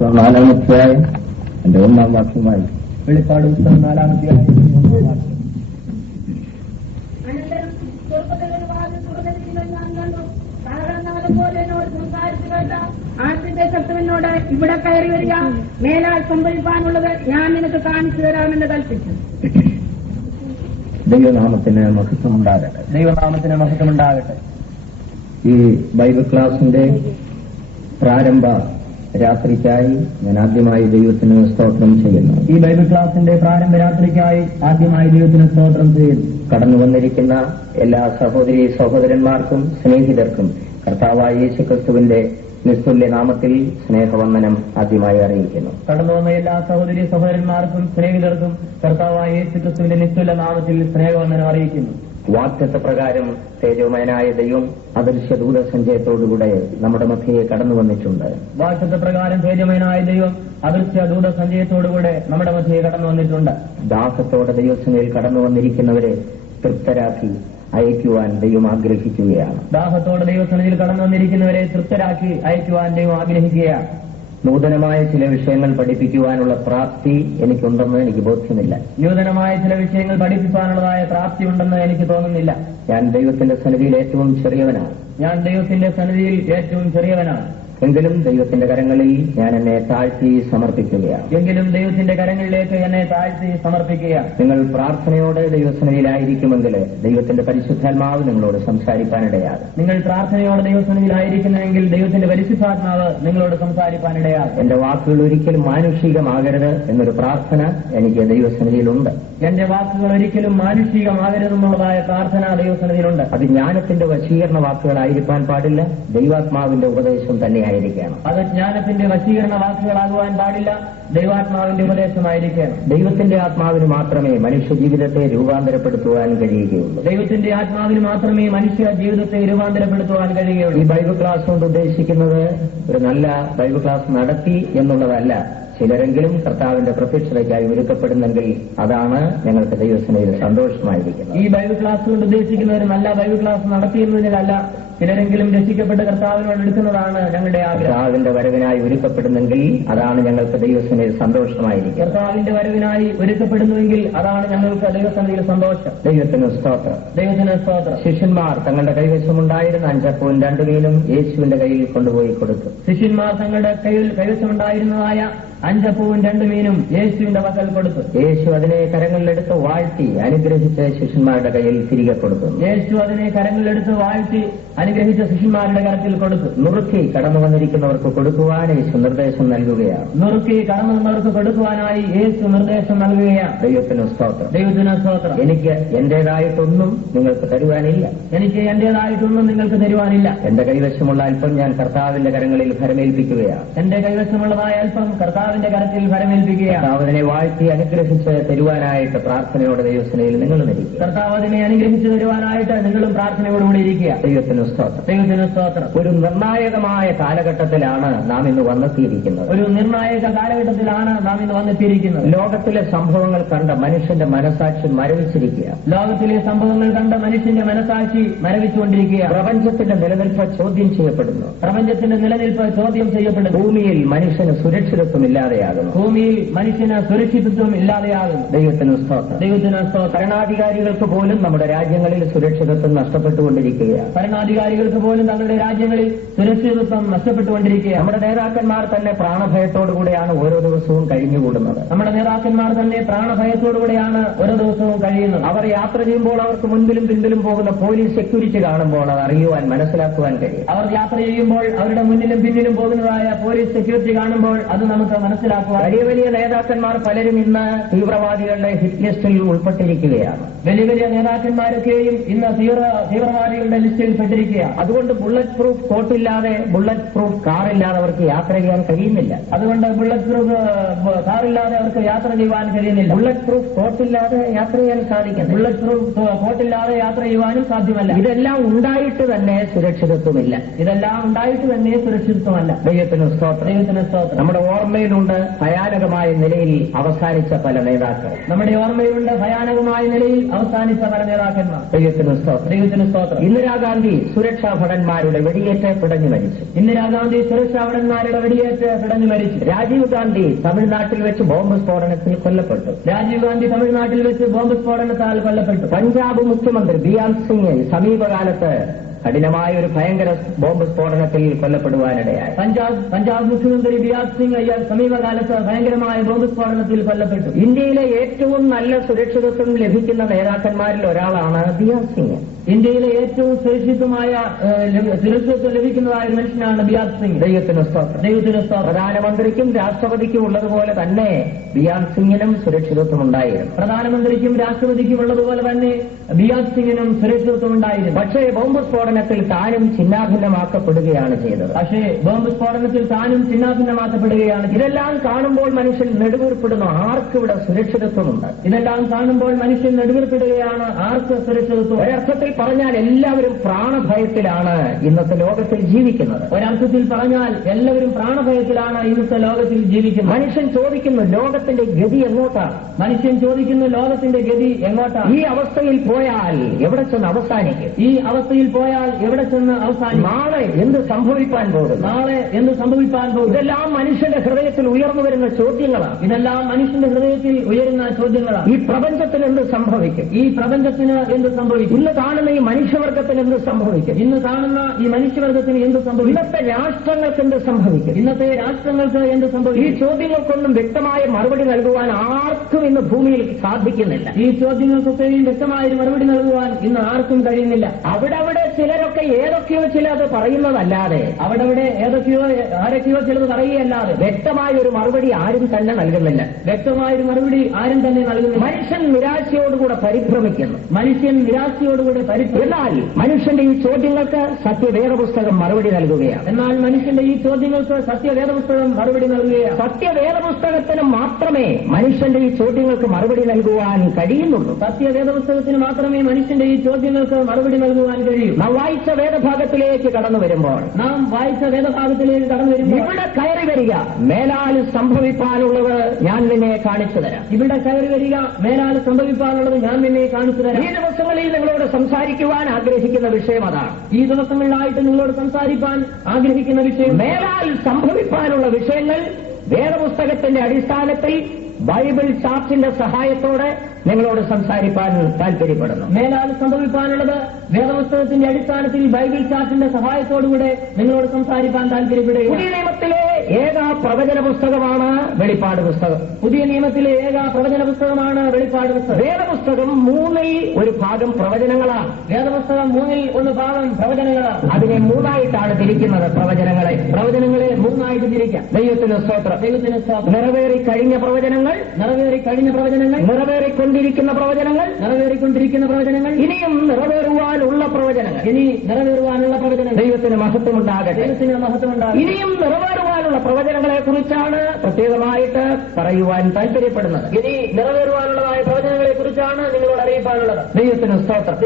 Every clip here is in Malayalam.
പുസ്തകം 4-ാം അധ്യായം എന്റെ 1-ാം വാക്യമായി. വെളിപ്പാട് പുസ്തകം 4-ാം അധ്യായം 1-ാം വാക്യം. ശത്രുവിനോട് ഇവിടെ കയറി വരിക, മേലാൽ സംഭവിക്കാനുള്ളത് ഞാൻ നിനക്ക് കാണിച്ചു തരാമെന്ന് കൽപ്പിച്ചു. ദൈവനാമത്തിന് മഹത്വമുണ്ടാകട്ടെ. ദൈവനാമത്തിന് മഹത്വമുണ്ടാകട്ടെ. ഈ ബൈബിൾ ക്ലാസിന്റെ പ്രാരംഭ രാത്രിക്കായി ഞാൻ ആദ്യമായി ദൈവത്തിന് സ്തോത്രം ചെയ്യുന്നു. ഈ ബൈബിൾ ക്ലാസിന്റെ പ്രാരംഭ രാത്രിക്കായി ആദ്യമായി ദൈവത്തിന് സ്തോത്രം ചെയ്യുന്നു. കടന്നു വന്നിരിക്കുന്ന എല്ലാ സഹോദരി സഹോദരന്മാർക്കും സ്നേഹിതർക്കും കർത്താവായ യേശുക്രിസ്തുവിന്റെ നിസ്തുല്യ നാമത്തിൽ സ്നേഹവന്ദനം ആദ്യമായി അറിയിക്കുന്നു. കടന്നു വന്ന എല്ലാ സഹോദരി സഹോദരന്മാർക്കും സ്നേഹിതർക്കും കർത്താവായ യേശുക്രിസ്തുവിന്റെ നിസ്തുല്യ നാമത്തിൽ സ്നേഹവന്ദനം അറിയിക്കുന്നു. വാഗ്ദത്തപ്രകാരം തേജോമയനായ ദൈവം അദൃശ്യ ദൂതസഞ്ചയത്തോടുകൂടെ നമ്മുടെ മധ്യയെ കടന്നു വന്നിട്ടുണ്ട്. വാഗ്ദത്തപ്രകാരം തേജോമയനായ ദൈവം അദൃശ്യ ദൂതസഞ്ചയത്തോടുകൂടെ നമ്മുടെ മധ്യയെ കടന്നു വന്നിട്ടുണ്ട്. ദാഹത്തോടെ ദൈവസേനയിൽ കടന്നു വന്നിരിക്കുന്നവരെ തൃപ്തരാക്കി അയക്കുവാൻ ദൈവം ആഗ്രഹിക്കുകയാണ്. ദാഹത്തോടെ ദൈവസന്നിധിയിൽ കടന്നു വന്നിരിക്കുന്നവരെ തൃപ്തരാക്കി അയക്കുവാൻ ദൈവം ആഗ്രഹിക്കുകയാണ്. നൂതനമായ ചില വിഷയങ്ങൾ പഠിപ്പിക്കുവാനുള്ള പ്രാപ്തി എനിക്കുണ്ടെന്ന് എനിക്ക് ബോധ്യമില്ല. നൂതനമായ ചില വിഷയങ്ങൾ പഠിപ്പിക്കാനുള്ളതായ പ്രാപ്തി ഉണ്ടെന്ന് എനിക്ക് തോന്നുന്നില്ല. ഞാൻ ദൈവത്തിന്റെ സന്നിധിയിൽ ഏറ്റവും ചെറിയവനാണ്. ഞാൻ ദൈവത്തിന്റെ സന്നിധിയിൽ ഏറ്റവും ചെറിയവനാണ്. എങ്കിലും ദൈവത്തിന്റെ കരങ്ങളിൽ ഞാൻ എന്നെ താഴ്ത്തി സമർപ്പിക്കുകയാണ്. എങ്കിലും ദൈവത്തിന്റെ കരങ്ങളിലേക്ക് എന്നെ താഴ്ത്തി സമർപ്പിക്കുകയാണ്. നിങ്ങൾ പ്രാർത്ഥനയോടെ ദൈവസന്നിധിയിലായിരിക്കുമെങ്കിൽ ദൈവത്തിന്റെ പരിശുദ്ധാത്മാവ് നിങ്ങളോട് സംസാരിക്കാനിടയാകും. നിങ്ങൾ പ്രാർത്ഥനയോടെ ദൈവസന്നിധിയിലായിരിക്കുന്നെങ്കിൽ ദൈവത്തിന്റെ പരിശുദ്ധാത്മാവ് നിങ്ങളോട് സംസാരിക്കാനിടയാകും. എന്റെ വാക്കുകൾ ഒരിക്കലും മാനുഷികമാകരുത് എന്നൊരു പ്രാർത്ഥന എനിക്ക് ദൈവസന്നിധിയിലുണ്ട്. എന്റെ വാക്കുകൾ ഒരിക്കലും മാനുഷികമാകരുതെന്നുള്ളതായ പ്രാർത്ഥന ദൈവസന്നിധിയിലുണ്ട്. അത് ജ്ഞാനത്തിന്റെ വശീകരണ വാക്കുകളായിരിക്കാൻ പാടില്ല, ദൈവാത്മാവിന്റെ ഉപദേശം തന്നെയായിരിക്കണം. അത് ജ്ഞാനത്തിന്റെ വശീകരണ വാക്കുകളാകുവാൻ പാടില്ല, ദൈവാത്മാവിന്റെ ഉപദേശമായിരിക്കണം. ദൈവത്തിന്റെ ആത്മാവിന് മാത്രമേ മനുഷ്യ ജീവിതത്തെ രൂപാന്തരപ്പെടുത്തുവാൻ കഴിയുകയുള്ളൂ. ദൈവത്തിന്റെ ആത്മാവിന് മാത്രമേ മനുഷ്യ ജീവിതത്തെ രൂപാന്തരപ്പെടുത്തുവാൻ കഴിയുകയുള്ളൂ. ഈ ബൈബിൾ ക്ലാസ് കൊണ്ട് ഉദ്ദേശിക്കുന്നത് ഒരു നല്ല ബൈബിൾ ക്ലാസ് നടത്തി എന്നുള്ളതല്ല. ചിലരെങ്കിലും കർത്താവിന്റെ പ്രത്യക്ഷതയ്ക്കായി ഒരുക്കപ്പെടുന്നെങ്കിൽ അതാണ് ഞങ്ങൾക്ക് ദൈവസേനയിൽ സന്തോഷമായിരിക്കുന്നത്. ഈ ബൈബിൾ ക്ലാസ് കൊണ്ട് ഉദ്ദേശിക്കുന്ന ഒരു നല്ല ബൈബിൾ ക്ലാസ് നടത്തിയെന്നതിനല്ല, ചിലരെങ്കിലും രക്ഷിക്കപ്പെട്ട് കർത്താവിനോട് എടുക്കുന്നതാണ് ഞങ്ങളുടെ ആഗ്രഹം. കർത്താവിന്റെ വരവിനായി ഒരുക്കപ്പെടുന്നെങ്കിൽ അതാണ് ഞങ്ങൾക്ക് ദൈവസേനയിൽ സന്തോഷമായിരിക്കും. കർത്താവിന്റെ വരവിനായി ഒരുക്കപ്പെടുന്നുവെങ്കിൽ അതാണ് ഞങ്ങൾക്ക് ദൈവസന്നിധിയിൽ സന്തോഷം. ദൈവത്തിന് സ്തോത്രം. ദൈവത്തിന് സ്തോത്രം. ശിഷ്യന്മാർ തങ്ങളുടെ കൈവശമുണ്ടായിരുന്ന 5 അപ്പവും 2 മീനും യേശുവിന്റെ കയ്യിൽ കൊണ്ടുപോയി കൊടുത്തു. ശിഷ്യന്മാർ തങ്ങളുടെ കൈവശമുണ്ടായിരുന്നതായ 5 അപ്പവും 2 മീനും യേശുവിന്റെ പക്കൽ കൊടുത്തു. യേശു അതിനെ കരങ്ങളിലെടുത്ത് വാഴ്ത്തി അനുഗ്രഹിച്ച് ശിഷ്യന്മാരുടെ കയ്യിൽ തിരികെ കൊടുത്തു. യേശു അതിനെ കരങ്ങളിലെടുത്ത് വാഴ്ത്തി അനുഗ്രഹിച്ച ശിഷ്യന്മാരുടെ കരത്തിൽ കൊടുത്തു. നുറുക്കി കടന്നു വന്നിരിക്കുന്നവർക്ക് കൊടുക്കുവാൻ യേശു നിർദ്ദേശം നൽകുകയാണ്. നുറുക്കി കടന്നു വന്നവർക്ക് കൊടുക്കുവാനായി യേശു നിർദ്ദേശം നൽകുകയാണ്. ദൈവത്തിന് സ്തോത്രം. ദൈവത്തിന് സ്തോത്രം. എനിക്ക് എന്റേതായിട്ടൊന്നും നിങ്ങൾക്ക് തരുവാനില്ല. എനിക്ക് എന്റേതായിട്ടൊന്നും നിങ്ങൾക്ക് തരുവാനില്ല. എന്റെ കൈവശമുള്ള അല്പം ഞാൻ കർത്താവിന്റെ കരങ്ങളിൽ ഫലമേൽപ്പിക്കുകയാണ്. എന്റെ കൈവശമുള്ളതായ അല്പം കർത്താവിന്റെ കരത്തിൽ ഫലമേൽപ്പിക്കുകയാണ്. കർത്താവ് അതിനെ വാഴ്ത്തി അനുഗ്രഹിച്ച് തരുവാനായിട്ട് പ്രാർത്ഥനയോടെ ദൈവസേനയിൽ നിങ്ങൾ ഇരിക്കുക. കർത്താവ് അതിനെ അനുഗ്രഹിച്ചു തരുവാനായിട്ട് നിങ്ങളും പ്രാർത്ഥനയോടുകൂടി ഇരിക്കുക. ദൈവത്തിന് സ്തോത്രം. ദൈവത്തിന് സ്തോത്രം. ഒരു നിർണായകമായ കാലഘട്ടത്തിലാണ് നാം ഇന്ന് വന്നെത്തിയിരിക്കുന്നത്. ഒരു നിർണായക കാലഘട്ടത്തിലാണ് നാം ഇന്ന് വന്നെത്തിയിരിക്കുന്നത്. ലോകത്തിലെ സംഭവങ്ങൾ കണ്ട മനുഷ്യന്റെ മനസാക്ഷി മരവിച്ചിരിക്കുക. ലോകത്തിലെ സംഭവങ്ങൾ കണ്ട മനുഷ്യന്റെ മനസാക്ഷി മരവിച്ചുകൊണ്ടിരിക്കുക. പ്രപഞ്ചത്തിന്റെ നിലനിൽപ്പ് ചോദ്യം ചെയ്യപ്പെടുന്നു. പ്രപഞ്ചത്തിന്റെ നിലനിൽപ്പ് ചോദ്യം ചെയ്യപ്പെടുന്നു. ഭൂമിയിൽ മനുഷ്യന് സുരക്ഷിതത്വം ഇല്ലാതെയാകുന്നു. ഭൂമിയിൽ മനുഷ്യന് സുരക്ഷിതത്വം ഇല്ലാതെയാകുന്നു. ദൈവത്തിന് സ്തോത്രം. ദൈവത്തിന് സ്തോത്രം. ഭരണാധികാരികൾക്ക് പോലും നമ്മുടെ രാജ്യങ്ങളിൽ സുരക്ഷിതത്വം നഷ്ടപ്പെട്ടുകൊണ്ടിരിക്കുകയാണ്. ഭരണാധികാരികൾക്ക് പോലും തങ്ങളുടെ രാജ്യങ്ങളിൽ സുരക്ഷിതത്വം നഷ്ടപ്പെട്ടുകൊണ്ടിരിക്കുക. നമ്മുടെ നേതാക്കന്മാർ തന്നെ പ്രാണഭയത്തോടുകൂടെയാണ് ഓരോ ദിവസവും കഴിഞ്ഞുകൂടുന്നത്. നമ്മുടെ നേതാക്കന്മാർ തന്നെ പ്രാണഭയത്തോടുകൂടെയാണ് ഓരോ ദിവസവും കഴിയുന്നത്. അവർ യാത്ര ചെയ്യുമ്പോൾ അവർക്ക് മുൻപിലും പിൻപിലും പോകുന്ന പോലീസ് സെക്യൂരിറ്റി കാണുമ്പോൾ അത് അറിയുവാൻ മനസ്സിലാക്കുവാൻ കഴിയും. അവർ യാത്ര ചെയ്യുമ്പോൾ അവരുടെ മുന്നിലും പിന്നിലും പോകുന്നതായ പോലീസ് സെക്യൂരിറ്റി കാണുമ്പോൾ അത് നമുക്ക് മനസ്സിലാക്കുവാൻ. വലിയ വലിയ നേതാക്കന്മാർ പലരും ഇന്ന് തീവ്രവാദികളുടെ ഹിറ്റ് ലിസ്റ്റിൽ ഉൾപ്പെട്ടിരിക്കുകയാണ്. വലിയ വലിയ നേതാക്കന്മാരൊക്കെയും ഇന്ന് തീവ്രവാദികളുടെ ലിസ്റ്റിൽ പെട്ടിരിക്കുകയാണ്. അതുകൊണ്ട് ബുള്ളറ്റ് പ്രൂഫ് കോട്ടില്ലാതെ ബുള്ളറ്റ് പ്രൂഫ് കാറില്ലാതെ അവർക്ക് യാത്ര ചെയ്യാൻ കഴിയുന്നില്ല. അതുകൊണ്ട് ബുള്ളറ്റ് പ്രൂഫ് കാറില്ലാതെ അവർക്ക് യാത്ര ചെയ്യുവാൻ കഴിയുന്നില്ല. ബുള്ളറ്റ് പ്രൂഫ് കോട്ടില്ലാതെ യാത്ര ചെയ്യാൻ ചെയ്യാനും സാധിക്കുന്നത്. ബുള്ളറ്റ് പ്രൂഫ് കോട്ടില്ലാതെ യാത്ര ചെയ്യുവാനും സാധ്യമല്ല. ഇതെല്ലാം ഉണ്ടായിട്ട് തന്നെ സുരക്ഷിതത്വമില്ല. ഇതെല്ലാം ഉണ്ടായിട്ട് തന്നെ സുരക്ഷിതത്വമല്ല. ദൈവത്തിന് സ്തോത്രം. ദൈവത്തിന് സ്തോത്രം. നമ്മുടെ ഓർമ്മയിലുണ്ട് ഭയാനകമായ നിലയിൽ അവസാനിച്ച പല നേതാക്കൾ. നമ്മുടെ ഓർമ്മയിലുണ്ട് ഭയാനകമായ നിലയിൽ അവസാനിച്ച പല നേതാക്കന്മാർ. ദൈവത്തിന് സ്തോത്രം. ദൈവത്തിന് സ്തോത്രം. ഇന്ദിരാഗാന്ധി സുരക്ഷാ ഭടന്മാരുടെ വെടിയേറ്റ് പിടഞ്ഞു മരിച്ചു. ഇന്ദിരാഗാന്ധി സുരക്ഷാ ഭടന്മാരുടെ വെടിയേറ്റ് പിടഞ്ഞു മരിച്ചു. രാജീവ് ഗാന്ധി തമിഴ്നാട്ടിൽ വെച്ച് ബോംബ് സ്ഫോടനത്തിൽ കൊല്ലപ്പെട്ടു. രാജീവ് ഗാന്ധി തമിഴ്നാട്ടിൽ വെച്ച് ബോംബ് സ്ഫോടനത്താൽ കൊല്ലപ്പെട്ടു. പഞ്ചാബ് മുഖ്യമന്ത്രി ബിയാൻ സിംഗ് സമീപകാലത്ത് കഠിനമായ ഒരു ഭയങ്കര ബോംബ് സ്ഫോടനത്തിൽ കൊല്ലപ്പെടുവാനിടയായി. പഞ്ചാബ് മുഖ്യമന്ത്രി ബിയാൻ സിംഗ് അയ്യാൽ സമീപകാലത്ത് ഭയങ്കരമായ ബോംബ് സ്ഫോടനത്തിൽ കൊല്ലപ്പെട്ടു. ഇന്ത്യയിലെ ഏറ്റവും നല്ല സുരക്ഷിതത്വം ലഭിക്കുന്ന നേതാക്കന്മാരിൽ ഒരാളാണ് ബിയാൻ സിംഗ്. ഇന്ത്യയിലെ ഏറ്റവും സുരക്ഷിതത്വം ലഭിക്കുന്നതായ ഒരു മനുഷ്യനാണ് ബിയാൻ സിംഗ്. ദൈവത്തിന് സ്തോത്രം. ദൈവത്തിന് സ്തോത്രം. പ്രധാനമന്ത്രിക്കും രാഷ്ട്രപതിക്കും ഉള്ളതുപോലെ തന്നെ ബിയാൻ സിംഗിനും സുരക്ഷിതത്വം ഉണ്ടായിരുന്നു. പ്രധാനമന്ത്രിക്കും രാഷ്ട്രപതിക്കും ഉള്ളതുപോലെ തന്നെ ബിയാൻ സിംഗിനും സുരക്ഷിതത്വം ഉണ്ടായിരുന്നു. പക്ഷേ ബോംബ് സ്ഫോടനത്തിൽ താനും ചിന്നാഭിന്നമാക്കപ്പെടുകയാണ് ചെയ്തത്. ഇതെല്ലാം കാണുമ്പോൾ മനുഷ്യൻ നെടുവീർപ്പെടുന്നു. ആർക്കിവിടെ സുരക്ഷിതത്വമുണ്ട്? ഇതെല്ലാം കാണുമ്പോൾ മനുഷ്യൻ നെടുവീർപ്പെടുകയാണ്. ആർക്ക് സുരക്ഷിതത്വം? ഒരർത്ഥത്തിൽ പറഞ്ഞാൽ എല്ലാവരും പ്രാണഭയത്തിലാണ് ഇന്നത്തെ ലോകത്തിൽ ജീവിക്കുന്നത്. ഒരർത്ഥത്തിൽ പറഞ്ഞാൽ എല്ലാവരും പ്രാണഭയത്തിലാണ് ഇന്നത്തെ ലോകത്തിൽ ജീവിക്കുന്നത്. മനുഷ്യൻ ചോദിക്കുന്നു ലോകത്തിന്റെ ഗതി എങ്ങോട്ടാണ്? മനുഷ്യൻ ചോദിക്കുന്നു ലോകത്തിന്റെ ഗതി എങ്ങോട്ടാണ്? ഈ അവസ്ഥയിൽ പോയാൽ എവിടെ ചെന്ന് അവസാനിക്കും? ഈ അവസ്ഥയിൽ പോയാൽ എവിടെ ചെന്ന് അവസാനിക്കും? നാളെ എന്ത് സംഭവിക്കാൻ പോകും? നാളെ എന്ത് സംഭവിക്കാൻ പോകും? ഇതെല്ലാം മനുഷ്യന്റെ ഹൃദയത്തിൽ ഉയർന്നു വരുന്ന ചോദ്യങ്ങളാണ്. ഇതെല്ലാം മനുഷ്യന്റെ ഹൃദയത്തിൽ ഉയരുന്ന ചോദ്യങ്ങളാണ്. ഈ പ്രപഞ്ചത്തിന് എന്ത് സംഭവിക്കും? ഈ പ്രപഞ്ചത്തിന് എന്ത് സംഭവിക്കും? ഇന്ന് കാണുന്ന ഈ മനുഷ്യവർഗത്തിന് എന്ത് സംഭവിക്കും? ഇന്ന് കാണുന്ന ഈ മനുഷ്യവർഗത്തിന് എന്ത് സംഭവിക്കും? ഇന്നത്തെ രാഷ്ട്രങ്ങൾക്ക് എന്ത് സംഭവിക്കും? ഇന്നത്തെ രാഷ്ട്രങ്ങൾക്ക് എന്ത് സംഭവിക്കും? ഈ ചോദ്യങ്ങൾക്കൊന്നും വ്യക്തമായ മറുപടി നൽകുവാൻ ആർക്കും ഇന്ന് ഭൂമിയിൽ സാധിക്കുന്നില്ല. ഈ ചോദ്യങ്ങൾക്കൊക്കെയും വ്യക്തമായ ഒരു മറുപടി നൽകുവാൻ ഇന്ന് ആർക്കും കഴിയുന്നില്ല. അവിടെ ചിലരൊക്കെ ഏതൊക്കെയോ ചിലത് പറയുന്നതല്ലാതെ അവിടെ ആരൊക്കെയോ ചിലത് പറയുകയല്ലാതെ വ്യക്തമായ ഒരു മറുപടി ആരും തന്നെ നൽകുന്നില്ല. വ്യക്തമായ ഒരു മറുപടി ആരും തന്നെ നൽകുന്നില്ല. മനുഷ്യൻ നിരാശയോടുകൂടെ പരിഭ്രമിക്കുന്നു. എന്നാൽ മനുഷ്യന്റെ ഈ ചോദ്യങ്ങൾക്ക് സത്യവേദ പുസ്തകം മറുപടി നൽകുകയാണ്. സത്യവേദ പുസ്തകത്തിന് മാത്രമേ മനുഷ്യന്റെ ഈ ചോദ്യങ്ങൾക്ക് മറുപടി നൽകുവാൻ കഴിയുന്നുള്ളൂ. സത്യവേദ പുസ്തകത്തിന് മാത്രമേ മനുഷ്യന്റെ ഈ ചോദ്യങ്ങൾക്ക് മറുപടി നൽകുവാൻ കഴിയൂ. നാം വായിച്ച വേദഭാഗത്തിലേക്ക് കടന്നു വരുമ്പോൾ ഇവിടെ കയറി വരിക, മേലാൽ സംഭവിക്കാനുള്ളത് ഞാൻ നിന്നെ കാണിച്ചു തരാം. ഇവിടെ കയറി വരിക, മേലാൽ സംഭവിക്കാനുള്ളത് ഞാൻ നിന്നെ കാണിച്ചു തരാം. ഈ ദിവസങ്ങളിൽ നിങ്ങളോട് സംസാരിക്കുവാൻ ആഗ്രഹിക്കുന്ന വിഷയം അതാണ്. ഈ ദിവസങ്ങളിലായിട്ട് നിങ്ങളോട് സംസാരിക്കാൻ ആഗ്രഹിക്കുന്ന വിഷയം മേലാൽ സംഭവിക്കാനുള്ള വിഷയങ്ങൾ വേദപുസ്തകത്തിന്റെ അടിസ്ഥാനത്തിൽ ബൈബിൾ ചാർട്ടിന്റെ സഹായത്തോടെ നിങ്ങളോട് സംസാരിക്കാൻ താല്പര്യപ്പെടുന്നു. മേലാൽ സംഭവിക്കാനുള്ളത് വേദപുസ്തകത്തിന്റെ അടിസ്ഥാനത്തിൽ ബൈബിൾ ചാർട്ടിന്റെ സഹായത്തോടുകൂടെ നിങ്ങളോട് സംസാരിക്കാൻ താല്പര്യപ്പെടുക. പുതിയ നിയമത്തിലെ ഏക പ്രവചന പുസ്തകമാണ് വെളിപ്പാട് പുസ്തകം. പുതിയ നിയമത്തിലെ ഏക പ്രവചന പുസ്തകമാണ് വെളിപ്പാട് പുസ്തകം. വേദപുസ്തകം 1/3 ഭാഗം പ്രവചനങ്ങളാണ്. വേദപുസ്തകം 1/3 ഭാഗം പ്രവചനങ്ങളാണ്. അതിനെ 3ആയിട്ടാണ് തിരിക്കുന്നത്. പ്രവചനങ്ങളെ 3ആയിട്ട് തിരിക്കാം. ദൈവത്തിന് സ്തോത്രം. ദൈവത്തിന് സ്തോത്രം. നിറവേറിക്കഴിഞ്ഞ പ്രവചനങ്ങൾ, നിറവേറിക്കൊണ്ടിരിക്കുന്ന പ്രവചനങ്ങൾ, ഇനിയും നിറവേറുവാനുള്ള പ്രവചനങ്ങൾ. ദൈവത്തിന് മഹത്വമുണ്ടാകട്ടെ. ഇനിയും നിറവേറുവാനുള്ള പ്രവചനങ്ങളെ കുറിച്ചാണ് പ്രത്യേകമായിട്ട് പറയുവാൻ താല്പര്യപ്പെടുന്നത്. ഇനി നിറവേറുവാനുള്ളതായ പ്രവചനങ്ങളെ കുറിച്ചാണ് നിങ്ങളോട് അറിയിക്കാനുള്ളത്. ദൈവത്തിന് സ്തോത്രം.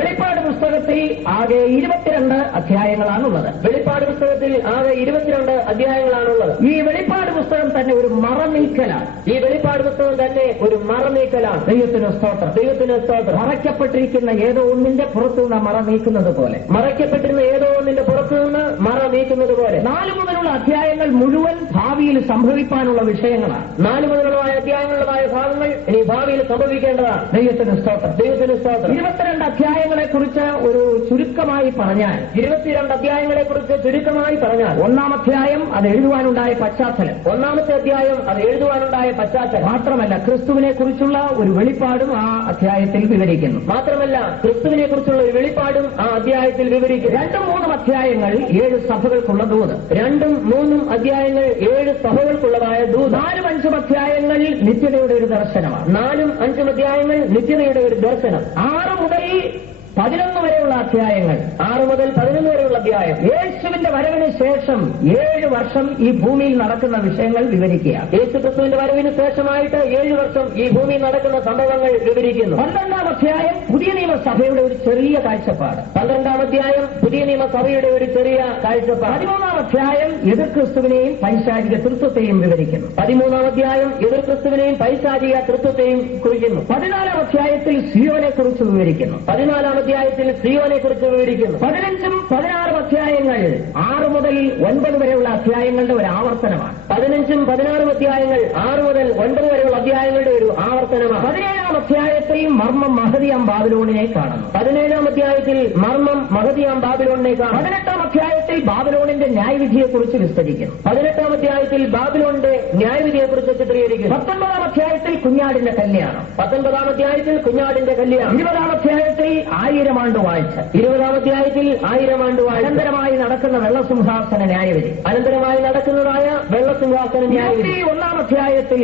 വെളിപ്പാട് പുസ്തകത്തിൽ ആകെ 22 അധ്യായങ്ങളാണുള്ളത്. വെളിപ്പാട് പുസ്തകത്തിൽ ആകെ 22 അധ്യായങ്ങളാണുള്ളത്. ഈ വെളിപ്പാട് പുസ്തകം തന്നെ ഒരു മറനീക്കലാണ്. ഈ വെളിപ്പാട് പുസ്തകം തന്നെ ഒരു മറനീക്കലാണ്. ദൈവത്തിന് സ്തോത്രം. ദൈവത്തിന് സ്തോത്രം. മറയ്ക്കപ്പെട്ടിരിക്കുന്ന ഏതോ ഒന്നിന്റെ പുറത്തുനിന്ന് മറ നീക്കുന്നത് പോലെ, മറയ്ക്കപ്പെട്ടിരുന്ന ഏതോ ഒന്നിന്റെ പുറത്തുനിന്ന് മറ നീക്കുന്നത് പോലെ 4 മുതലുള്ള അധ്യായങ്ങൾ മുഴുവൻ ഭാവിയിൽ സംഭവിക്കാനുള്ള വിഷയങ്ങളാണ്. 4 മുതലുള്ള അധ്യായങ്ങളുള്ളതായ ഭാഗങ്ങൾ ഇനി ഭാവിയിൽ സംഭവിക്കേണ്ടതാണ്. ദൈവത്തിന് സ്തോത്രം. ദൈവത്തിന് സ്തോത്രം. 22 അധ്യായങ്ങളെ കുറിച്ച് ഒരു ചുരുക്കമായി പറഞ്ഞാൽ, 22 അധ്യായങ്ങളെ കുറിച്ച് ചുരുക്കമായി പറഞ്ഞാൽ, 1-ാം അധ്യായം അത് എഴുതുവാനുണ്ടായ പശ്ചാത്തലം, 1-ാമത്തെ അധ്യായം അത് എഴുതുവാനുണ്ടായ പശ്ചാത്തലം, മാത്രമല്ല ക്രിസ്തുവിനെ കുറിച്ചുള്ള ഒരു വെളിപ്പാടും ആ അധ്യായത്തിൽ വിവരിക്കുന്നു. മാത്രമല്ല ക്രിസ്തുവിനെ കുറിച്ചുള്ള ഒരു വെളിപ്പാടും ആ അധ്യായത്തിൽ വിവരിക്കുന്നു. 2-3 അധ്യായങ്ങൾ 7 സഭകൾക്കുള്ള ദൂത്. 2-3 അധ്യായങ്ങൾ 7 സഭകൾക്കുള്ളതായ ദൂത്. 4-5 അധ്യായങ്ങൾ നിത്യതയുടെ ഒരു ദർശനമാണ്. 4-5 അധ്യായങ്ങൾ നിത്യതയുടെ ഒരു ദർശനം. 6 മുതൽ 11 വരെയുള്ള അധ്യായങ്ങൾ, 6 മുതൽ 11 വരെയുള്ള അധ്യായം യേശുവിന്റെ വരവിന് ശേഷം 7 വർഷം ഈ ഭൂമിയിൽ നടക്കുന്ന വിഷയങ്ങൾ വിവരിക്കുക. യേശുക്രിസ്തുവിന്റെ വരവിന് ശേഷമായിട്ട് 7 വർഷം ഈ ഭൂമിയിൽ നടക്കുന്ന സംഭവങ്ങൾ വിവരിക്കുന്നു. 12-ാം അധ്യായം പുതിയ നിയമസഭയുടെ ഒരു ചെറിയ കാഴ്ചപ്പാട്, 12-ാം അധ്യായം പുതിയ നിയമസഭയുടെ ഒരു ചെറിയ കാഴ്ചപ്പാട്, 13-ാം അധ്യായം എതിർ ക്രിസ്തുവിനെയും പൈശാചിക തൃത്വത്തെയും വിവരിക്കുന്നു. 13-ാം അധ്യായം എതിർ ക്രിസ്തുവിനെയും പൈശാചിക തൃത്വത്തെയും കുറിക്കുന്നു. 14-ാം അധ്യായത്തിൽ സിയോനെ കുറിച്ച് വിവരിക്കുന്നു. 14-ാം അധ്യായത്തിൽ സിയോനെ കുറിച്ച് വിവരിക്കുന്നു. 15-ഉം 16-ഉം അധ്യായങ്ങൾ 6 മുതൽ 9 വരെയുള്ള അധ്യായങ്ങളുടെ ഒരു ആവർത്തനമാണ്. 15-ഉം 16-ഉം അധ്യായങ്ങൾ 6 മുതൽ 9 വരെയുള്ള അധ്യായങ്ങളുടെ ഒരു ആവർത്തനമാണ്. 17-ാം അധ്യായത്തിൽ മർമ്മം മഹദിയാം ബാബിലോണിനെ കാണുന്നു. 17-ാം അധ്യായത്തിൽ മർമ്മം മഹദിയാം ബാബിലോണിനെ കാണുന്നു. 18-ാം അധ്യായത്തിൽ ബാബിലോണിന്റെ ന്യായവിധിയെക്കുറിച്ച് വിസ്തരിക്കുന്നു. 18-ാം അധ്യായത്തിൽ ബാബിലോണിന്റെ ന്യായവിധിയെക്കുറിച്ച് ചിത്രീകരിക്കുന്നു. 19-ാം അധ്യായത്തിൽ കുഞ്ഞാടിന്റെ കല്യാണം. 19-ാം അധ്യായത്തിൽ കുഞ്ഞാടിന്റെ കല്യാണം. 20-ാം അധ്യായത്തിൽ 1000 ആണ്ട് വാഴ്ച. 20-ാം അധ്യായത്തിൽ 1000 ആണ്ട് വാഴ്ച. അനന്തരമായി നടക്കുന്ന വെള്ളസിംഹാസന ന്യായവിധി. അനന്തരമായി നടക്കുന്നതായ വെള്ളസിംഹാസന ന്യായവിധി. 21-ാം അധ്യായത്തിൽ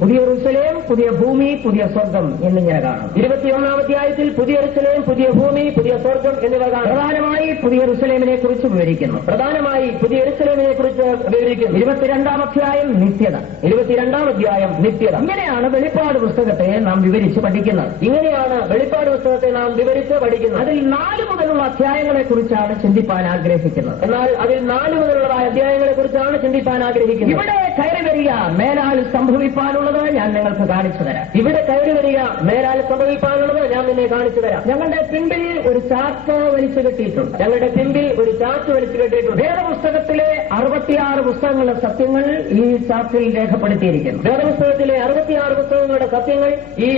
പുതിയ യെരൂശലേം, പുതിയ ഭൂമി, പുതിയ സ്വർഗം എന്നിങ്ങനെ കാണും. 21-ാം അധ്യായത്തിൽ പുതിയ യെരൂശലേം, പുതിയ ഭൂമി, പുതിയ സ്വർഗം എന്നിവ കാണും. പ്രധാനമായി പുതിയ യെരൂശലേമിനെ കുറിച്ച് വിവരിക്കുന്നു. പ്രധാനമായി പുതിയ യെരൂശലേമിനെ കുറിച്ച് വിവരിക്കുന്നു. 22-ാം അധ്യായം നിത്യത. 22-ാം അധ്യായം നിത്യത. ഇങ്ങനെയാണ് വെളിപ്പാട് പുസ്തകത്തെ നാം വിവരിച്ച് പഠിക്കുന്നത്. ഇങ്ങനെയാണ് വെളിപ്പാട് പുസ്തകത്തെ നാം വിവരിച്ച് പഠിക്കുന്നത്. അതിൽ 4 മുതലുള്ള അധ്യായങ്ങളെ കുറിച്ചാണ് ചിന്തിപ്പാൻ ആഗ്രഹിക്കുന്നത്. എന്നാൽ അതിൽ 4 മുതലുള്ള അധ്യായങ്ങളെ കുറിച്ചാണ് ചിന്തിപ്പാൻ ആഗ്രഹിക്കുന്നത്. ഇവിടെ കയറി വരിക, മേലാൽ സംഭവിപ്പാനുള്ളത് ഞാൻ നിങ്ങൾക്ക് കാണിച്ചു തരാം. ഇവിടെ കയറി വരിക, മേലാൽ സംഭവിപ്പാനുള്ളത് ഞാൻ നിന്നെ കാണിച്ചു തരാം. ഞങ്ങളുടെ പിമ്പിൽ ഒരു ചാർട്ട് വലിച്ചു കെട്ടിയിട്ടുണ്ട്. ഞങ്ങളുടെ പിമ്പിൽ ഒരു ചാർട്ട് വലിച്ചു കെട്ടിയിട്ടുണ്ട്. വേദപുസ്തകത്തിലെ 66 പുസ്തകങ്ങളുടെ സത്യങ്ങൾ ഈ ചാർട്ടിൽ രേഖപ്പെടുത്തിയിരിക്കുന്നു. വേദപുസ്തകത്തിലെ 66 പുസ്തകങ്ങളുടെ സത്യങ്ങൾ ഈ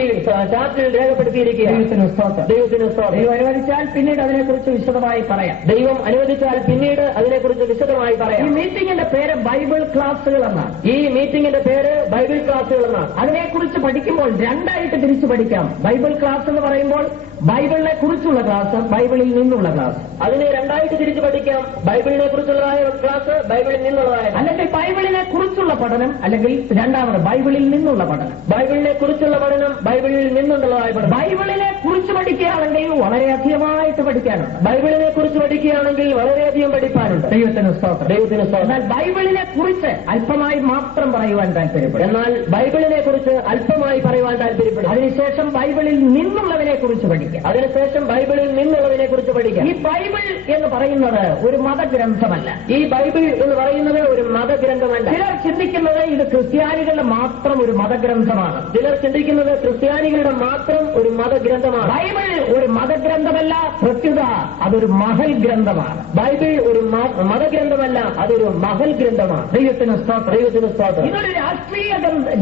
ചാർട്ടിൽ രേഖപ്പെടുത്തിയിരിക്കുകയാണ്. ദൈവത്തിന് സ്തോത്രം. ദൈവത്തിന് സ്തോത്രം. ദൈവം അനുവദിച്ചാൽ പിന്നീട് അതിനെക്കുറിച്ച് വിശദമായി പറയാം. ദൈവം അനുവദിച്ചാൽ പിന്നീട് അതിനെക്കുറിച്ച് വിശദമായി ഈ പറയാം. മീറ്റിംഗിന്റെ പേര് ബൈബിൾ ക്ലാസുകൾ എന്നാണ്. ഈ മീറ്റിംഗിന്റെ പേര് ബൈബിൾ ക്ലാസുകൾ എന്നാണ്. അതിനെക്കുറിച്ച് പഠിക്കുമ്പോൾ 2ആയിട്ട് തിരിച്ചു പഠിക്കാം. ബൈബിൾ ക്ലാസ് എന്ന് പറയുമ്പോൾ ബൈബിളിനെ കുറിച്ചുള്ള ക്ലാസ്, ബൈബിളിൽ നിന്നുള്ള ക്ലാസ്. അതിനെ 2ആയിട്ട് തിരിച്ചു പഠിക്കാം. ബൈബിളിനെ കുറിച്ചുള്ളതായ ക്ലാസ്, ബൈബിളിൽ നിന്നുള്ളതായ, അല്ലെങ്കിൽ ബൈബിളിനെ കുറിച്ചുള്ള പഠനം, അല്ലെങ്കിൽ രണ്ടാമത് ബൈബിളിൽ നിന്നുള്ള പഠനം. ബൈബിളിനെ കുറിച്ചുള്ള പഠനം, ബൈബിളിൽ നിന്നുള്ളതായ പഠനം. ബൈബിളിനെ കുറിച്ച് പഠിക്കുകയാണെങ്കിൽ വളരെയധികമായിട്ട് പഠിക്കാനുണ്ട്. ബൈബിളിനെ കുറിച്ച് പഠിക്കുകയാണെങ്കിൽ വളരെയധികം പഠിപ്പാനുണ്ട്. ദൈവത്തിന് സ്തോത്രം. ദൈവത്തിന് സ്തോത്രം. എന്നാൽ ബൈബിളിനെ കുറിച്ച് അല്പമായി മാത്രം പറയുവാൻ താല്പര്യപ്പെടും. എന്നാൽ ബൈബിളിനെ കുറിച്ച് അല്പമായി പറയുവാൻ താല്പര്യപ്പെടും. അതിനുശേഷം ബൈബിളിൽ നിന്നുള്ളതിനെ കുറിച്ച് പഠിക്കാം. അതിനുശേഷം ബൈബിളിൽ നിന്നുള്ളതിനെ കുറിച്ച് പഠിക്കാം. ഈ ബൈബിൾ എന്ന് പറയുന്നത് ഒരു മതഗ്രന്ഥമല്ല. ഈ ബൈബിൾ എന്ന് പറയുന്നത് ഒരു മതഗ്രന്ഥമല്ല. ചിലർ ചിന്തിക്കുന്നത് ഇത് ക്രിസ്ത്യാനികളുടെ മാത്രം ഒരു മതഗ്രന്ഥമാണ്. ചിലർ ചിന്തിക്കുന്നത് ക്രിസ്ത്യാനികളുടെ മാത്രം ഒരു മതഗ്രന്ഥമാണ്. ബൈബിൾ ഒരു മതഗ്രന്ഥമല്ല, പ്രത്യുത അതൊരു മഹൽ ഗ്രന്ഥമാണ്. ബൈബിൾ ഒരു മതഗ്രന്ഥമല്ല, അതൊരു മഹൽ ഗ്രന്ഥമാണ്. ദൈവത്തിന് സ്തോത്രം. ദൈവത്തിന് സ്തോത്രം. ഇതൊരു രാഷ്ട്രീയ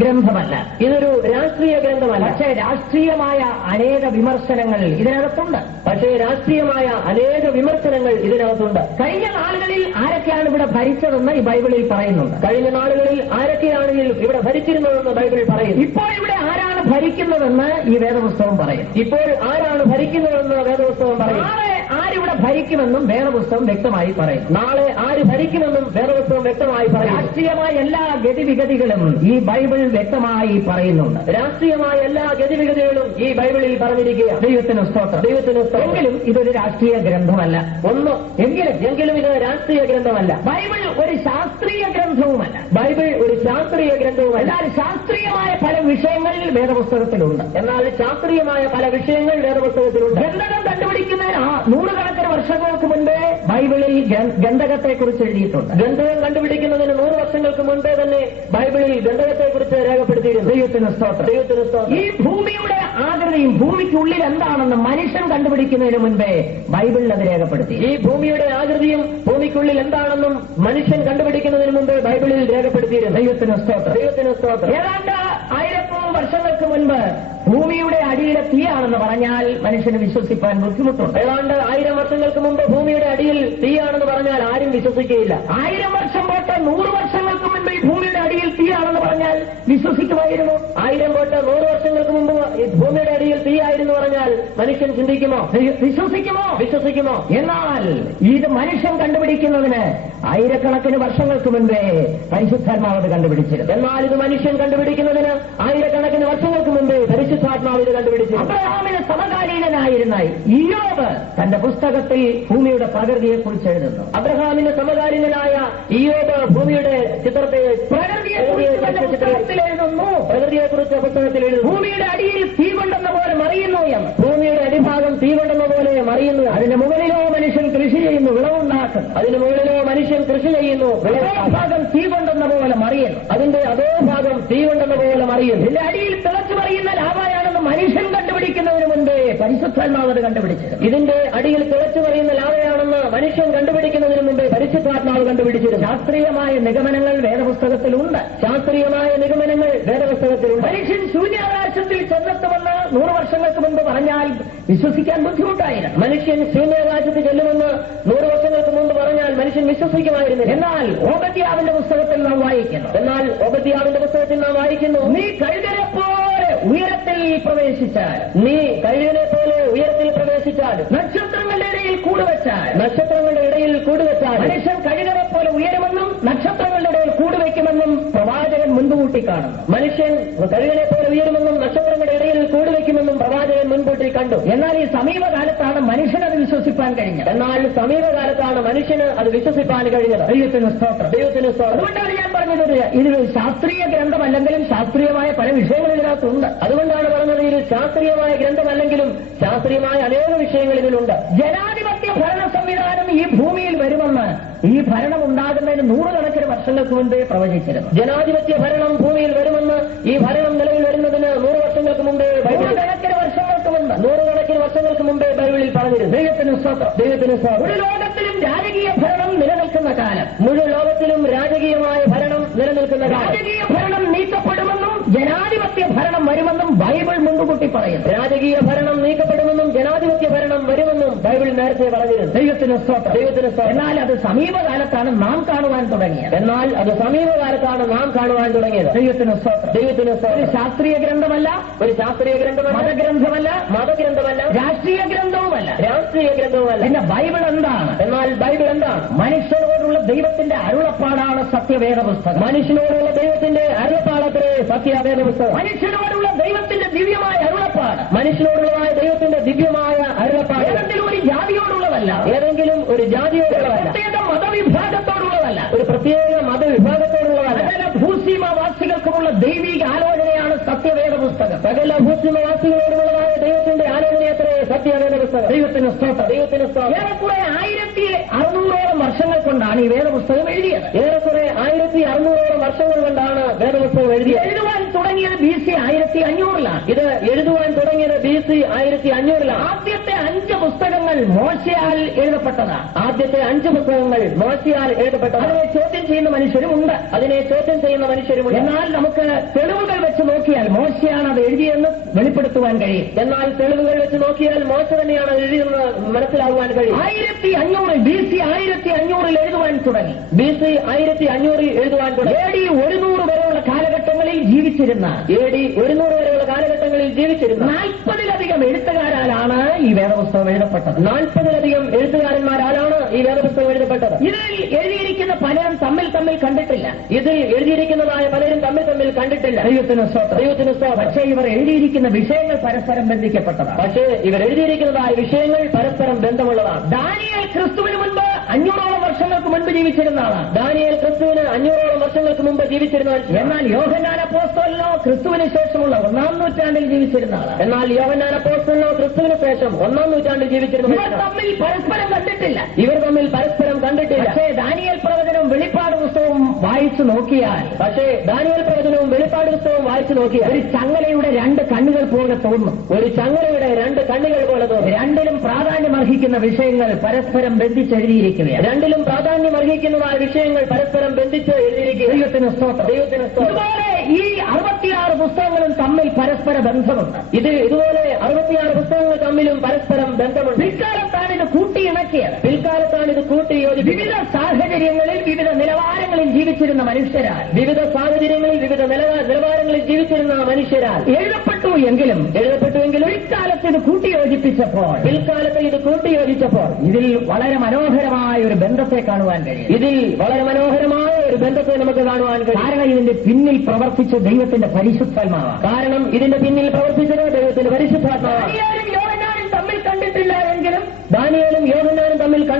ഗ്രന്ഥമല്ല. ഇതൊരു രാഷ്ട്രീയ ഗ്രന്ഥമല്ല. പക്ഷേ രാഷ്ട്രീയമായ അനേക വിമർശനങ്ങൾ ഇതിനകത്തുണ്ട്. പക്ഷേ രാഷ്ട്രീയമായ അനേക വിമർശനങ്ങൾ ഇതിനകത്തുണ്ട്. കഴിഞ്ഞ നാളുകളിൽ ആരൊക്കെയാണ് ഇവിടെ ഭരിച്ചതെന്ന് ഈ ബൈബിളിൽ പറയുന്നുണ്ട്. കഴിഞ്ഞ നാളുകളിൽ ആരൊക്കെയാണ് ഇവിടെ ഭരിച്ചിരുന്നതെന്ന് ബൈബിൾ പറയുന്നു. ഇപ്പോൾ ഇവിടെ ആരാണ് ഭരിക്കുന്നതെന്ന് ഈ വേദപുസ്തകം പറയും. ഇപ്പോൾ ആരാണ് ഭരിക്കുന്നതെന്ന് വേദപുസ്തകം പറയും. നാളെ ആരിവിടെ ഭരിക്കുമെന്നും വേദപുസ്തകം വ്യക്തമായി പറയും. നാളെ ആര് ഭരിക്കുമെന്നും വേദപുസ്തകം വ്യക്തമായി പറയും. രാഷ്ട്രീയമായ എല്ലാ ഗതിവിഗതികളും ഈ ബൈബിൾ വ്യക്തമായി പറയുന്നുണ്ട്. രാഷ്ട്രീയമായ എല്ലാ ഗതിവിഗതികളും ഈ ബൈബിളിൽ പറഞ്ഞിരിക്കുകയാണ്. ദൈവത്തിന് സ്തോത്രം. ദൈവത്തിന് സ്തോത്രം. എങ്കിലും ഇതൊരു രാഷ്ട്രീയ ഗ്രന്ഥമല്ല. എങ്കിലും ഇത് രാഷ്ട്രീയ ഗ്രന്ഥമല്ല. ബൈബിൾ ഒരു ശാസ്ത്രീയ ഗ്രന്ഥവുമല്ല. ബൈബിൾ ഒരു ശാസ്ത്രീയ ഗ്രന്ഥവുമല്ല. എന്നാൽ ശാസ്ത്രീയമായ പല വിഷയങ്ങൾ വേദപുസ്തകത്തിലുണ്ട്. എന്നാൽ ശാസ്ത്രീയമായ പല വിഷയങ്ങൾ വേദപുസ്തകത്തിലുണ്ട്. ഗന്ധകം കണ്ടുപിടിക്കുന്നതിന് 100 കണക്കിന് വർഷങ്ങൾക്ക് മുൻപേ ബൈബിളിൽ ഗന്ധകത്തെക്കുറിച്ച് എഴുതിയിട്ടുണ്ട്. ഗന്ധകം കണ്ടുപിടിക്കുന്നതിന് 100 വർഷങ്ങൾക്ക് മുൻപേ തന്നെ ബൈബിളിൽ ഗന്ധകത്തെക്കുറിച്ച് രേഖപ്പെടുത്തിയിരുന്നു. ദൈവത്തിന് സ്തോത്രം. ദൈവത്തിന് സ്തോത്രം. ഈ ഭൂമിയുടെ ആകൃതിയും ഭൂമിക്കുള്ളിൽ എന്താണെന്ന് മനുഷ്യൻ കണ്ടുപിടിക്കുന്നതിന് മുൻപേ ബൈബിളിൽ അത് രേഖപ്പെടുത്തി. ഈ ഭൂമിയുടെ ആകൃതിയും ഭൂമിക്കുള്ളിൽ എന്താണെന്നും മനുഷ്യൻ കണ്ടുപിടിക്കുന്നതിന് മുമ്പ് ബൈബിളിൽ രേഖപ്പെടുത്തിയിരുന്നു. ദൈവത്തിന് സ്തോത്രം. ദൈവത്തിന് സ്തോത്രം. ഏതാണ്ട് 1000 വർഷങ്ങൾക്ക് മുൻപ് ഭൂമിയുടെ അടിയിലെ തീയാണെന്ന് പറഞ്ഞാൽ മനുഷ്യന് വിശ്വസിക്കാൻ ബുദ്ധിമുട്ടുണ്ട്. ഏതാണ്ട് 1000 വർഷങ്ങൾക്ക് മുമ്പ് ഭൂമിയുടെ അടിയിൽ തീയാണെന്ന് പറഞ്ഞാൽ ആരും വിശ്വസിക്കുകയില്ല. 1000 വർഷം പോട്ട് 100 വർഷങ്ങൾക്ക് മുൻപ് ഈ ഭൂമിയുടെ അടിയിൽ തീയാണെന്ന് പറഞ്ഞാൽ വിശ്വസിക്കുമായിരുന്നു. 1000 പോട്ട് 100 വർഷങ്ങൾക്ക് മുമ്പ് ഭൂമിയുടെ അടിയിൽ തീയായിരുന്നു പറഞ്ഞാൽ മനുഷ്യൻ ചിന്തിക്കുമോ? വിശ്വസിക്കുമോ? എന്നാൽ ഇത് മനുഷ്യൻ കണ്ടുപിടിക്കുന്നതിന് ആയിരക്കണക്കിന് വർഷങ്ങൾക്ക് മുൻപേ പരിശുദ്ധാത്മാവ് കണ്ടുപിടിച്ചിരുന്നു. എന്നാൽ ഇത് മനുഷ്യൻ കണ്ടുപിടിക്കുന്നതിന് ആയിരക്കണക്കിന് വർഷങ്ങൾക്ക് മുമ്പേ പരിശുദ്ധാത്മാവ് ഇത് കണ്ടുപിടിച്ചു. അബ്രഹാമിന് സമകാലീനനായിരുന്ന ഇയ്യോബ് തന്റെ പുസ്തകത്തിൽ ഭൂമിയുടെ പ്രകൃതിയെക്കുറിച്ച് എഴുതുന്നു. അബ്രഹാമിന്റെ സമകാലീനനായ ഇയ്യോബ് ഭൂമിയുടെ ചിത്രത്തെ പുസ്തകത്തിൽ എഴുതുന്നു. പ്രകൃതിയെക്കുറിച്ച് പുസ്തകത്തിൽ എഴുതുന്നു. ഭൂമിയുടെ അടിയിൽ തീ കൊണ്ടെന്ന പോലെ മറിയുന്നു എന്ന്. ഭൂമിയുടെ അടിഭാഗം തീ കൊണ്ടെന്ന പോലെ മറിയുന്നു. അതിന് മുകളിലോ മനുഷ്യൻ കൃഷി ചെയ്യുന്നു, വിളവുണ്ടാക്കുന്നു. അതിന് മുകളിലോ മനുഷ്യൻ കൃഷി ചെയ്യുന്നു, ഭാഗം തീ കൊണ്ടെന്ന പോലെ മറിയുന്നു. അതിന്റെ അതേ ഭാഗം തീ കൊണ്ടെന്ന പോലെ മറിയുന്നു. ഇതിന്റെ അടിയിൽ തിളച്ചു മറിയുന്ന ലാവയാണെന്ന് മനുഷ്യൻ കണ്ടുപിടിക്കുന്നതിന് മുമ്പേ പരിശുദ്ധാത്മാവ് അത് കണ്ടുപിടിച്ചിരുന്നു. ഇതിന്റെ അടിയിൽ തിളച്ചു മറിയുന്ന ലാവയാണെന്ന് മനുഷ്യൻ കണ്ടുപിടിക്കുന്നതിന് മുമ്പേ പരിശുദ്ധാത്മാവ് കണ്ടുപിടിച്ചിരുന്നു. ശാസ്ത്രീയമായ നിഗമനങ്ങൾ വേദപുസ്തകത്തിലുണ്ട്. ശാസ്ത്രീയമായ നിഗമനങ്ങൾ വേദപുസ്തകത്തിലുണ്ട്. മനുഷ്യൻ ശൂന്യാകാശത്തിൽ ചെന്നെത്തുമെന്ന് 100 വർഷങ്ങൾക്ക് മുമ്പ് പറഞ്ഞാൽ വിശ്വസിക്കാൻ ബുദ്ധിമുട്ടായിരുന്നു. മനുഷ്യൻ ശൂന്യാകാശത്ത് ചെല്ലുമെന്ന് 100 വർഷങ്ങൾക്ക് മുമ്പ് പറഞ്ഞാൽ മനുഷ്യൻ വിശ്വസിക്കുമായിരുന്നു. എന്നാൽ ഓബദ്യാവിന്റെ പുസ്തകത്തിൽ നാം വായിക്കുന്നു. നീ കഴുകനെ പോലെ ഉയരത്തിൽ പ്രവേശിച്ചാൽ, നക്ഷത്രങ്ങളുടെ ഇടയിൽ കൂടുവെച്ചാൽ മനുഷ്യൻ കഴുകനെ പോലെ ഉയരുമെന്നും നക്ഷത്രങ്ങളുടെ ഇടയിൽ കൂടുവെക്കുമെന്നും പ്രവാചകൻ മുൻകൂട്ടി കാണുന്നു. മനുഷ്യൻ കഴുകനെ പോലെ ഉയരുമെന്നും നക്ഷത്രങ്ങളുടെ ഇടയിൽ കൂടുവെക്കുമെന്നും പ്രവാചകൻ മുൻകൂട്ടി കണ്ടു. എന്നാൽ ഈ സമീപകാലത്താണ് മനുഷ്യനത് വിശ്വസിപ്പാൻ കഴിഞ്ഞത്. ദൈവത്തിന് സ്തോത്രം. അതുകൊണ്ടാണ് ഞാൻ പറഞ്ഞത് ഇതൊരു ശാസ്ത്രീയ ഗ്രന്ഥമല്ലെങ്കിലും ശാസ്ത്രീയമായ പല വിഷയങ്ങൾ ഇതിനകത്തുണ്ട്. അതുകൊണ്ടാണ് പറഞ്ഞത് ഇത് ശാസ്ത്രീയമായ ഗ്രന്ഥമല്ലെങ്കിലും ശാസ്ത്രീയമായ അനേക വിഷയങ്ങൾ ഇതിലുണ്ട്. ജനാധിപത്യ ഭരണ സംവിധാനം ഈ ഭൂമിയിൽ വരുമെന്ന് ഈ ഭരണം ഉണ്ടാകുന്നതിന് 100 കണക്കിന് വർഷങ്ങൾക്ക് മുൻപേ പ്രവചിച്ചിരുന്നു. ജനാധിപത്യ ഭരണം ഭൂമിയിൽ വരുമെന്ന്, ഈ ഭരണം നിലവിൽ വരുന്നതിന് 100 വർഷങ്ങൾക്ക് മുമ്പേ, 100 കണക്കിന് വർഷങ്ങൾക്ക് മുമ്പേ ബൈബിളിൽ പറഞ്ഞിരുന്നു. ദൈവത്തിന് സ്തോത്രം. ഒരു ലോകത്തിലും രാജകീയ ഭരണം നിലനിൽക്കുന്ന കാലം, മുഴുവൻ ലോകത്തിലും രാജകീയമായ ഭരണം നിലനിൽക്കുന്ന കാലം. രാജകീയ ഭരണം നീക്കപ്പെടുമെന്നും ജനാധിപത്യ ഭരണം വരുമെന്നും ബൈബിൾ മുൻകൂട്ടി പറയുന്നു. രാജകീയ ഭരണം നീക്കപ്പെടുമെന്നും ജനാധിപത്യ ഭരണം വരുമെന്നും ബൈബിൾ നേരത്തെ പറഞ്ഞിരുന്നു. ദൈവത്തിന് സ്തോത്രം. എന്നാൽ അത് സമീപകാലത്താണ് നാം കാണുവാൻ തുടങ്ങിയത്. ദൈവത്തിന് സ്തോത്രം. ഒരു ശാസ്ത്രീയ ഗ്രന്ഥമല്ല, മതഗ്രന്ഥമല്ല, രാഷ്ട്രീയ ഗ്രന്ഥവുമല്ല. പിന്നെ ബൈബിൾ എന്താണ്? എന്നാൽ ബൈബിൾ എന്താണ്? മനുഷ്യരോടുള്ള ദൈവത്തിന്റെ അരുളപ്പാടാണ് സത്യവേദ പുസ്തകം. മനുഷ്യനോടുള്ള ദൈവത്തിന്റെ അരുളപ്പാടത്രേ സത്യവേദ പുസ്തകം. മനുഷ്യനോടുള്ള ദൈവത്തിന്റെ ദിവ്യമായ അരുളപ്പാട്, മനുഷ്യനോടുള്ളതായ ദൈവത്തിന്റെ ദിവ്യമായ അരുളപ്പാട് ഏതെങ്കിലും ഒരു ജാതിയോടുള്ളതല്ല, ഏതെങ്കിലും ഒരു ജാതിയോടുള്ളതല്ല, പ്രത്യേക മതവിഭാഗത്തോടുള്ളതല്ല, ഒരു പ്രത്യേക മതവിഭാഗത്തോടുള്ളതല്ല. സകല ഭൂസീമവാസികൾക്കുമുള്ള ദൈവിക ആലോചനയാണ് സത്യവേദ പുസ്തകം. സകല ഭൂസീമവാസികളോടുള്ളതായ ദൈവത്തിന്റെ ആലോചനയത്രേ സത്യവേദ പുസ്തകം. ദൈവത്തിന് സ്തോത്രം. ഏറെക്കുറെ 1600 വർഷങ്ങൾ കൊണ്ടാണ് ഈ വേദപുസ്തകം എഴുതിയത്. ഏറെക്കുറെ 1600 വർഷങ്ങൾ കൊണ്ടാണ് വേദപുസ്തകം എഴുതിയത്. എഴുതുവാൻ തുടങ്ങിയത് BC 1500-ലാണ്. ഇത് എഴുതുവാൻ തുടങ്ങിയത് BC 1500-ലാണ്. ആദ്യത്തെ 5 പുസ്തകങ്ങൾ മോശയാൽ എഴുതപ്പെട്ടതാണ്. ആദ്യത്തെ 5 പുസ്തകങ്ങൾ മോശയാൽ എഴുതപ്പെട്ടത്. അതിനെ ചോദ്യം ചെയ്യുന്ന മനുഷ്യരുമുണ്ട്. എന്നാൽ നമുക്ക് തെളിവുകൾ വെച്ച് നോക്കിയാൽ മോശയാണ് അത് എഴുതിയെന്ന് വെളിപ്പെടുത്തുവാൻ കഴിയും. എന്നാൽ തെളിവുകൾ വെച്ച് നോക്കിയാൽ മോശ തന്നെയാണ് എഴുതിയെന്ന് മനസ്സിലാകുവാൻ കഴിയും. 1500 BC 1500 എഴുതുവാൻ തുടങ്ങി. BC 1500 എഴുതുവാൻ തുടങ്ങി. AD 100 വരെയുള്ള കാലഘട്ടങ്ങളിൽ ജീവിച്ചിരുന്ന 40-ലധികം എഴുത്തുകാരാലാണ് ഈ വേദപുസ്തകം എഴുതപ്പെട്ടത്. 40-ലധികം എഴുത്തുകാരന്മാരാലാണ് ഈ വേദപുസ്തകം എഴുതപ്പെട്ടത്. ഇതിൽ എഴുതിയിരിക്കുന്ന പലരും തമ്മിൽ കണ്ടിട്ടില്ല. ഇതിൽ എഴുതിയിരിക്കുന്നതായ പലരും തമ്മിൽ കണ്ടിട്ടില്ല. ദൈവത്തിന് സ്തോത്രം. പക്ഷേ ഇവർ എഴുതിയിരിക്കുന്ന വിഷയങ്ങൾ പരസ്പരം ബന്ധിക്കപ്പെട്ടതാണ്. ബന്ധമുള്ളതാണ്. ദാനിയേൽ ക്രിസ്തുവിന് മുൻപ് 500-ഓളം വർഷങ്ങൾക്ക് മുൻപ് ജീവിച്ചിരുന്ന ആളാണ്. ദാനിയേൽ ക്രിസ്തുവിന് 500-ഓളം വർഷങ്ങൾക്ക് മുമ്പ് ജീവിച്ചിരുന്ന. എന്നാൽ യോഹന്നാൻ അപ്പോസ്തലനോ ക്രിസ്തുവിന് ശേഷമുള്ള 1-ാം നൂറ്റാണ്ടിൽ ജീവിച്ചിരുന്ന ആളാണ്. എന്നാൽ യോഹന്നാൻ അപ്പോസ്തലനോ ക്രിസ്തുവിന് ശേഷം 1-ാം നൂറ്റാണ്ടിൽ ജീവിച്ചിരുന്ന. ഇവർ തമ്മിൽ പരസ്പരം കണ്ടിട്ടില്ല. പക്ഷേ ദാനിയേൽ പ്രവചനവും വെളിപ്പാട് പുസ്തകവും വായിച്ചു നോക്കിയാൽ ഒരു ചങ്ങലയുടെ 2 കണ്ണുകൾ പോലെ തോന്നും. രണ്ടിലും പ്രാധാന്യമർഹിക്കുന്ന വിഷയങ്ങൾ പരസ്പരം ബന്ധിച്ചെഴുതിയിരിക്കുകയാണ്. ദൈവത്തിന് സ്തോത്രം. ഇതുപോലെ ഈ 66 പുസ്തകങ്ങളും തമ്മിൽ പരസ്പര ബന്ധമുണ്ട്. ഇതുപോലെ 66 പുസ്തകങ്ങൾ തമ്മിലും പരസ്പരം ബന്ധമുണ്ട്. പിൽക്കാലത്താണ് ഇത് കൂട്ടിയിണക്കിയത്. വിവിധ സാഹചര്യങ്ങളിൽ വിവിധ നിലവാരങ്ങളിൽ ജീവിച്ചിരുന്ന മനുഷ്യരാൽ എഴുതപ്പെട്ടു എങ്കിലും പിൽക്കാലത്ത് ഇത് കൂട്ടിയോജിപ്പിച്ചപ്പോൾ ഇതിൽ വളരെ മനോഹരമായ ഒരു ബന്ധത്തെ കാണുവാൻ കഴിയും. നമുക്ക് കാണുവാൻ കഴിയും. കാരണം ഇതിന്റെ പിന്നിൽ പ്രവർത്തിച്ച ദൈവത്തിന്റെ പരിശുദ്ധാത്മാവാണ്. തമ്മിൽ കണ്ടിട്ടില്ല എങ്കിലും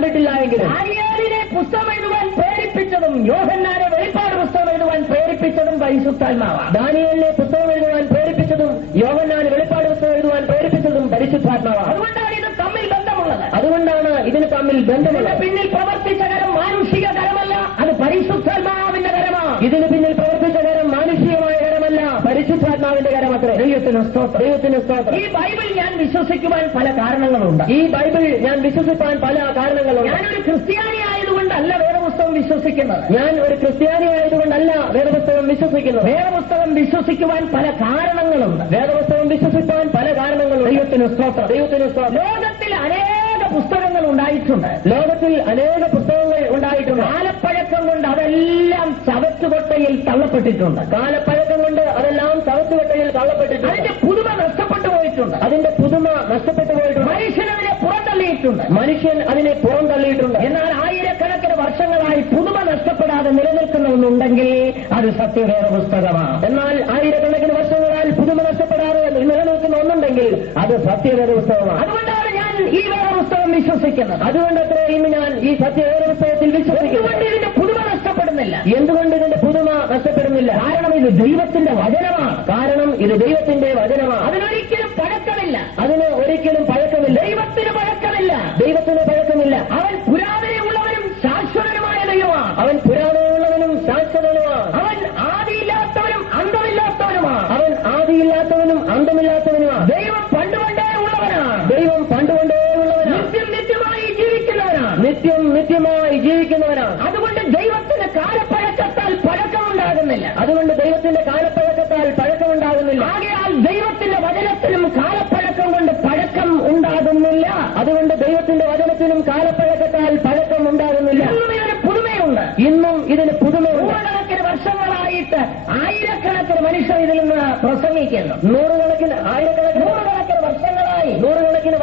കണ്ടിട്ടില്ല എങ്കിൽ ദാനിയേലിനെ പുസ്തകം എഴുതുവാൻ പ്രേരിപ്പിച്ചതും യോഹന്നാനെ വെളിപ്പാട് പുസ്തകം എഴുതുവാൻ പ്രേരിപ്പിച്ചതും പരിശുദ്ധാത്മാവാണ്. ദാനിയേലിനെ പുസ്തകം എഴുതുവാൻ പ്രേരിപ്പിച്ചതും യോഹന്നാന് വെളിപ്പാട് പുസ്തകം എഴുതുവാൻ പ്രേരിപ്പിച്ചതും പരിശുദ്ധാത്മാവാണ്. അതുകൊണ്ടാണ് ഇത് തമ്മിൽ ബന്ധമുള്ളത്. അതുകൊണ്ടാണ് ഇതിന് തമ്മിൽ ബന്ധമുള്ളത്. പിന്നിൽ പ്രവർത്തിച്ച കരം മാനുഷിക കരമല്ല, അത് പരിശുദ്ധാത്മാവിന്റെ കരമാണ്. ഇതിന് പിന്നിൽ പ്രവർത്തിച്ച കരം മാനുഷികമായ കരമല്ല, പരിശുദ്ധാത്മാവിന്റെ കരമത്രേ. ദൈവത്തിന് സ്തോത്രം, ദൈവത്തിന് സ്തോത്രം. ഈ ബൈബിൾ ഞാൻ വിശ്വസിക്കുവാൻ പല കാരണങ്ങളുണ്ട്. ഈ ബൈബിൾ ഞാൻ വിശ്വസിക്കാൻ പല കാരണങ്ങളുണ്ട്. ഞാനൊരു ക്രിസ്ത്യാനി ആയതുകൊണ്ടല്ല വേദപുസ്തകം വിശ്വസിക്കുന്നത്. ഞാൻ ഒരു ക്രിസ്ത്യാനി ആയതുകൊണ്ടല്ല വേദപുസ്തകം വിശ്വസിക്കുന്നത്. വേദപുസ്തകം വിശ്വസിക്കുവാൻ പല കാരണങ്ങളുണ്ട്. വേദപുസ്തകം വിശ്വസിക്കാൻ പല കാരണങ്ങളുണ്ട്. ദൈവത്തിന് സ്തോത്രം, ദൈവത്തിന് സ്തോത്രം. ലോകത്തിൽ അനേക പുസ്തകങ്ങൾ ഉണ്ടായിട്ടുണ്ട്. ലോകത്തിൽ അനേക പുസ്തകങ്ങൾ ഉണ്ടായിട്ടുണ്ട്. കാലപ്പഴക്കം കൊണ്ട് അതെല്ലാം ചവറ്റുകൊട്ടയിൽ തള്ളപ്പെട്ടിട്ടുണ്ട്. കാലപ്പഴക്കം കൊണ്ട് അതെല്ലാം ചവറ്റുകൊട്ടയിൽ തള്ളപ്പെട്ടിട്ടുണ്ട്. അതിന്റെ പുതുമ നഷ്ടപ്പെട്ടു പോയിട്ടുണ്ട്. അതിന്റെ പുതുമ നഷ്ടപ്പെട്ടു പോയിട്ടുണ്ട്. മനുഷ്യൻ അതിനെ പുറന്തള്ളിയിട്ടുണ്ട്. മനുഷ്യൻ അതിനെ പുറന്തള്ളിയിട്ടുണ്ട്. എന്നാൽ ആയിരക്കണക്കിന് വർഷങ്ങളായി പുതുമ നഷ്ടപ്പെടാതെ നിലനിൽക്കുന്ന ഒന്നുണ്ടെങ്കിൽ അത് സത്യവേദ പുസ്തകമാണ്. എന്നാൽ ആയിരക്കണക്കിന് വർഷങ്ങളാൽ പുതുമ നഷ്ടപ്പെടാതെ നിലനിൽക്കുന്ന ഒന്നുണ്ടെങ്കിൽ അത് സത്യവേദ പുസ്തകമാണ്. അതുകൊണ്ടാണ് ഞാൻ ഈ വേദപുസ്തകം വിശ്വസിക്കുന്നത്. അതുകൊണ്ടത്ര ഇന്ന് ഞാൻ ഈ സത്യവേദ പുസ്തകത്തിൽ വിശ്വസിക്കുന്നു. എന്തുകൊണ്ട് ഇതിന്റെ പുതുമ നഷ്ടപ്പെടുന്നില്ല? എന്തുകൊണ്ട് ഇതിന്റെ പുതുമ നഷ്ടപ്പെടുന്നില്ല? കാരണം ഇത് ദൈവത്തിന്റെ വചനമാണ്. കാരണം ഇത് ദൈവത്തിന്റെ വചനമാണ്. അതിനൊരിക്കലും പഴക്കമില്ല. അതിന് ഒരിക്കലും പഴക്കമില്ല. ദൈവത്തിന് പഴക്കമില്ല. ദൈവത്തിന് പഴക്കമില്ല. അവൻ പുരാതനമുള്ളവനും ശാശ്വതനുമായ ദൈവമാണ്. അവൻ പുരാതനമുള്ളവനും ശാശ്വതനുമാണ്. അവൻ ആദിയില്ലാത്തവനും അന്തമില്ലാത്തവനുമാണ്. അവൻ ആദിയില്ലാത്തവനും അന്തമില്ലാത്തവനുമാണ്. ദൈവം പണ്ടുപണ്ടേ ഉള്ളവനാണ്. ദൈവം പണ്ടുകൊണ്ടേ ഉള്ളവനാണ്. നിത്യം നിത്യമായി ജീവിക്കുന്നവനാണ്. നിത്യം നിത്യമായി ജീവിക്കുന്നവനാണ്. അതുകൊണ്ട് ദൈവത്തിന് കാലപ്പഴക്കത്താൽ പഴക്കമുണ്ടാകുന്നില്ല. അതുകൊണ്ട് ദൈവത്തിന്റെ കാലപ്പഴക്കത്താൽ പഴക്കമുണ്ടാകുന്നില്ല. ആകയാൽ ദൈവത്തിന്റെ വചനത്തിനും കാലപ്പഴക്കം കൊണ്ട് പഴക്കം ഉണ്ടാകുന്നില്ല. അതുകൊണ്ട് ദൈവത്തിന്റെ വചനത്തിനും കാലപ്പഴക്കത്താൽ പഴക്കം ഉണ്ടാകുന്നില്ല. ഇന്നും ഇതിന് പുതുമയുണ്ട്. ഇന്നും ഇതിന് പുതുമയുണ്ട്. നൂറുകണക്കിന് വർഷങ്ങളായിട്ട് ആയിരക്കണക്കിന് മനുഷ്യർ ഇതിൽ നിന്ന് പ്രസംഗിക്കുന്നു. നൂറുകണക്കിന്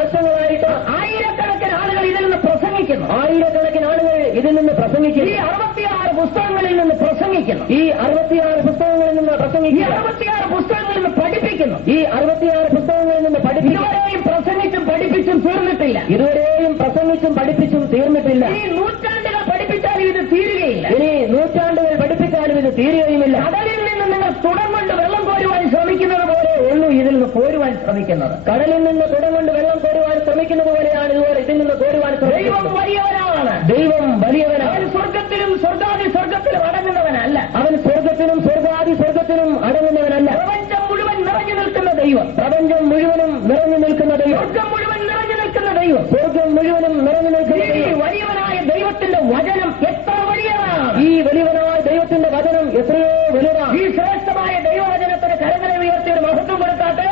വർഷങ്ങളായിട്ട് ആയിരക്കണക്കിന് ആളുകൾ ഇതിൽ നിന്ന് പ്രസംഗിക്കുന്നു. ആയിരക്കണക്കിന് ആളുകൾ ഇതിൽ നിന്ന് പ്രസംഗിക്കുന്നു. ഈ 66 പുസ്തകങ്ങളിൽ നിന്ന് പ്രസംഗിക്കുന്നു. ഈ 66 പുസ്തകങ്ങളിൽ നിന്ന് ഈ പ്രസംഗിക്കുന്നു. 66 പുസ്തകങ്ങളിൽ നിന്ന് പഠിപ്പിക്കുന്നു. ഈ 66 പുസ്തകങ്ങളിൽ നിന്ന് ഇതുവരെയും പ്രസംഗിച്ചും പഠിപ്പിച്ചും തീർന്നിട്ടില്ല. ഇതുവരെയും പ്രസംഗിച്ചും പഠിപ്പിച്ചും തീർന്നിട്ടില്ല. ഈ നൂറ്റാണ്ടുകൾ പഠിപ്പിച്ചാലും ഇത് തീരുകയില്ല. ഇനി നൂറ്റാണ്ടുകൾ പഠിപ്പിച്ചാലും ഇത് തീരുകയുമില്ല. കടലിൽ നിന്ന് നിങ്ങൾ തുടം കൊണ്ട് വെള്ളം കോരുവാൻ ശ്രമിക്കുന്നത് പോലെ ഉള്ളൂ ഇതിൽ നിന്ന് കോരുവാൻ ശ്രമിക്കുന്നത്. കടലിൽ നിന്ന് തുടം കൊണ്ട് വെള്ളം കോരുവാൻ ശ്രമിക്കുന്നത് പോലെയാണ് ഇതുപോലെ ഇതിൽ നിന്ന് കോരുവാൻ ദൈവം ശ്രമിക്കുന്നത്. വലിയവനാണ്. ദൈവം വലിയവനാണ്. അവൻ സ്വർഗത്തിലും സ്വർഗാദി സ്വർഗത്തിലും അടങ്ങുന്നവനല്ല. അവൻ സ്വർഗത്തിനും സ്വർഗാദി സ്വർഗത്തിനും അടങ്ങുന്നവനല്ല. പ്രപഞ്ചം മുഴുവൻ നിറഞ്ഞു നിൽക്കുന്ന ദൈവം. പ്രപഞ്ചം മുഴുവനും നിറഞ്ഞു നിൽക്കുന്ന ദൈവം. സ്വർഗം മുഴുവൻ നിറഞ്ഞു നിൽക്കുന്ന ദൈവം. സ്വർഗം മുഴുവനും നിറഞ്ഞു നിൽക്കുന്ന ഈ ദൈവം. വലിയവനായ ദൈവത്തിന്റെ വചനം എത്ര വലിയതാണ്. ഈ വലിയവനായ ദൈവത്തിന്റെ വചനം എത്രയോ വലുതാണ്. ഈ ശ്രേഷ്ഠമായ ദൈവവചനത്തിന് കരങ്ങളെ ഉയർത്തി ഒരു മഹത്വം കൊടുക്കാട്ടെ.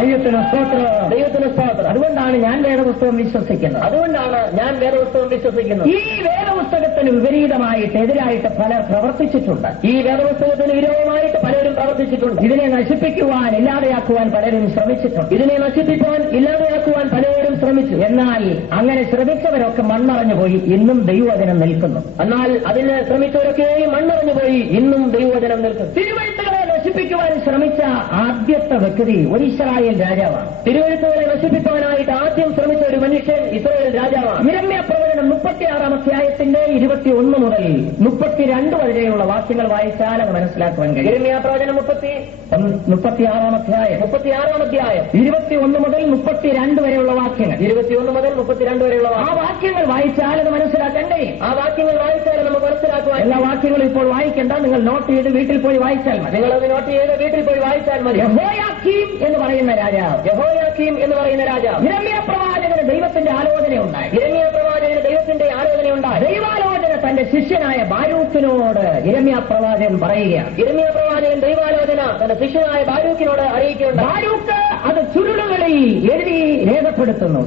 ദൈവത്തിന് സ്തോത്രം, ദൈവത്തിന് സ്തോത്രം. അതുകൊണ്ടാണ് ഞാൻ വേദപുസ്തകം വിശ്വസിക്കുന്നത്. അതുകൊണ്ടാണ് ഞാൻ വേദപുസ്തകം വിശ്വസിക്കുന്നത്. ഈ വേദപുസ്തകത്തിന് വിപരീതമായിട്ട് എതിരായിട്ട് പലർ പ്രവർത്തിച്ചിട്ടുണ്ട്. ഈ വേദപുസ്തകത്തിന് വിരോധമായിട്ട് പലരും പ്രവർത്തിച്ചിട്ടുണ്ട്. ഇതിനെ നശിപ്പിക്കുവാൻ, ഇല്ലാതെയാക്കുവാൻ പലരും ശ്രമിച്ചിട്ടുണ്ട്. ഇതിനെ നശിപ്പിക്കുവാൻ, ഇല്ലാതെയാക്കുവാൻ പലരും ശ്രമിച്ചു. എന്നാൽ അങ്ങനെ ശ്രമിച്ചവരൊക്കെ മൺമറഞ്ഞു പോയി. ഇന്നും ദൈവവചനം നിൽക്കുന്നു. എന്നാൽ അതിന് ശ്രമിച്ചവരൊക്കെയും മണ്ണറിഞ്ഞു പോയി. ഇന്നും ദൈവവചനം നിൽക്കുന്നു. തിരുവഴുത്തുകളെ നശിപ്പിക്കുവാൻ ശ്രമിച്ച ആദ്യത്തെ വ്യക്തി ഒരു ഇസ്രായേൽ രാജാവാണ്. തിരുവഴുത്തുകളെ നശിപ്പിക്കാനായിട്ട് ആദ്യം ശ്രമിച്ച ഒരു മനുഷ്യൻ ഇസ്രായേൽ രാജാവാണ്. യിരെമ്യാ പ്രവചനം 36-ാം അധ്യായത്തിന്റെ 21 മുതൽ 32 വരെയുള്ള വാക്യങ്ങൾ വായിച്ചാൽ അത് മനസ്സിലാക്കുവാൻ കഴിയും. യിരെമ്യാ പ്രവചനം 36-ാം അധ്യായം 21 മുതൽ 32 വരെയുള്ള വാക്യങ്ങൾ. 21 മുതൽ 32 വരെയുള്ള ആ വാക്യങ്ങൾ വായിച്ചാൽ അത് മനസ്സിലാക്കാൻ കഴിയും. ആ വാക്യങ്ങൾ വായിച്ചാൽ നമുക്ക് മനസ്സിലാക്കുവാൻ. എല്ലാ വാക്യങ്ങളും ഇപ്പോൾ വായിക്കേണ്ട, നിങ്ങൾ നോട്ട് ചെയ്ത് വീട്ടിൽ പോയി വായിച്ചാൽ മതി. നിങ്ങളത് നോട്ട് ചെയ്ത് വീട്ടിൽ പോയി വായിച്ചാൽ മതി. യഹോയാക്കീം എന്ന് പറയുന്ന രാജാവ്, യഹോയാക്കീം എന്ന് പറയുന്ന രാജാവ്, യിരെമ്യാ പ്രവാചകന് ദൈവത്തിന്റെ ആലോചനയുണ്ടായി. യിരെമ്യാ പ്രവാചകന് ദൈവത്തിന്റെ ആലോചനയുണ്ടായി. ദൈവാലോചന തന്റെ ശിഷ്യനായ ബാരൂക്കിനോട് യിരെമ്യാ പ്രവാചകൻ പറയുകയാണ്. യിരെമ്യാ പ്രവാചകൻ ദൈവാലോചന തന്റെ ശിഷ്യനായ ബാരൂക്കിനോട് അറിയിക്കുകയുണ്ടായി. ബാരൂക്ക് അത് ചുരുളുകളിൽ എഴുതി രേഖപ്പെടുത്തുന്നു,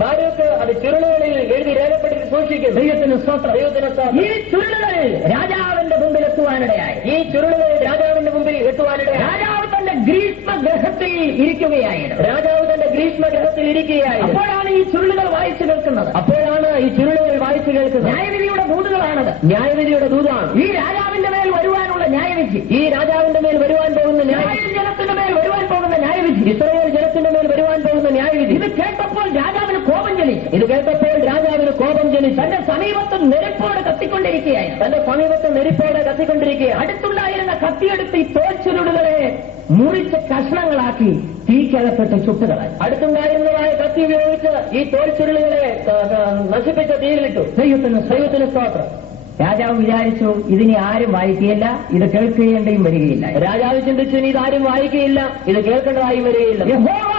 ബാരൂക്ക് അത് ചുരുളുകളിൽ എഴുതി രേഖപ്പെടുത്തി സൂക്ഷിക്കുന്നു. ദൈവത്തിന് സ്തോത്രം. ദൈവത്തിന് സ്തോത്രം. ഈ ചുരുളുകൾ രാജാവിന്റെ മുമ്പിൽ എത്തുവാനിടയായി. ഈ ചുരുളുകൾ രാജാവിന്റെ മുമ്പിൽ എത്തുവാനിടയായി. രാജാവ് തന്റെ ഗ്രീഷ്മഗ്രഹത്തിൽ ഇരിക്കുകയായിരുന്നു. രാജാവ് തന്റെ ഗ്രീഷ്മഗ്രഹത്തിൽ ഇരിക്കുകയായിരുന്നു. അപ്പോഴാണ് ഈ ചുരുളുകൾ വായിച്ചു കേൾക്കുന്നത്. വായിച്ചു കേൾക്കുന്നത്. ന്യായവിധിയുടെ ദൂതുകളാണത്. ന്യായവിധിയുടെ ദൂതാണ്. ഈ രാജാവിന്റെ മേൽ വരുവാനുള്ള ന്യായവിധി. ഈ രാജാവിന്റെ മേൽ വരുവാൻ പോകുന്ന ഇസ്രായേൽ ജനത്തിന്റെ മേൽ വരുവാൻ പോകുന്ന ന്യായവിധി. ഇസ്രായേൽ ജനത്തിന്റെ മേൽ വരുവാൻ പോകുന്ന ന്യായവിധി. ഇത് കേട്ടപ്പോൾ രാജാവിന് കോപം ജനിച്ചു. ഇത് കേട്ടപ്പോൾ രാജാവിന് കോപം ജനിച്ചു. തന്റെ സമീപത്ത് നെരുപ്പോട് കത്തിക്കൊണ്ടിരിക്കുകയാണ്. തന്റെ സമീപത്ത് നെരുപ്പോടെ കത്തിക്കൊണ്ടിരിക്കുക. അടുത്തുണ്ടായിരുന്ന കത്തിയെടുത്ത് ഈ തോൽച്ചുരുളുകളെ മുറിച്ച് കഷ്ണങ്ങളാക്കി തീക്കകത്തിട്ട് ചുട്ടുകളായി. അടുത്തുണ്ടായിരുന്നതായ കത്തി ഉപയോഗിച്ച് ഈ തോൽച്ചുരുളുകളെ നശിപ്പിച്ച തീയിലിട്ടു. ദൈവത്തിന് സ്തോത്രം. രാജാവ് വിചാരിച്ചു ഇതിനി ആരും വായിക്കുകയില്ല, ഇത് കേൾക്കേണ്ടയും വരികയില്ല. രാജാവ് ചിന്തിച്ചു ഇനി ഇതാരും വായിക്കുകയില്ല, ഇത് കേൾക്കേണ്ടതായും വരികയില്ല. യഹോവ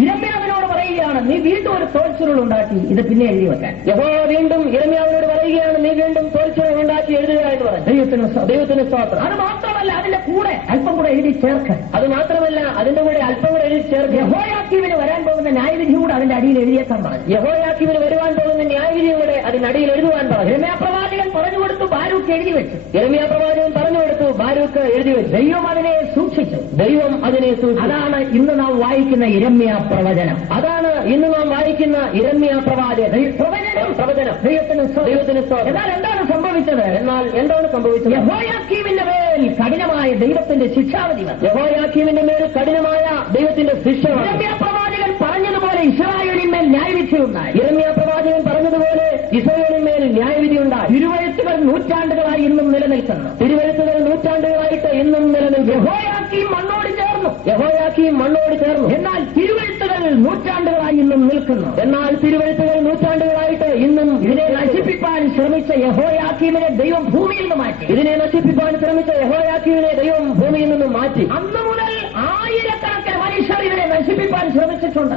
യിരെമ്യാവിനോട് പറയുകയാണ്, നീ വീണ്ടും ഒരു തോൽച്ചുരുൾ ഉണ്ടാക്കി ഇത് പിന്നെ എഴുതി വെക്കാൻ. യഹോവ വീണ്ടും യിരെമ്യാവിനോട് പറയുകയാണ്, നീ വീണ്ടും തോൽച്ചുരുൾ ഉണ്ടാക്കി എഴുതുക എന്ന് പറഞ്ഞു. ദൈവത്തിന് സ്തോത്രം. അത് മാത്രമല്ല അതിന്റെ കൂടെ അല്പം കൂടെ എഴുതി ചേർക്ക്. അത് മാത്രമല്ല അതിന്റെ കൂടെ അല്പം കൂടെ എഴുതി ചേർക്ക്. യഹോയാക്കീമിന് വരാൻ പോകുന്ന ന്യായവിധി കൂടെ അതിന്റെ അടിയിൽ എഴുതിയേക്കാൻ പറഞ്ഞു. യഹോയാക്കീമിന് വരുവാൻ പോകുന്ന ന്യായവിധി കൂടെ അതിനടിയിൽ എഴുതുവാൻ പറഞ്ഞു. യിരെമ്യാ പ്രവാചകൻ പറഞ്ഞു കൊടുത്തു, ബാരൂക്ക് എഴുതി വെച്ചു. യിരെമ്യാ പ്രവാചകൻ പറഞ്ഞു കൊടുത്തു, ബാരൂക്ക് എഴുതി വെച്ചു. ദൈവം അതിനെ സൂക്ഷിച്ചു. അതാണ് ഇന്ന് നാം വായിക്കുന്ന യിരെമ്യാ പ്രവചനം. അതാണ് ഇന്ന് നാം വായിക്കുന്ന യിരെമ്യാ പ്രവചനം. ദൈവത്തിന് എന്നാൽ എന്താണ് സംഭവിച്ചത്? യഹോയാക്കീമിന്റെ മേൽ കഠിനമായ ദൈവത്തിന്റെ ശിക്ഷാവിധി വന്നു. യഹോയാക്കീമിന്റെ മേൽ കഠിനമായ ദൈവത്തിന്റെ ശിക്ഷ. യിരെമ്യാ പ്രവാചകൻ പറഞ്ഞതുപോലെ ഇസ്രായേലിന്മേൽ ന്യായവിധി ഉണ്ടായി. യിരെമ്യാ പ്രവാചകൻ പറഞ്ഞതുപോലെ ഇസ്രായേലിന്മേൽ ന്യായവിധി ഉണ്ടായി. തിരുവെഴുത്തുകൾ നൂറ്റാണ്ടുകളായി ഇന്നും നിലനിൽക്കുന്നു. തിരുവെഴുത്തുകൾ നൂറ്റാണ്ടുകളായിട്ട് ഇന്നും നിലനിൽക്കുന്നു. യഹോയാക്കീം മണ്ണോട് ചേർന്നു. എന്നാൽ തിരുവെഴുത്തുകൾ നൂറ്റാണ്ടുകളായി ഇന്നും നിൽക്കുന്നു. ഇന്നും ഇതിനെ നശിപ്പിക്കാൻ ശ്രമിച്ച യഹോയാക്കീമിനെ ദൈവം ഭൂമിയിൽ നിന്ന് മാറ്റി. അന്ന് മുതൽ ആയിരക്കണക്കിന് മനുഷ്യർ ഇതിനെ നശിപ്പിക്കാൻ ശ്രമിച്ചിട്ടുണ്ട്.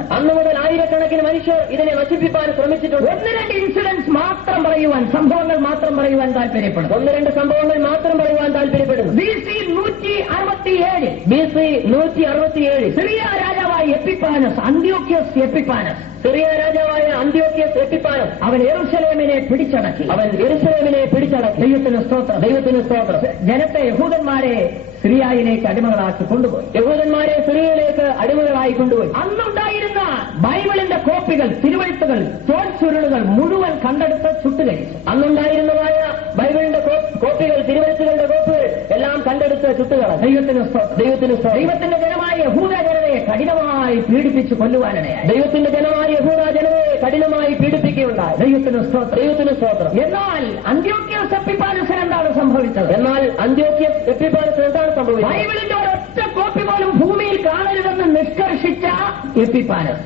ഒന്ന് രണ്ട് ഇൻസിഡൻസ് മാത്രം പറയുവാൻ, സംഭവങ്ങൾ മാത്രം പറയുവാൻ താല്പര്യപ്പെടുന്നു. BC 167 സിറിയ രാജാവായ എപ്പിഫാനസ്, അന്ത്യോക്യസ് എപ്പിഫാനസ്, അവൻ യെരൂശലേമിനെ പിടിച്ചടക്കി. ദൈവത്തിന് സ്തോത്രം. ജനത്തെ യഹൂദന്മാരെ സിറിയയിലേക്ക് അടിമകളാക്കി കൊണ്ടുപോയി. അന്നുണ്ടായിരുന്ന ബൈബിളിന്റെ കോപ്പികൾ, തിരുവെഴുത്തുകൾ, തോൽച്ചുരുളുകൾ മുഴുവൻ കണ്ടെടുത്ത് ചുട്ടുകഴിച്ചു. അന്നുണ്ടായിരുന്നതായ ബൈബിളിന്റെ കോപ്പികൾ, തിരുവെഴുത്തുകളുടെ കോപ്പികൾ എല്ലാം കണ്ടെടുത്ത് ചുട്ടുകള. ദൈവത്തിന് ദൈവത്തിന്റെ ജനമായ യഹൂദ ജനതയെ കഠിനമായി പീഡിപ്പിച്ച് കൊല്ലുവാനിടയായി. ദൈവത്തിന്റെ ജനമായ യഹൂദ ജനതയെ കഠിനമായി പീഡിപ്പിക്കുകയുണ്ടായി. ദൈവത്തിന് സ്തോത്രം. എന്നാൽ അന്ത്യോക്യസ് എപ്പിഫാനസിന് എന്താണ് സംഭവിച്ചത്? ബൈബിളിന്റെ ഒരൊറ്റ കോപ്പി പോലും ഭൂമിയിൽ കാണരുതെന്ന് നിഷ്കർഷിച്ച എപ്പിഫാനസ്.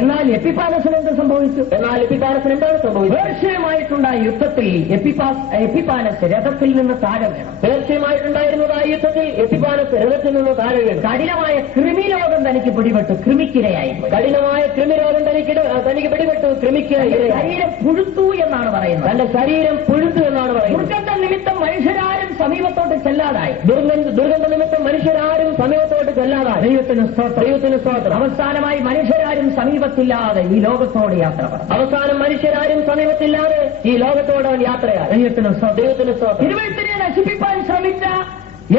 എന്നാൽ എപ്പിഫാനസിന് എന്ത് സംഭവിച്ചു? പേർഷ്യയുമായിട്ടുണ്ടായ യുദ്ധത്തിൽ എപ്പിഫാനസ് രഥത്തിൽ നിന്ന് താഴെ വീണു. പേർഷ്യയുമായിട്ടുണ്ടായിരുന്നതായ യുദ്ധത്തിൽ എപ്പിഫാനസ് രഥത്തിൽ നിന്ന് താഴെ വീണു. കഠിനമായ കൃമിരോഗം തനിക്ക് പിടിപെട്ടു, കൃമിക്കിരയായി. കഠിനമായ കൃമിരോഗം തനിക്ക് പിടിപെട്ടു, കൃമിക്കിരയായി. ശരീരം പുഴുത്തു എന്നാണ് പറയുന്നത്. തന്റെ ശരീരം പുഴുത്തു എന്നാണ് പറയുന്നത്. ദുർഗന്ധ നിമിത്തം മനുഷ്യരാരും സമീപത്തോട്ട് ചെല്ലാതായി. ദുർഗന്ധ നിമിത്തം മനുഷ്യരാരും സമീപത്തോട്ട് ചെല്ലാതായി. ദൈവത്തിന് സ്തോത്രം. അവസാനമായി മനുഷ്യരാരും സമീപത്തില്ലാതെ ഈ ലോകത്തോട് യാത്ര പറഞ്ഞു. യാത്രയായി. ദൈവത്തിന് സ്തോത്രം. തിരുവെഴുത്തിനെ നശിപ്പിക്കാൻ ശ്രമിച്ച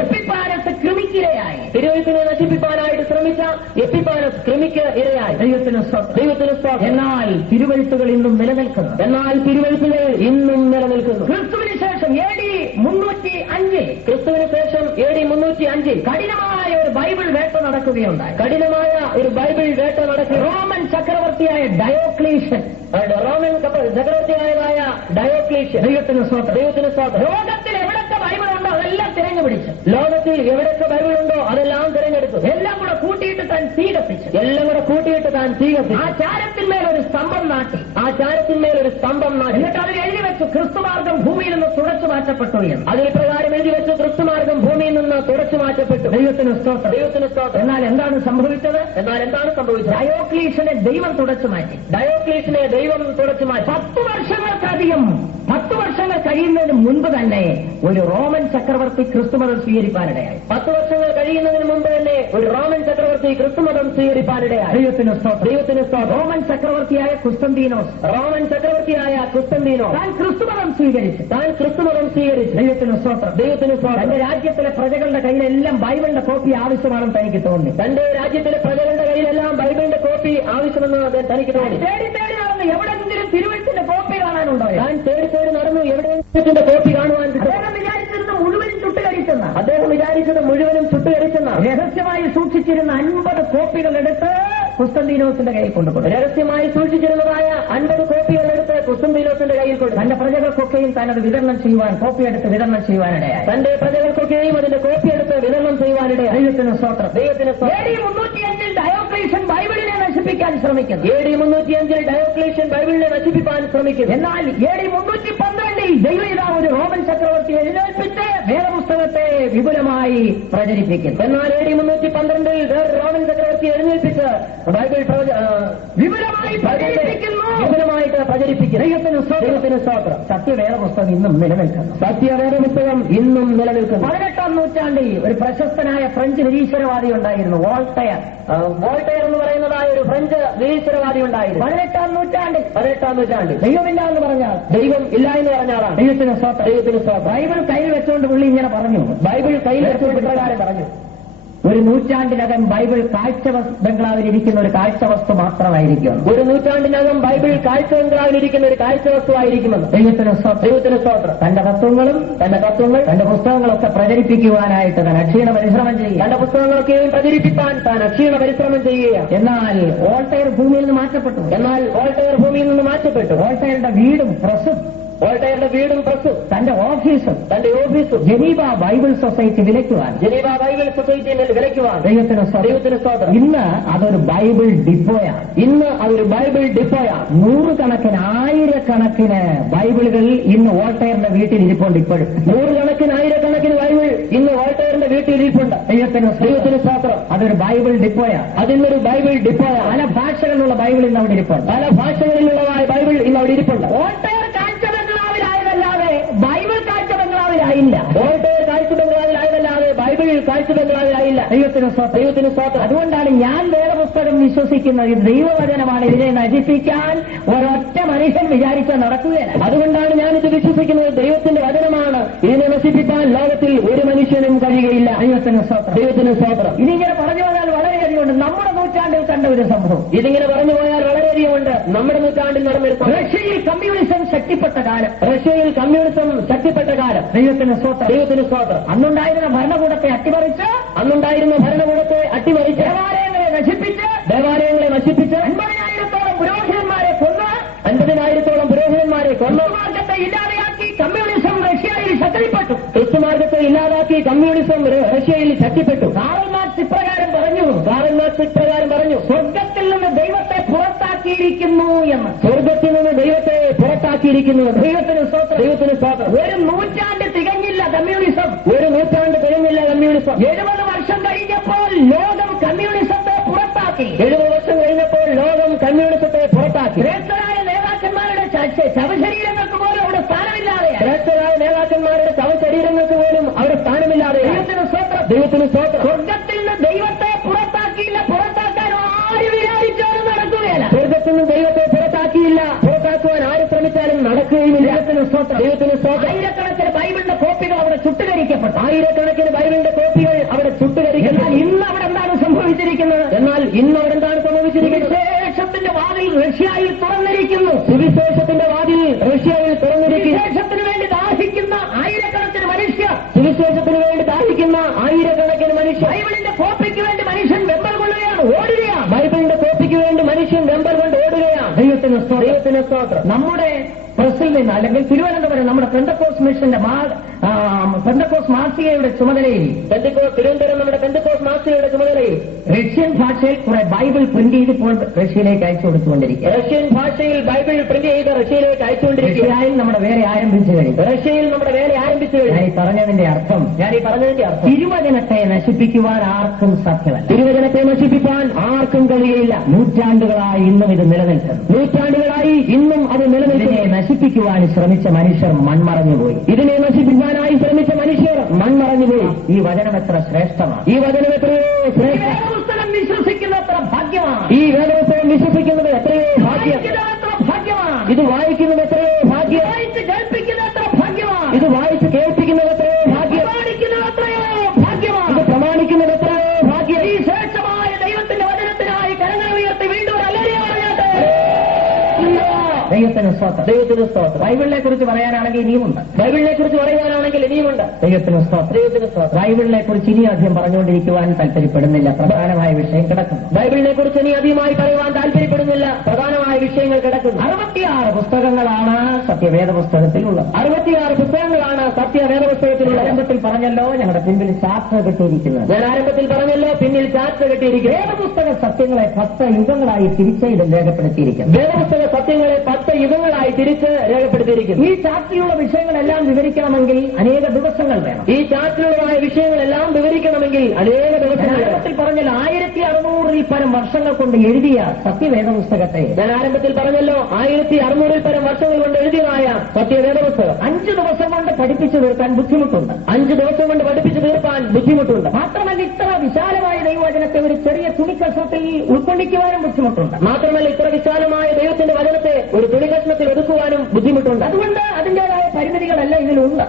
എപ്പിഫാനസ് കൃമിക്കിരയായി. തിരുവെഴുത്തിനെ നശിപ്പിക്കാനായിട്ട് ശ്രമിച്ച എപ്പിഫാനസ് കൃമിക്ക് ഇരയായി. ദൈവത്തിന് സ്തോത്രം. എന്നാൽ തിരുവെഴുത്തുകൾ ഇന്നും നിലനിൽക്കുന്നു. ക്രിസ്തുവിന് ശേഷം AD 305 കഠിനമായ ഒരു ബൈബിൾ വേട്ട നടക്കുകയുണ്ടായി. റോമൻ ചക്രവർത്തിയായ ഡയോക്ലീഷ്യൻ. ദൈവത്തിന് സ്തോത്രം. ലോകത്തിൽ എവിടത്തെ ബൈബിൾ ഉണ്ടോ അതെല്ലാം തിരഞ്ഞുപിടിച്ചു. എല്ലാം കൂടെ കൂട്ടിയിട്ട് താൻ തീ കത്തിച്ചു. ആ ചാരത്തിന്മേൽ ഒരു സ്തംഭം നാട്ടി. എന്നിട്ട് അതിൽ എഴുതി വെച്ചു, ക്രിസ്തുമാർഗം ഭൂമിയിൽ നിന്ന് തുടച്ചു മാറ്റപ്പെട്ടു എന്ന്. അതിൽ പ്രകാരം എഴുതി വെച്ചു, ക്രിസ്തുമാർഗം ഭൂമിയിൽ നിന്ന് തുടച്ചു മാറ്റപ്പെട്ടു. ദൈവത്തിന് സ്തോത്രം. എന്നാൽ എന്താണ് സംഭവിച്ചത്? ഡയോക്ലീഷ്യനെ ദൈവം തുടച്ചു മാറ്റി. 10 വർഷങ്ങൾ കഴിയുന്നതിന് മുൻപ് തന്നെ ഒരു റോമൻ ചക്രവർത്തി ക്രിസ്തുമതം സ്വീകരിപ്പാനിടയായി. 10 വർഷങ്ങൾ കഴിയുന്നതിന് മുമ്പ് തന്നെ ഒരു റോമൻ ചക്രവർത്തി ക്രിസ്തുമതം സ്വീകരിപ്പാനിടയായി. ദൈവത്തിന് സ്തോത്രം. റോമൻ ചക്രവർത്തിയായ കുസ്തന്തീനോസ് താൻ ക്രിസ്തുമതം സ്വീകരിച്ചു. ദൈവത്തിന് സ്തോത്രം. തന്റെ രാജ്യത്തിലെ പ്രജകളുടെ കയ്യിലെല്ലാം ബൈബിളിന്റെ കോപ്പി ആവശ്യമാണെന്ന് തനിക്ക് തോന്നി. തനിക്ക് തോന്നി. തേടി നടന്ന് എവിടെയെങ്കിലും തിരുവെഴുത്തിന്റെ കോപ്പി കാണാനുണ്ടോ? താൻ തേടി നടന്നു എവിടെയെങ്കിലും കോപ്പി കാണുവാൻ വിചാരിച്ചിരുന്ന മുഴുവൻ ചുട്ടുകരിച്ച ചുട്ടുകരിച്ചെന്ന അദ്ദേഹം വിചാരിച്ചത് മുഴുവനും ചുട്ടുകരിച്ചെന്ന രഹസ്യമായി സൂക്ഷിച്ചിരുന്ന 50 കോപ്പികൾ എടുത്ത് കുസ്തന്തീനോസിന്റെ കയ്യിൽ കൊണ്ടുപോയി. രഹസ്യമായി സൂക്ഷിച്ചിരുന്നതായ 50 കോപ്പികൾ എടുത്ത് കുസ്തന്തീനോസിന്റെ കയ്യിൽ കൊടുത്തു. തന്റെ പ്രജകൾക്കൊക്കെയും താനത് വിതരണം ചെയ്യുവാൻ, കോപ്പിയെടുത്ത് വിതരണം ചെയ്യുവാനിടയായി. തന്റെ പ്രജകൾക്കൊക്കെയും അതിന്റെ കോപ്പിയെടുത്ത് വിതരണം ചെയ്യുവാനിടയായി. ദൈവത്തിന് സ്തോത്രം. ദൈവത്തിന് AD 305 ഡയോക്ലീഷ്യൻ ബൈബിളിനെ നശിപ്പിക്കാൻ ശ്രമിക്കുന്നു. AD 305 ഡയോക്ലീഷ്യൻ ബൈബിളിനെ നശിപ്പിക്കാൻ ശ്രമിക്കുന്നു. എന്നാൽ AD 312 ദൈവപിതാവ് ഒരു റോമൻ ചക്രവർത്തി എഴുന്നേൽപ്പിച്ച് വേദപുസ്തകത്തെ വിപുലമായി പ്രചരിപ്പിക്കുന്നു. എന്നാൽ AD 312 വേറെ റോമൻ ചക്രവർത്തി എഴുന്നേൽപ്പിച്ച് ബൈബിൾ വിപുലമായി പ്രചരിപ്പിക്കുന്നു. വിപുലമായിട്ട് പ്രചരിപ്പിക്കുന്നു. ദൈവത്തിന് സ്തോത്രം. സത്യവേദ പുസ്തകം ഇന്നും നിലനിൽക്കുന്നു. സത്യവേദ പുസ്തകം ഇന്നും നിലനിൽക്കുന്നു. 18ാം നൂറ്റാണ്ടിൽ ഒരു പ്രശസ്തനായ ഫ്രഞ്ച് നിരീശ്വരവാദി ഉണ്ടായിരുന്നു, വോൾട്ടയർ. വോൾട്ടയർ എന്ന് പറയുന്നതായ ഒരു ഫ്രഞ്ച് നിരീശ്വരവാദി ഉണ്ടായിരുന്നു. 18ാം നൂറ്റാണ്ടിൽ ദൈവമില്ല എന്ന് പറഞ്ഞാൽ, ദൈവം ഇല്ല എന്ന് പറഞ്ഞാലാണ്. ദൈവത്തിന് സ്തോത്രം. ദൈവത്തിന് സ്തോത്രം. ബൈബിൾ കയ്യിൽ വെച്ചുകൊണ്ട് പുള്ളി ഇങ്ങനെ പറഞ്ഞു. ബൈബിൾ കയ്യിൽ വെച്ചുകൊണ്ട് പ്രകാരം പറഞ്ഞു, ഒരു നൂറ്റാണ്ടിനകം ബൈബിൾ കാഴ്ച ബംഗ്ലാവിലിരിക്കുന്ന ഒരു കാഴ്ച വസ്തു മാത്രമായിരിക്കും. ഒരു നൂറ്റാണ്ടിനകം ബൈബിൾ കാഴ്ച ബംഗ്ലാവിലിരിക്കുന്ന ഒരു കാഴ്ച വസ്തു ആയിരിക്കുമെന്ന്. ദൈവത്തിന് സ്തോത്രം. തന്റെ തത്വങ്ങൾ തന്റെ പുസ്തകങ്ങളൊക്കെ പ്രചരിപ്പിക്കുവാനായിട്ട് താൻ അക്ഷീണ പരിശ്രമം ചെയ്യുക. തന്റെ പുസ്തകങ്ങളൊക്കെയും പ്രചരിപ്പിക്കാൻ താൻ അക്ഷീണ പരിശ്രമം ചെയ്യുക. എന്നാൽ വോൾട്ടയർ ഭൂമിയിൽ നിന്ന് മാറ്റപ്പെട്ടു. വോൾട്ടയറുടെ വീടും പ്രസും, വോൾട്ടയറുടെ വീടും പ്രസും, തന്റെ ഓഫീസും ജനീവ ബൈബിൾ സൊസൈറ്റി വിലയ്ക്കുവാൻ. ദൈവത്തിന് സ്തോത്രം. ഇന്ന് അതൊരു ബൈബിൾ ഡിപ്പോയാണ്. നൂറുകണക്കിന് ആയിരക്കണക്കിന് ബൈബിളുകൾ ഇന്ന് വോൾട്ടയറിന്റെ വീട്ടിൽ ഇരിപ്പുണ്ട്. ഇപ്പോഴും നൂറുകണക്കിന് ആയിരക്കണക്കിന് ബൈബിൾ ഇന്ന് വോൾട്ടയറിന്റെ വീട്ടിൽ ഇരിപ്പുണ്ട്. ദൈവത്തിന് സ്തോത്രം. അതൊരു ബൈബിൾ ഡിപ്പോയാണ്. അതിന്നൊരു ബൈബിൾ ഡിപ്പോയാണ്. പല ഭാഷകളിലുള്ള ബൈബിൾ ഇന്ന് അവിടെ ഇരിപ്പുണ്ട്. പല ഭാഷകളിലുള്ളതായ ബൈബിൾ ഇന്ന് അവിടെ ഇരിപ്പുണ്ട്. വോൾട്ടയർ കാഴ്ച ബംഗ്ലാവിലായതല്ലാതെ ബൈബിൾ കാഴ്ച ബംഗ്ലാവിലായില്ല. വോൾട്ടയർ കാഴ്ച ബംഗ്ലാവിലായതല്ലാതെ ബൈബിൾ കാഴ്ച ബംഗ്ലാവിലായില്ല. ദൈവത്തിന് സ്തോത്രം. അതുകൊണ്ടാണ് ഞാൻ വേദപുസ്തകം വിശ്വസിക്കുന്നത്. ഇത് ദൈവവചനമാണ്. ഇതിനെ നശിപ്പിക്കാൻ ഒരൊറ്റ മനുഷ്യൻ വിചാരിച്ചാൽ നടക്കുകയില്ല. അതുകൊണ്ടാണ് ഞാനിത് വിശ്വസിക്കുന്നത്. ദൈവത്തിന്റെ വചനമാണ്. ഇതിനെ നശിപ്പിക്കാൻ ലോകത്തിൽ ഒരു മനുഷ്യനും കഴിയുകയില്ല. ദൈവത്തിന് സ്തോത്രം. ഇതിങ്ങനെ പറഞ്ഞു പോയാൽ വളരെയധികമുണ്ട്. നമ്മുടെ നൂറ്റാണ്ടിൽ കണ്ട ഒരു സംഭവം. ഇതിങ്ങനെ പറഞ്ഞു പോയാൽ വളരെയധികമുണ്ട്. നമ്മുടെ നൂറ്റാണ്ടിൽ നടന്നൊരു റഷ്യയിൽ കമ്മ്യൂണിസം ശക്തിപ്പെട്ട കാലം. ദൈവത്തിന് സ്തോത്രം. അന്നുണ്ടായിരുന്ന ഭരണകൂടത്തെ അട്ടിമറിച്ച് ദേവാലയങ്ങളെ നശിപ്പിച്ച് 50,000-ഓളം പുരോഹിതന്മാരെ കൊന്ന് മാർഗത്തെ ഇല്ലാതെയാക്കി കമ്മ്യൂണിസം റഷ്യയിൽ ശക്തിപ്പെട്ടു. ക്രിസ്തുമാർഗത്തെ ഇല്ലാതാക്കി കമ്മ്യൂണിസം റഷ്യയിൽ ശക്തിപ്പെട്ടു. കാറൽ മാർക്സ് ഇപ്രകാരം പറഞ്ഞു, സ്വർഗത്തിൽ നിന്ന് ദൈവത്തെ പുറത്താക്കിയിരിക്കുന്നു എന്ന്. ദൈവത്തിന് സ്തോത്രം. ഒരു നൂറ്റാണ്ട് തികഞ്ഞില്ല കമ്മ്യൂണിസം. 70 വർഷം കഴിഞ്ഞപ്പോൾ ലോകം കമ്മ്യൂണിസത്തെ പുറത്താക്കി. ശ്രേഷ്ഠരായ നേതാക്കന്മാരുടെ ശവശരീരങ്ങൾക്ക് പോലും അവിടെ സ്ഥാനമില്ലാതെ. ദൈവത്തിന് സ്തോത്രം. സ്വർഗത്തിൽ നിന്ന് ദൈവത്തെ പുറത്താക്കിയില്ല. പുറത്താക്കാൻ ആര് വിചാരിച്ചാലും നടക്കുകയില്ല. സ്വർഗത്തിൽ നിന്ന് ദൈവത്തെ പുറത്താക്കുവാൻ ആര് ശ്രമിച്ചാലും നടക്കുകയുമില്ല. ദൈവത്തിന് സ്തോത്രം. ആയിരക്കണക്കിന് ബൈബിളിന്റെ കോപ്പികൾ അവിടെ ചുട്ടുകരിക്കപ്പെട്ടു. എന്നാൽ ഇന്ന് അവിടെ എന്താണ് സംഭവിച്ചിരിക്കുന്നത്? സുവിശേഷത്തിന്റെ വാതിൽ റഷ്യയിൽ തുറന്നിരിക്കുന്നു. സുവിശേഷത്തിന് വേണ്ടി ദാഹിക്കുന്ന ആയിരക്കണക്കിന് മനുഷ്യർ. ബൈബിളിന്റെ കോപ്പിക്ക് വേണ്ടി മനുഷ്യൻ വെമ്പൽ കൊള്ളുകയാണ്, ഓടുകയാണ്. ദൈവത്തിന് സ്തോത്രം. നമ്മുടെ പ്രസിൽ നിന്ന് അല്ലെങ്കിൽ തിരുവനന്തപുരം നമ്മുടെ പെന്തക്കോസ് മിഷന്റെ പെന്തക്കോസ് മാസികയുടെ ചുമതലയിൽ റഷ്യൻ ഭാഷയിൽ കുറെ ബൈബിൾ പ്രിന്റ് ചെയ്ത് ഇപ്പോൾ റഷ്യയിലേക്ക് അയച്ചു കൊടുത്തുകൊണ്ടിരിക്കുക. റഷ്യയിൽ നമ്മുടെ വേറെ ആരംഭിച്ചു കഴിഞ്ഞു. ഞാൻ ഈ പറഞ്ഞതിന്റെ അർത്ഥം തിരുവചനത്തെ നശിപ്പിക്കുവാൻ ആർക്കും സാധ്യമല്ല. കഴിയുകയില്ല. നൂറ്റാണ്ടുകളായി ഇന്നും ഇത് നിലനിൽക്കുന്നു. ഇതിനെ നശിപ്പിക്കുവാൻ ശ്രമിച്ച മനുഷ്യർ മൺമറഞ്ഞുപോയി. ഈ വചനം എത്ര ശ്രേഷ്ഠമാണ്. പുസ്തകം വിശ്വസിക്കുന്നത്ര ഭാഗ്യമാണ്. വിശ്വസിക്കുന്നത് എത്രയോ ഭാഗ്യമാണ്. ഇത് വായിക്കുന്നത് എത്രയോ ഭാഗ്യം. വായിച്ച് കേൾപ്പിക്കുന്നത്ര ഭാഗ്യമാണ്. ഇത് വായിച്ച് കേൾപ്പിക്കുന്നത് എത്രയോ ഭാഗ്യം. ഭാഗ്യമാണ്. പ്രമാണിക്കുന്നത് എത്രയോ ഭാഗ്യം. ഈ ശ്രേഷ്ഠമായ ദൈവത്തിന്റെ വചനത്തിനായി കരങ്ങൾ ഉയർത്തി വീണ്ടും ഒരു അലറിയ പറഞ്ഞാട്ടെ. ദൈവത്തിന് സ്തോത്രം. ദൈവത്തിന് സ്തോത്രം. ബൈബിളിനെ കുറിച്ച് പറയാനാണെങ്കിൽ ഇനിയുമുണ്ട്. ബൈബിളിനെ കുറിച്ച് പറയാനാണെങ്കിൽ ഇനിയുമുണ്ട്. ദൈവത്തിന് സ്തോത്രം. ദൈവത്തിന് സ്തോത്രം. ബൈബിളിനെ കുറിച്ച് ഇനി അധികം പറഞ്ഞുകൊണ്ടിരിക്കുവാൻ താല്പര്യപ്പെടുന്നില്ല. പ്രധാനമായ വിഷയം കിടക്കുന്നു. ബൈബിളിനെ കുറിച്ച് ഇനി അധികമായി പറയുവാൻ താല്പര്യപ്പെടുന്നില്ല. പ്രധാനമായ വിഷയങ്ങൾ കിടക്കുന്നു. 66 പുസ്തകങ്ങളാണ് സത്യവേദ പുസ്തകത്തിലുള്ളത്. 66 പുസ്തകങ്ങളാണ് സത്യവേദ പുസ്തകത്തിലുള്ള. ആരംഭത്തിൽ പറഞ്ഞല്ലോ ഞങ്ങളുടെ പിൻപിൽ ചാർട്ട് കെട്ടിയിരിക്കുന്നത്. ഞാൻ ആരംഭത്തിൽ പറഞ്ഞല്ലോ പിന്നിൽ ചാർട്ട് കെട്ടിയിരിക്കുന്നു. വേദപുസ്തക സത്യങ്ങളെ 10 യുഗങ്ങളായി തിരിച്ച് ഇതിൽ രേഖപ്പെടുത്തിയിരിക്കുന്നു. വേദപുസ്തക സത്യങ്ങളെ 10 യുഗങ്ങളായി തിരിച്ച് രേഖപ്പെടുത്തിയിരിക്കുന്നു. ഈ ചാർട്ടിലുള്ള വിഷയങ്ങളെല്ലാം വിവരിക്കണമെങ്കിൽ അനേക ദിവസങ്ങൾ വേണം. ഈ ചാർട്ടിലുള്ളതായ വിഷയങ്ങളെല്ലാം വിവരിക്കണമെങ്കിൽ അനേക ദിവസങ്ങൾ. ആരംഭത്തിൽ പറഞ്ഞാൽ 1600 പരം വർഷങ്ങൾ കൊണ്ട് എഴുതിയ സത്യവേദ പുസ്തകത്തെ ഞാൻ ആരംഭത്തിൽ പറഞ്ഞല്ലോ 1600 പരം വർഷങ്ങൾ കൊണ്ട് എഴുതിയതായ സത്യവേദ പുസ്തകം 5 ദിവസം കൊണ്ട് പഠിപ്പിച്ചു തീർക്കാൻ ബുദ്ധിമുട്ടുണ്ട്. 5 ദിവസം കൊണ്ട് പഠിപ്പിച്ചു തീർക്കാൻ ബുദ്ധിമുട്ടുണ്ട്. മാത്രമല്ല ഇത്ര വിശാലമായ ദൈവവചനത്തെ ഒരു ചെറിയ തുണിക്കഷത്തിൽ ഉൾക്കൊള്ളിക്കുവാനും ബുദ്ധിമുട്ടുണ്ട്. മാത്രമല്ല ഇത്ര വിശാലമായ ദൈവത്തിന്റെ വചനത്തെ ഒരു തുണികഷ്ണത്തിൽ ഒതുക്കുവാനും ബുദ്ധിമുട്ടുണ്ട്. അതുകൊണ്ട് അതിന്റേതായ പരിമിതികളെല്ലാം ഇതിലുണ്ട്.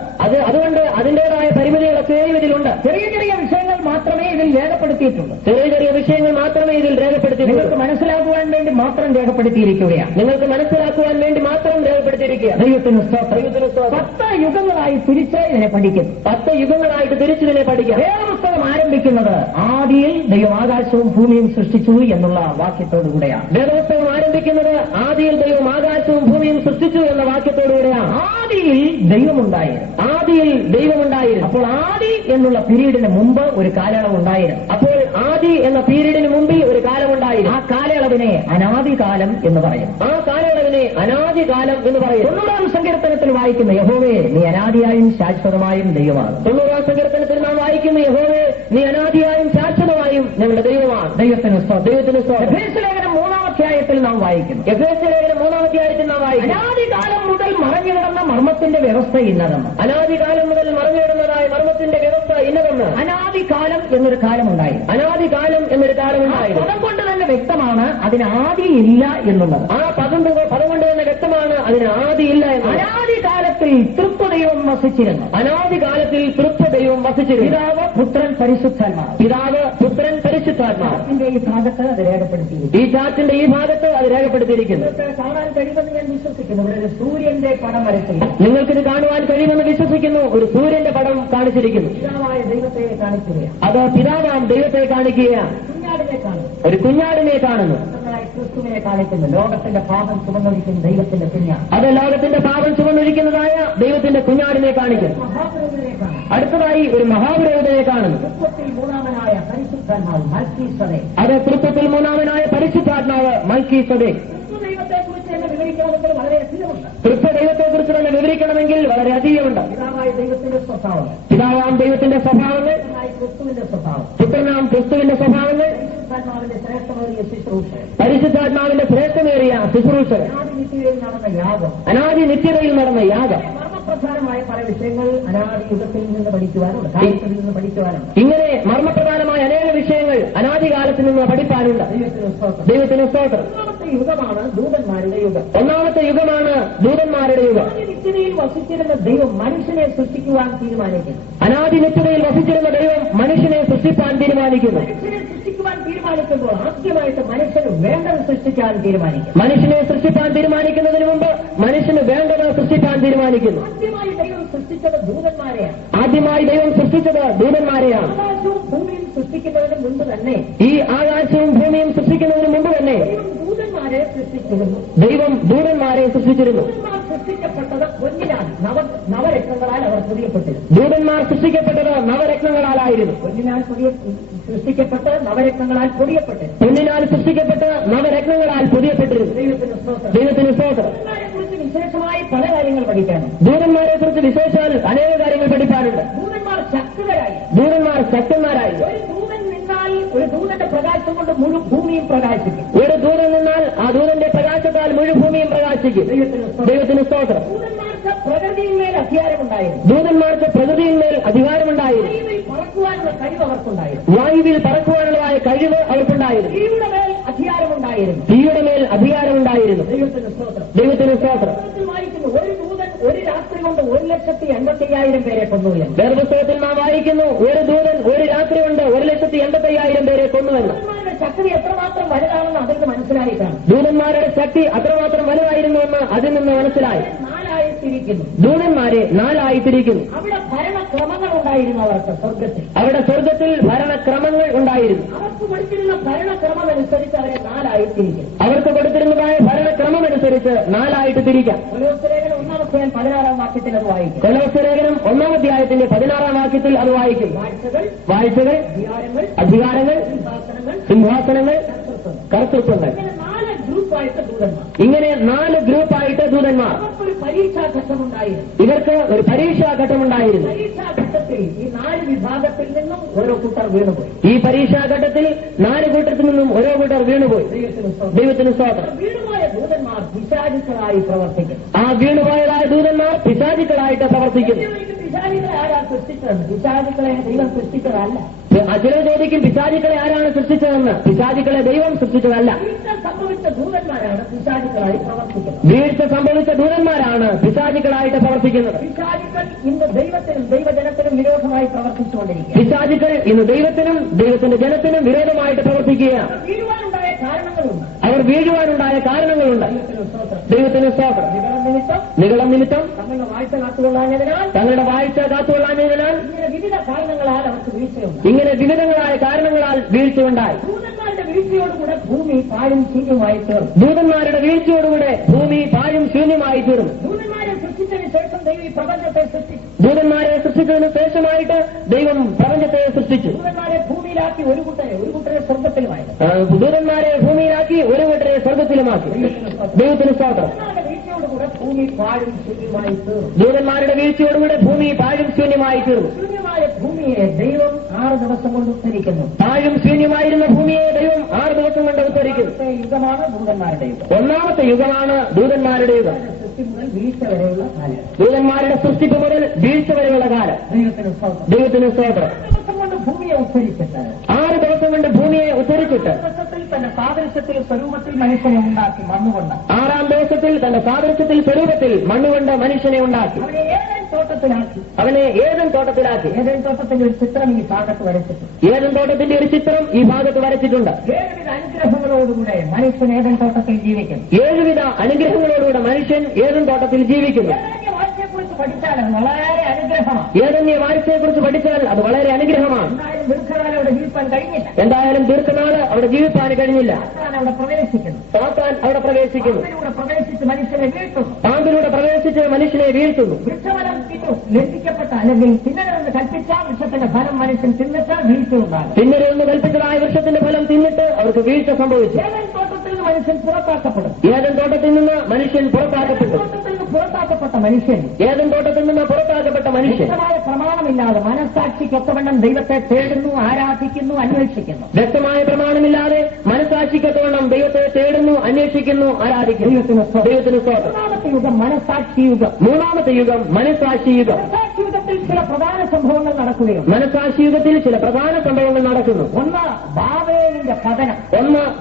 അതുകൊണ്ട് അതിന്റേതായ പരിമിതികളൊക്കെ ഇതിലുണ്ട്. ചെറിയ ചെറിയ വിഷയങ്ങൾ മാത്രമേ ഇതിൽ രേഖപ്പെടുത്തിയിട്ടുള്ളൂ. ചെറിയ ചെറിയ വിഷയങ്ങൾ മാത്രമേ ഇതിൽ രേഖപ്പെടുത്തിയിട്ടുള്ളൂ. നിങ്ങൾക്ക് മനസ്സിലാക്കുവാൻ വേണ്ടി മാത്രം രേഖപ്പെടുത്തിയിരിക്കുകയാണ്. നിങ്ങൾക്ക് മനസ്സിലാക്കുവാൻ വേണ്ടി മാത്രം രേഖപ്പെടുത്തിയിരിക്കുക. ദൈവത്തിന് സ്തോത്രം. 10 യുഗങ്ങളായി തിരിച്ച് ഇതിനെ പഠിക്കും. 10 യുഗങ്ങളായിട്ട് തിരിച്ചിതിനെ പഠിക്കാം. വേദപുസ്തകം ആരംഭിക്കുന്നത് ആദിയിൽ ദൈവം ആകാശവും ഭൂമിയും സൃഷ്ടിച്ചു എന്നുള്ള വാക്യത്തോടുകൂടെയാണ്. വേദപുസ്തകം ആരംഭിക്കുന്നത് ആദിയിൽ ദൈവം ആകാശവും ഭൂമിയും സൃഷ്ടിച്ചു എന്ന വാക്യത്തോടുകൂടെയാണ്. ആദിയിൽ ദൈവമുണ്ടായിരുന്നു. ആദിയിൽ ദൈവമുണ്ടായിരുന്നു. അപ്പോൾ ആദി എന്നുള്ള പീരീഡിന് മുമ്പ് ഒരു കാലയളവ് ഉണ്ടായിരുന്നു. അപ്പോൾ ആദി എന്ന പീരീഡിന് മുമ്പിൽ ഒരു കാലമുണ്ടായിരുന്നു. ആ കാലയളവിനെ അനാദികാലം എന്ന് പറയും. ആ കാലയളവിനെ അനാദികാലം എന്ന് പറയും. 90-ാം സങ്കീർത്തനത്തിൽ വായിക്കുന്ന യഹോവേ നീ അനാദിയായും ശാശ്വതമായും ദൈവമാണ്. 90-ാം സങ്കീർത്തനത്തിൽ നാം വായിക്കുന്ന യഹോവേ നീ അനാദിയായും ശാശ്വതമായും ഞങ്ങളുടെ ദൈവമാണ്. ദൈവത്തിന് സ്തോത്രം. ദൈവത്തിന് സ്തോത്രം. എഫേസ്യലേഖനം 3-ാം അധ്യായത്തിൽ നാം വായിക്കുന്നു. എഫേസ്യലേഖനം 3-ാം അധ്യായത്തിൽ നാം വായിക്കുന്നു. അനാദികാലം മുതൽ മറഞ്ഞു കിടന്ന മർമ്മത്തിന്റെ വ്യവസ്ഥ ഇന്നതെന്ന്. അനാദികാലം മുതൽ മറഞ്ഞു കിടന്നതായ മർമ്മത്തിന്റെ വ്യവസ്ഥ ഇന്നതെന്ന്. അനാദികാലം എന്നൊരു കാലമുണ്ടായി. അനാദികാലം എന്നൊരു കാലമുണ്ടായി. പദം കൊണ്ട് തന്നെ വ്യക്തമാണ് അതിന് ആദിയില്ല എന്നുള്ളത്. ആ പദം കൊണ്ട് തന്നെ വ്യക്തമാണ് അതിന് ആദിയില്ല എന്ന്. അനാദികാലത്തിൽ തൃത്വദൈവം വസിച്ചിരുന്നു. അനാദികാലത്തിൽ തൃത്വദൈവം വസിച്ചിരുന്നു. പിതാവ് പുത്രൻ പരിശുദ്ധാത്മാവ്. പിതാവ് പുത്രൻ പരിശുദ്ധാത്മാവ്. ഈ ഭാഗത്ത് അത് രേഖപ്പെടുത്തിയിരിക്കുന്നു. ഈ ചാർട്ടിന്റെ ഈ ഭാഗത്ത് അത് രേഖപ്പെടുത്തിയിരിക്കുന്നു. കാണാൻ കഴിയുമെന്ന് ഞാൻ വിശ്വസിക്കുന്നു. ഇവിടെ ഒരു സൂര്യന്റെ പടം വരച്ചിരിക്കുന്നു. നിങ്ങൾക്കിത് കാണുവാൻ കഴിയുമെന്ന് വിശ്വസിക്കുന്നു. ഒരു സൂര്യന്റെ പടം കാണിച്ചിരിക്കുന്നു. പിതാവായ ദൈവത്തെ കാണിക്കുകയാണ്. അത് പിതാവാം ദൈവത്തെ കാണിക്കുകയാണ്. കുഞ്ഞാടിനെ കാണുന്നു. ഒരു കുഞ്ഞാടിനെ കാണുന്നു. ക്രിസ്തുവിനെ കാണിക്കുന്നു. ലോകത്തിന്റെ പാപം ചുമന്നൊഴിക്കുന്ന ദൈവത്തിന്റെ കുഞ്ഞാട്. അത് ലോകത്തിന്റെ പാപം ചുമന്നിരിക്കുന്നതായ ദൈവത്തിന്റെ കുഞ്ഞാടിനെ കാണിക്കുന്നു. മഹാപുരോഹിതനെ കാണുന്നു. അടുത്തതായി ഒരു മഹാപുരോഹിതനെ കാണുന്നു. തൃത്വത്തിൽ മൂന്നാമനായ പരിശുദ്ധാത്മാവ് മൽക്കീസദേക്ക്. അത് തൃത്വത്തിൽ മൂന്നാമനായ പരിശുദ്ധാത്മാവ് മൽക്കീസദേക്ക്. തൃത്വദൈവത്തെക്കുറിച്ച് തന്നെ വിവരിക്കണമെങ്കിൽ വളരെയധികമുണ്ട്. തൃത്വദൈവത്തെക്കുറിച്ച് തന്നെ വിവരിക്കണമെങ്കിൽ വളരെയധികമുണ്ട്. പിതാവായ ദൈവത്തിന്റെ സ്വഭാവം, പിതാവാം ദൈവത്തിന്റെ സ്വഭാവങ്ങൾ, ക്രിസ്തുവിന്റെ സ്വഭാവം, പുത്രനാം ക്രിസ്തുവിന്റെ സ്വഭാവങ്ങൾ, പരിശുദ്ധാത്മാവിന്റെ ശ്രേഷ്ഠമേറിയ ശുശ്രൂഷ, പരിശുദ്ധാത്മാവിന്റെ ശ്രേഷ്ഠമേറിയ ശുശ്രൂഷകൾ, അനാദിനിത്യയിൽ നടന്ന യാഗം, അനാദി നിത്യതയിൽ നടന്ന യാഗം. മർമ്മപ്രധാനമായ പല വിഷയങ്ങൾ അനാദി യുഗത്തിൽ നിന്ന് പഠിക്കുവാനുണ്ട്, കാലത്തിൽ നിന്ന് പഠിക്കുവാനുണ്ട്. ഇങ്ങനെ മർമ്മപ്രധാനമായ അനേക വിഷയങ്ങൾ അനാദികാലത്ത് നിന്ന് പഠിപ്പാനുണ്ട്. ദൈവത്തിന് സ്തോത്രം. ഒന്നാമത്തെ യുഗമാണ് ദൂതന്മാരുടെ യുഗം. ഒന്നാമത്തെ യുഗമാണ് ദൂതന്മാരുടെ യുഗം. നിത്യതയിൽ വസിച്ചിരുന്ന ദൈവം മനുഷ്യനെ സൃഷ്ടിക്കുവാൻ തീരുമാനിക്കുന്നു. അനാദി നിത്യതയിൽ വസിച്ചിരുന്ന ദൈവം മനുഷ്യനെ സൃഷ്ടിപ്പാൻ തീരുമാനിക്കുന്നു. മനുഷ്യനെ സൃഷ്ടിക്കുവാൻ തീരുമാനിക്കുമ്പോൾ ആദ്യമായിട്ട് മനുഷ്യന് വേണ്ടത് സൃഷ്ടിക്കാൻ തീരുമാനിക്കും. മനുഷ്യനെ സൃഷ്ടിപ്പാൻ തീരുമാനിക്കുന്നതിന് മുമ്പ് മനുഷ്യന് വേണ്ടത് സൃഷ്ടിപ്പാൻ തീരുമാനിക്കുന്നു. ആദ്യമായി ദൈവം സൃഷ്ടിച്ചത് ദൂതന്മാരെയാണ്. ആദ്യമായി ദൈവം സൃഷ്ടിച്ചത് ദൂതന്മാരെയാണ്. ആകാശവും ഭൂമിയും സൃഷ്ടിക്കുന്നതിന് മുമ്പ് തന്നെ ഈ ആകാശവും ഭൂമിയും സൃഷ്ടിക്കുന്നതിന് മുമ്പ് തന്നെ ദൂതന്മാരെ സൃഷ്ടിച്ചിരുന്നു. ദൈവം ദൂതന്മാരെ സൃഷ്ടിച്ചിരുന്നു. ദൂതന്മാർ സൃഷ്ടിക്കപ്പെട്ടത് പൊന്നിനാൽ നവരത്നങ്ങളാൽ അവർ പൊതിയപ്പെട്ടിരുന്നു. ദൂതന്മാർ സൃഷ്ടിക്കപ്പെട്ടത് നവരത്നങ്ങളാലായിരുന്നു. പൊന്നിനാൽ സൃഷ്ടിക്കപ്പെട്ട് നവരത്നങ്ങളാൽ പൊതിയപ്പെട്ടിരുന്നു. പൊന്നിനാൽ സൃഷ്ടിക്കപ്പെട്ട് നവരത്നങ്ങളാൽ പൊതിയപ്പെട്ടിരുന്നു. ദൈവത്തിന് സ്തോത്രം. ദൈവത്തിന് സ്തോത്രം. ദൂതന്മാരെക്കുറിച്ച് വിശേഷമായി പല കാര്യങ്ങൾ പഠിക്കാനുണ്ട്. ദൂതന്മാരെ കുറിച്ച് വിശേഷാൽ അനേക കാര്യങ്ങൾ പഠിപ്പാനുണ്ട്. ദൂതന്മാർ ശക്തരായി. ദൂതന്മാർ ശക്തന്മാരായി. ഒരു ദൂതൻ നിന്നാൽ ഒരു ദൂതന്റെ പ്രകാശം കൊണ്ട് മുഴു ഭൂമിയും പ്രകാശിക്കും. ഒരു ദൂതൻ നിന്നാൽ ആ ദൂതന്റെ പ്രകാശത്താൽ മുഴു ഭൂമിയും പ്രകാശിക്കും. ദൈവത്തിന് സ്തോത്രം. ദൂതന്മാർക്ക് പ്രകൃതിയിന്മേൽ അധികാരമുണ്ടായിരുന്നു. ദൂതന്മാർക്ക് പ്രകൃതിയിന്മേൽ അധികാരമുണ്ടായിരുന്നു. വായുവിൽ പറക്കുവാനുള്ള കഴിവ് അവർക്കുണ്ടായിരുന്നു. വായുവിൽ പറക്കുവാനുള്ളതായ കഴിവ് അവർക്കുണ്ടായിരുന്നു. തീയുടെ മേൽ അധികാരമുണ്ടായിരുന്നു. തീയുടെ മേൽ അധികാരമുണ്ടായിരുന്നു. ദൈവത്തിന് സ്തോത്രം. ദൈവത്തിന് സ്തോത്രം. വായിക്കുന്നു ഒരു ദൂതൻ ഒരു രാത്രി കൊണ്ട് 1,85,000 പേരെ കൊന്നു. വേദപുസ്തകത്തിൽ നാം വായിക്കുന്നു ഒരു ദൂതൻ ഒരു രാത്രി കൊണ്ട് 1,85,000 പേരെ കൊന്നുവെന്ന്. ശക്തി എത്രമാത്രം വലുതാണെന്ന് അതിന് മനസ്സിലായിട്ടാണ്. ദൂതന്മാരുടെ ശക്തി അത്രമാത്രം വലുതായിരുന്നുവെന്ന് അതിൽ നിന്ന് മനസ്സിലായി. നാലായിത്തിരിക്കുന്നു. ദൂതന്മാരെ നാലായി തിരിക്കുന്നു. അവിടെ ഭരണക്രമങ്ങൾ ഉണ്ടായിരുന്നു അവർക്ക് സ്വർഗത്തിൽ. അവിടെ സ്വർഗത്തിൽ ഭരണക്രമങ്ങൾ ഉണ്ടായിരുന്നു. അവർക്ക് കൊടുത്തിരുന്ന ഭരണക്രമം അനുസരിച്ച് അവരെ നാലായിത്തിരിക്കുന്നു. അവർക്ക് കൊടുത്തിരുന്നതായ ഭരണക്രമം അനുസരിച്ച് നാലായിട്ട് തിരിക്കാം. കൊലോസ്യലേഖനം 1-16 വാക്യത്തിൽ അത് വായിക്കും. കൊലോസ്യലേഖനം 1-ാം അധ്യായത്തിന്റെ 16-ാം വാക്യത്തിൽ അത് വായിക്കും. വാഴ്ചകൾ, അധികാരങ്ങൾ, സിംഹാസനങ്ങൾ, കർത്തൃത്വങ്ങൾ. ഇങ്ങനെ 4 ഗ്രൂപ്പായിട്ട് ദൂതന്മാർ. ഒരു പരീക്ഷാഘട്ടമുണ്ടായിരുന്നു. ഇവർക്ക് ഒരു പരീക്ഷാഘട്ടമുണ്ടായിരുന്നു. പരീക്ഷാഘട്ടത്തിൽ ഈ 4 വിഭാഗത്തിൽ നിന്നും ഓരോ കൂട്ടർ വീണുപോയി. ഈ പരീക്ഷാഘട്ടത്തിൽ 4 കൂട്ടത്തിൽ നിന്നും ഓരോ കൂട്ടർ വീണുപോയി. ദൈവത്തിന് സ്തോത്രം. വീണുപോയ ദൂതന്മാർ പിശാചുക്കളായി പ്രവർത്തിക്കുന്നു. ആ വീണുപോയതായ ദൂതന്മാർ പിശാചുക്കളായിട്ട് പ്രവർത്തിക്കുന്നു. പിശാചുക്കളെ ആരാ സൃഷ്ടിച്ചത്? പിശാചുക്കളെ ദൈവം സൃഷ്ടിച്ചതല്ല. ചിലർ ചോദിക്കും പിശാചുക്കളെ ആരാണ് സൃഷ്ടിച്ചതെന്ന്. പിശാചുക്കളെ ദൈവം സൃഷ്ടിച്ചതല്ല. വീഴ്ച സംഭവിച്ച ദൂതന്മാരാണ് പിശാചുക്കളായി പ്രവർത്തിക്കുന്നത്. വീഴ്ച സംഭവിച്ച ദൂതന്മാരാണ് പിശാചുക്കളായിട്ട് പ്രവർത്തിക്കുന്നത്. പിശാചുക്കൾ ഇന്ന് ദൈവത്തിനും ദൈവജനത്തിനും വിരോധമായി പ്രവർത്തിച്ചുകൊണ്ടിരിക്കുക. പിശാചുക്കൾ ഇന്ന് ദൈവത്തിനും ദൈവത്തിന്റെ ജനത്തിനും വിരോധമായിട്ട് പ്രവർത്തിക്കുകയാണ്. വീഴുവാനുണ്ടായ കാരണങ്ങളുണ്ട്. അവർ വീഴുവാനുണ്ടായ കാരണങ്ങളുണ്ട്. ദൈവത്തിന് സ്തോത്രം. നിഗളം നിമിത്തം തങ്ങളുടെ വാഴ്ച കാത്തുകൊള്ളാഞ്ഞതിനാൽ തങ്ങളുടെ വാഴ്ച കാത്തുകൊള്ളാഞ്ഞതിനാൽ ഇങ്ങനെ വിവിധ കാരണങ്ങളാൽ അവർക്ക് വീഴ്ചയുണ്ട്. ഇങ്ങനെ വിവിധങ്ങളായ കാരണങ്ങളാൽ വീഴ്ചയുണ്ടായി. ദൂതന്മാരുടെ വീഴ്ചയോടുകൂടെ ഭൂമി പാഴും ശൂന്യമായി തീർന്നു. ദൂതന്മാരുടെ വീഴ്ചയോടുകൂടെ ഭൂമി പാഴും ശൂന്യമായി തീർന്നു. ദൂതന്മാരെ സൃഷ്ടിച്ചതിന് ശേഷം ദൈവം ഈ പ്രപഞ്ചത്തെ സൃഷ്ടിച്ചു. ദൂതന്മാരെ സൃഷ്ടിച്ചതിന് ശേഷമായിട്ട് ദൈവം പ്രപഞ്ചത്തെ സൃഷ്ടിച്ചു. ദൂതന്മാരെ ഭൂമിയിലാക്കി ഒരു കൂട്ടരെ സ്വർഗത്തിലുമായി. ദൂതന്മാരെ ഭൂമിയിലാക്കി ഒരു കൂട്ടരെ സ്വർഗത്തിലുമാക്കി. ദൈവത്തിന് സ്തോത്രം. വീഴ്ചയോടുകൂടെ ഭൂമി പാഴും ശൂന്യമായി തീർന്നു. ദൂതന്മാരുടെ വീഴ്ചയോടുകൂടെ ഭൂമി പാഴും ശൂന്യമായി തീർന്നു. ശൂന്യമായ ഭൂമിയെ ദൈവം 6 ദിവസം കൊണ്ട് ഉദ്ധരിക്കുന്നു. പാഴും ശൂന്യമായിരുന്ന ഭൂമിയെ ദൈവം 6 ദിവസം കൊണ്ട് ഉദ്ധരിക്കുന്നു. യുഗമാണ് ദൂതന്മാരുടെ യുഗം. 1-ാമത്തെ യുഗമാണ് ദൂതന്മാരുടെ യുഗം. സൃഷ്ടി മുതൽ വീഴ്ച വരെയുള്ള കാലം. ദൂതന്മാരുടെ സൃഷ്ടിപ്പ് മുതൽ വീഴ്ച വരെയുള്ള കാലം. ദൈവത്തിന് സ്തോത്രം. 6 ദിവസം കൊണ്ട് ഭൂമിയെ ഉദ്ധരിച്ചിട്ട് 6 ദിവസം കൊണ്ട് ഭൂമിയെ ഉദ്ധരിച്ചിട്ട് ദിവസത്തിൽ തന്റെ സാദൃശ്യത്തിൽ സ്വരൂപത്തിൽ മനുഷ്യനെ ഉണ്ടാക്കി മണ്ണുകൊണ്ട്. 6-ാം ദിവസത്തിൽ തന്റെ സാദൃശ്യത്തിൽ സ്വരൂപത്തിൽ മണ്ണുകൊണ്ട് മനുഷ്യനെ ഉണ്ടാക്കി. അവനെ ഏതൻ തോട്ടത്തിലാക്കി. അവനെ ഏതൻ തോട്ടത്തിലാക്കി. ഏതൻ തോട്ടത്തിന്റെ ഒരു ചിത്രം ഈ ഭാഗത്ത് വരച്ചിട്ടുണ്ട്. ഏതൻ തോട്ടത്തിന്റെ ഒരു ചിത്രം ഈ ഭാഗത്ത് വരച്ചിട്ടുണ്ട്. 7 അനുഗ്രഹങ്ങളോടുകൂടെ മനുഷ്യൻ ഏതൻ തോട്ടത്തിൽ ജീവിക്കുന്നു. 7 അനുഗ്രഹങ്ങളോടുകൂടെ മനുഷ്യൻ ഏതൻ തോട്ടത്തിൽ ജീവിക്കുന്നു. വാഴ്ചയെക്കുറിച്ച് പഠിച്ചാൽ അത് വളരെ അനുഗ്രഹമാണ്. ഏതന്യ വാഴ്ചയെക്കുറിച്ച് പഠിച്ചാൽ അത് വളരെ അനുഗ്രഹമാണ്. എന്തായാലും ദീർഘകാലം അവിടെ ജീവിക്കാൻ കഴിഞ്ഞില്ല. എന്തായാലും ദീർഘനാള് അവിടെ ജീവിക്കാൻ കഴിഞ്ഞില്ല. അവിടെ പ്രവേശിക്കുന്നു. സാത്താൻ അവിടെ പ്രവേശിക്കുന്നു. പാമ്പിലൂടെ പ്രവേശിച്ച് മനുഷ്യനെ വീഴ്ത്തുന്നു. പാമ്പിലൂടെ പ്രവേശിച്ച് മനുഷ്യനെ വീഴ്ത്തുന്നു. വൃക്ഷഫലം തിന്നു ലംഘിക്കപ്പെട്ട അല്ലെങ്കിൽ തിന്നണമെന്ന് കൽപ്പിച്ച വൃക്ഷത്തിന്റെ ഫലം മനുഷ്യൻ തിന്നിട്ട് വീഴ്ച ഉണ്ടാകും. തിന്നരുതെന്ന് കൽപ്പിച്ചതായ വൃക്ഷത്തിന്റെ ഫലം തിന്നിട്ട് അവർക്ക് വീഴ്ച സംഭവിച്ചു. ഏതൻ തോട്ടത്തിൽ നിന്ന് മനുഷ്യൻ പുറത്താക്കപ്പെടും. ഏതൻ തോട്ടത്തിൽ നിന്ന് മനുഷ്യൻ പുറത്താക്കപ്പെട്ടു. തോട്ടത്തിൽ നിന്ന് പുറത്താക്കപ്പെട്ട മനുഷ്യൻ ഏതൻ തോട്ടത്തിൽ നിന്ന് പുറത്താക്കപ്പെട്ട മനുഷ്യൻ വ്യക്തമായ പ്രമാണമില്ലാതെ മനസ്സാക്ഷിക്കൊത്തവണ്ണം ദൈവത്തെ തേടുന്നു, ആരാധിക്കുന്നു, അന്വേഷിക്കുന്നു. വ്യക്തമായ പ്രമാണമില്ലാതെ മനസ്സാക്ഷിക്കൊത്തവണ്ണം ദൈവത്തെ തേടുന്നു, അന്വേഷിക്കുന്നു, ആരാധിക്കുന്നു. ദൈവത്തിന് സ്തോത്രം. 3-ാമത്തെ യുഗം മനസ്സാക്ഷി യുഗം. 3-ാമത്തെ യുഗം മനസ്സാക്ഷി യുഗം. മനസ്സാക്ഷി യുഗത്തിൽ ചില പ്രധാന സംഭവങ്ങൾ നടക്കുകയുണ്ട്. മനസ്സാക്ഷി യുഗത്തിൽ ചില പ്രധാന സംഭവങ്ങൾ നടക്കുന്നു. ഒന്ന് ബാബേലിന്റെ പതനം.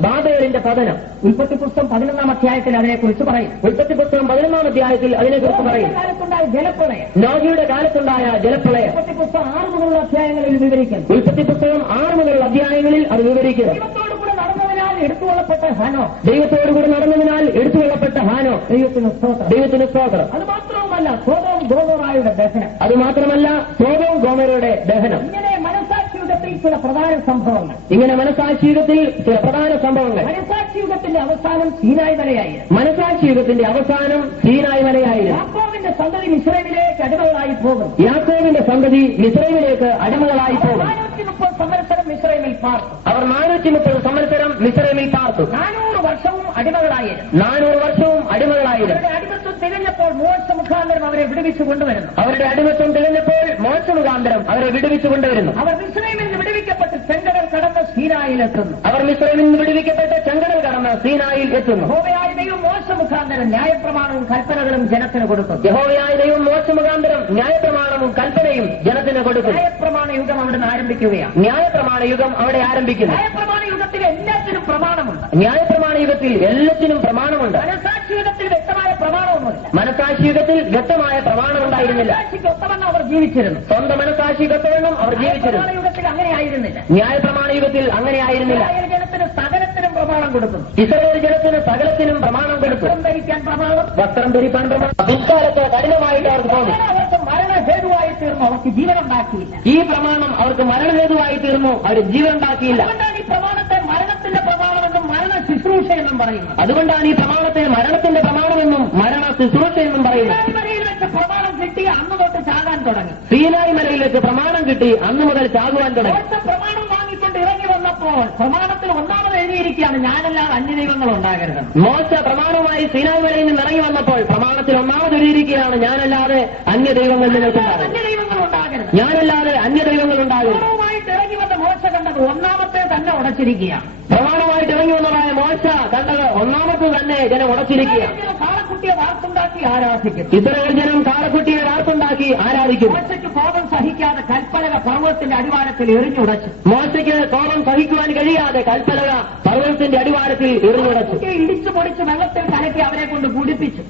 ബാബേലിന്റെ പതനം. ഉൽപ്പത്തി പുസ്തകം 11-ാം അധ്യായത്തിൽ അതിനെക്കുറിച്ച് പറയും. ഉൽപ്പത്തി പുസ്തകം 11-ാം അധ്യായത്തിൽ അതിനെക്കുറിച്ച് പറയും. കാലത്തുണ്ടായ ജലപ്രളയം. നോഹയുടെ കാലത്തുണ്ടായ ജലപ്രളയം. ഉൽപ്പത്തി പുസ്തകം 6 മുതലുള്ള അധ്യായങ്ങളിൽ വിവരിക്കുന്നു. ഉൽപ്പത്തി പുസ്തകം 6 മുതലുള്ള അധ്യായങ്ങളിൽ അത് വിവരിക്കുന്നു. ദൈവത്തോടുകൂടെ നടന്നതിനാൽ എടുത്തുകൊള്ളപ്പെട്ട ഹാനോ. ദൈവത്തോടുകൂടി നടന്നതിനാൽ എടുത്തുകൊള്ളപ്പെട്ട ഹാനോ. ദൈവത്തിന് സ്തോത്രം. ദൈവത്തിന് സ്തോത്രം. അത് മാത്രവുമല്ല സോദോം ഗോമോറായുടെ ദഹനം. അത് മാത്രമല്ല സോദോം ഗോമോറയുടെ ദഹനം. ഇങ്ങനെ മനസ്സാക്ഷി യുഗത്തിൽ ചില പ്രധാന സംഭവങ്ങൾ. ഇങ്ങനെ മനസ്സാക്ഷി യുഗത്തിൽ ചില പ്രധാന സംഭവങ്ങൾ. മനസ്സാക്ഷി യുഗത്തിന്റെ അവസാനം സീനായ് മലയായിരുന്നു. മനസ്സാക്ഷി യുഗത്തിന്റെ അവസാനം സീനായ് മലയായിരുന്നു. യാക്കോബിന്റെ സന്തതി മിസ്രൈമിലേക്ക് അടിമകളായി പോകും. യാക്കോബിന്റെ സന്തതി മിസ്രൈമിലേക്ക് അടിമകളായി പോകും. 430 സംവത്സരം മിസ്രൈമിൽ പാർത്തു. അവർ 430 സംവത്സരം മിസ്രൈമിൽ പാർത്തു. 400 വർഷവും അടിമകളായിരുന്നു. 400 വർഷവും അടിമകളായിരുന്നു. അവരുടെ അടിമത്വം തികഞ്ഞപ്പോൾ മോശ മുഖാന്തരം അവരെ വിടുവിച്ചു കൊണ്ടുവരുന്നു. അവരുടെ അടിമത്വം തികഞ്ഞപ്പോൾ മോശ മുഖാന്തരം അവരെ വിടുവിച്ചു കൊണ്ടുവരുന്നു. അവർ മിസ്രൈമിൽ നിന്ന് വിടുവിക്കപ്പെട്ട് ചെങ്കടൽ കടന്ന് സീനായിലെത്തുന്നു. അവർ മിസ്രൈമിൽ നിന്ന് വിടുവിക്കപ്പെട്ട് ചെങ്കടൽ കടന്ന് സീനായിൽ എത്തുന്നു. യഹോവയായ ദൈവം മോശ മുഖാന്തരം ന്യായപ്രമാണവും കൽപ്പനകളും ജനത്തിന് കൊടുക്കുന്നു. യഹോവയായ ദൈവം മോശ മുഖാന്തരം ന്യായപ്രമാണവും കൽപ്പനയും ജനത്തിന് കൊടുക്കുന്നു. ന്യായപ്രമാണ യുഗം അവിടെ നിന്ന് ആരംഭിക്കുകയാണ്. ന്യായപ്രമാണ യുഗം അവിടെ ആരംഭിക്കുന്നു. ന്യായപ്രമാണ യുഗത്തിൽ എല്ലാത്തിനും പ്രമാണമുണ്ട്. ന്യായപ്രമാണ യുഗത്തിൽ എല്ലാത്തിനും പ്രമാണമുണ്ട്. മനസ്സാക്ഷി യുഗത്തിൽ വ്യക്തമായ പ്രമാണമൊന്നുമില്ല. മനസ്സാക്ഷി യുഗത്തിൽ വ്യക്തമായ പ്രമാണം ഉണ്ടായിരുന്നില്ല. മനസ്സാക്ഷിക്കൊത്തവണ്ണം അവർ ജീവിച്ചിരുന്നു. സ്വന്തം മനസ്സാക്ഷിക്കൊത്തവണ്ണം അവർ ജീവിച്ചിരുന്നു. യുഗത്തിൽ അങ്ങനെ ആയിരുന്നില്ല. ന്യായപ്രമാണ യുഗത്തിൽ അങ്ങനെ ആയിരുന്നില്ല. ജനത്തിന് സകലത്തിനും പ്രമാണം കൊടുക്കുന്നു. ഇസ്രായേൽ ജനത്തിന് സകലത്തിനും പ്രമാണം കൊടുത്തു. വസ്ത്രം ധരിക്കാൻ പ്രമാണം, വസ്ത്രം ധരിപ്പാൻ പ്രമാണം. പിൽക്കാലത്ത് കഠിനമായിട്ട് അവർക്ക് തോന്നി. അവർക്ക് മരണഹേതുവായി തീർന്നു, അവർക്ക് ജീവനുണ്ടാക്കിയില്ല. ഈ പ്രമാണം അവർക്ക് മരണഹേതുവായി തീർന്നു, അവർ ജീവനുണ്ടാക്കിയില്ല. അതുകൊണ്ടാണ് ഈ പ്രമാണത്തെ മരണത്തിന്റെ പ്രമാണമെന്നും മരണ ശുശ്രൂഷ എന്നും പറയുന്നത്. അതുകൊണ്ടാണ് ഈ പ്രമാണത്തെ മരണത്തിന്റെ പ്രമാണമെന്നും മരണ ശുശ്രൂഷ എന്നും പറയുന്നത്. മലയിൽ വെച്ച് പ്രമാണം കിട്ടി അന്ന് തൊട്ട് ചാകാൻ തുടങ്ങി. സീനായി മലയിൽ വെച്ച് പ്രമാണം കിട്ടി അന്ന് മുതൽ ചാകുവാൻ തുടങ്ങി. പ്രമാണം വാങ്ങിക്കൊണ്ട് ഇറങ്ങി വന്നപ്പോൾ പ്രമാണത്തിൽ ഒന്നാമത് എഴുതിയിരിക്കുകയാണ്, ഞാനല്ലാതെ അന്യദൈവങ്ങൾ ഉണ്ടാകരുത്. മോശ പ്രമാണവുമായി സീനായി മലയിൽ നിന്ന് ഇറങ്ങി വന്നപ്പോൾ പ്രമാണത്തിൽ ഒന്നാമത് എഴുതിയിരിക്കുകയാണ്, ഞാനല്ലാതെ അന്യദൈവങ്ങൾ നിങ്ങൾക്കുണ്ടാകരുത്. അന്യദൈവങ്ങൾ ഉണ്ടാകരുത്. ഞാനല്ലാതെ അന്യദൈവങ്ങൾ ഉണ്ടാകരുത്. പ്രമാണവുമായിട്ട് ഇറങ്ങി വന്ന മോശ കണ്ടത് ഒന്നാമത്തെ തന്നെ ഉടച്ചിരിക്കുകയാണ്. പ്രമാണമായിട്ട് ഇറങ്ങി വന്നതായ മോശ കണ്ടത് ഒന്നാമത് തന്നെ ജനം ഉടച്ചിരിക്കുകയാണ്. കാളക്കുട്ടിയെ വാർത്തുണ്ടാക്കി ആരാധിക്കും. ഇസ്രായേൽ ജനം കാളക്കുട്ടിയെ വാർത്തുണ്ടാക്കി ആരാധിക്കും. മോശയ്ക്ക് കോപം സഹിക്കാതെ കൽപ്പലക പർവ്വതത്തിന്റെ അടിവാരത്തിൽ എറിഞ്ഞുടച്ചു. മോശയ്ക്ക് കോപം സഹിക്കുവാൻ കഴിയാതെ കൽപ്പലക പർവ്വതത്തിന്റെ അടിവാരത്തിൽ എറിഞ്ഞുടച്ചു. ഇടിച്ചു പൊടിച്ച് വെള്ളത്തിൽ കലക്കി അവരെ കൊണ്ട് കുടിപ്പിച്ചു.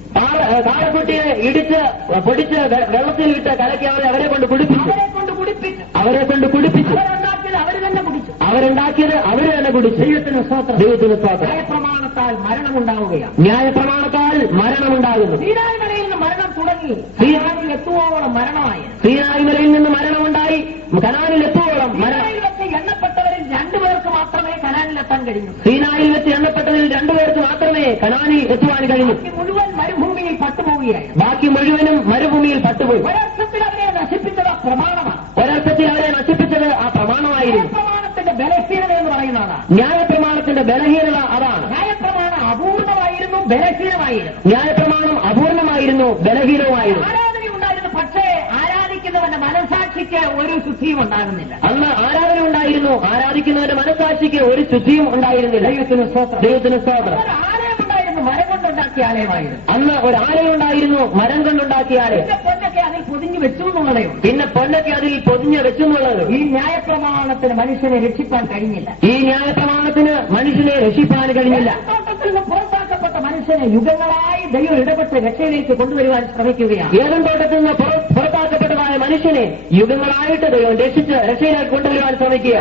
കാളക്കുട്ടിയെ ഇടിച്ച് പൊടിച്ച് വെള്ളത്തിൽ വിട്ട് കലക്കി അവരെ കൊണ്ട് കുടിപ്പിച്ചു. അവരുണ്ടാക്കിയത് അവർ തന്നെ കുടിച്ചു. അവരുണ്ടാക്കിയത് അവർ തന്നെ കുടിച്ചു. ദൈവത്തിന് സ്തോത്രം. ദൈവത്തിന് സ്തോത്രം. ന്യായപ്രമാണത്താൽ മരണമുണ്ടാവുകയാണ്. ന്യായപ്രമാണത്താൽ മരണമുണ്ടാകുന്നു. സീനായി മലയിൽ നിന്ന് മരണം തുടങ്ങി സീനായിൽ എത്തുവോളം മരണമായി. സീനായി മലയിൽ നിന്ന് മരണമുണ്ടായി കനാനിൽ എത്തുവോളം മരണം. വെച്ച് എണ്ണപ്പെട്ടവരിൽ രണ്ടുപേർക്ക് മാത്രമേ കനാനിലെത്താൻ കഴിഞ്ഞു. സീനായിൽ വെച്ച് എണ്ണപ്പെട്ടതിൽ രണ്ടുപേർക്ക് മാത്രമേ കനാനിൽ എത്തുവാൻ കഴിഞ്ഞു. മുഴുവൻ മരുഭൂമിയിൽ പട്ടുപോവുകയായി. ബാക്കി മുഴുവനും മരുഭൂമിയിൽ പട്ടുപോയി. ഒരർത്ഥത്തിൽ അവരെ നശിപ്പിച്ചത് ആ പ്രമാണമാണ്. ഒരർത്ഥത്തിൽ അവരെ നശിപ്പിച്ചത് ആ പ്രമാണമായിരുന്നു. പ്രമാണത്തിന്റെ ബലഹീനത എന്ന് പറയുന്നതാണ്. ന്യായപ്രമാണത്തിന്റെ ബലഹീനത അതാണ്. ന്യായപ്രമാണം അപൂർണമായിരുന്നു, ബലഹീനമായിരുന്നു. ന്യായപ്രമാണം അപൂർണമായിരുന്നു, ബലഹീനവുമായിരുന്നു. ആരാധന ഉണ്ടായിരുന്നു, പക്ഷേ ആരാധിക്കുന്നവന്റെ മനസാക്ഷിക്ക് ഒരു ശുദ്ധിയും ഉണ്ടാകുന്നില്ല. അന്ന് ആരാധന ഉണ്ടായിരുന്നു, ആരാധിക്കുന്നവന്റെ മനസാക്ഷിക്ക് ഒരു ശുദ്ധിയും ഉണ്ടായിരുന്നില്ല. ദൈവത്തിന് സ്തോത്രം. ദൈവത്തിന് സ്തോത്രം. ആലയമുണ്ടായിരുന്നു, മരം കൊണ്ടുണ്ടാക്കിയ ആലയമായിരുന്നു. അന്ന് ഒരു ആലയം ഉണ്ടായിരുന്നു, മരം കൊണ്ടുണ്ടാക്കിയ ആലയം. പൊന്നൊക്കെ അതിൽ പൊതിഞ്ഞു വെച്ചു എന്നുള്ളതേ. പിന്നെ പൊന്നൊക്കെ അതിൽ പൊതിഞ്ഞ് വെച്ചു എന്നുള്ളത്. ഈ ന്യായപ്രമാണത്തിന് മനുഷ്യനെ രക്ഷിക്കാൻ കഴിഞ്ഞില്ല. ഈ ന്യായപ്രമാണത്തിന് മനുഷ്യനെ രക്ഷിക്കാൻ കഴിഞ്ഞില്ല. തോട്ടത്തിൽ നിന്ന് പുറത്താക്കപ്പെട്ട മനുഷ്യനെ യുഗങ്ങളായി ദൈവം ഇടപെട്ട് രക്ഷയിലേക്ക് കൊണ്ടുവരുവാൻ ശ്രമിക്കുകയാണ്. ഏതൻ തോട്ടത്തിൽ നിന്ന് പുറത്താക്കപ്പെട്ടതായ മനുഷ്യനെ യുഗങ്ങളായിട്ട് ദൈവം രക്ഷയിലേക്ക് കൊണ്ടുവരുവാൻ ശ്രമിക്കുക.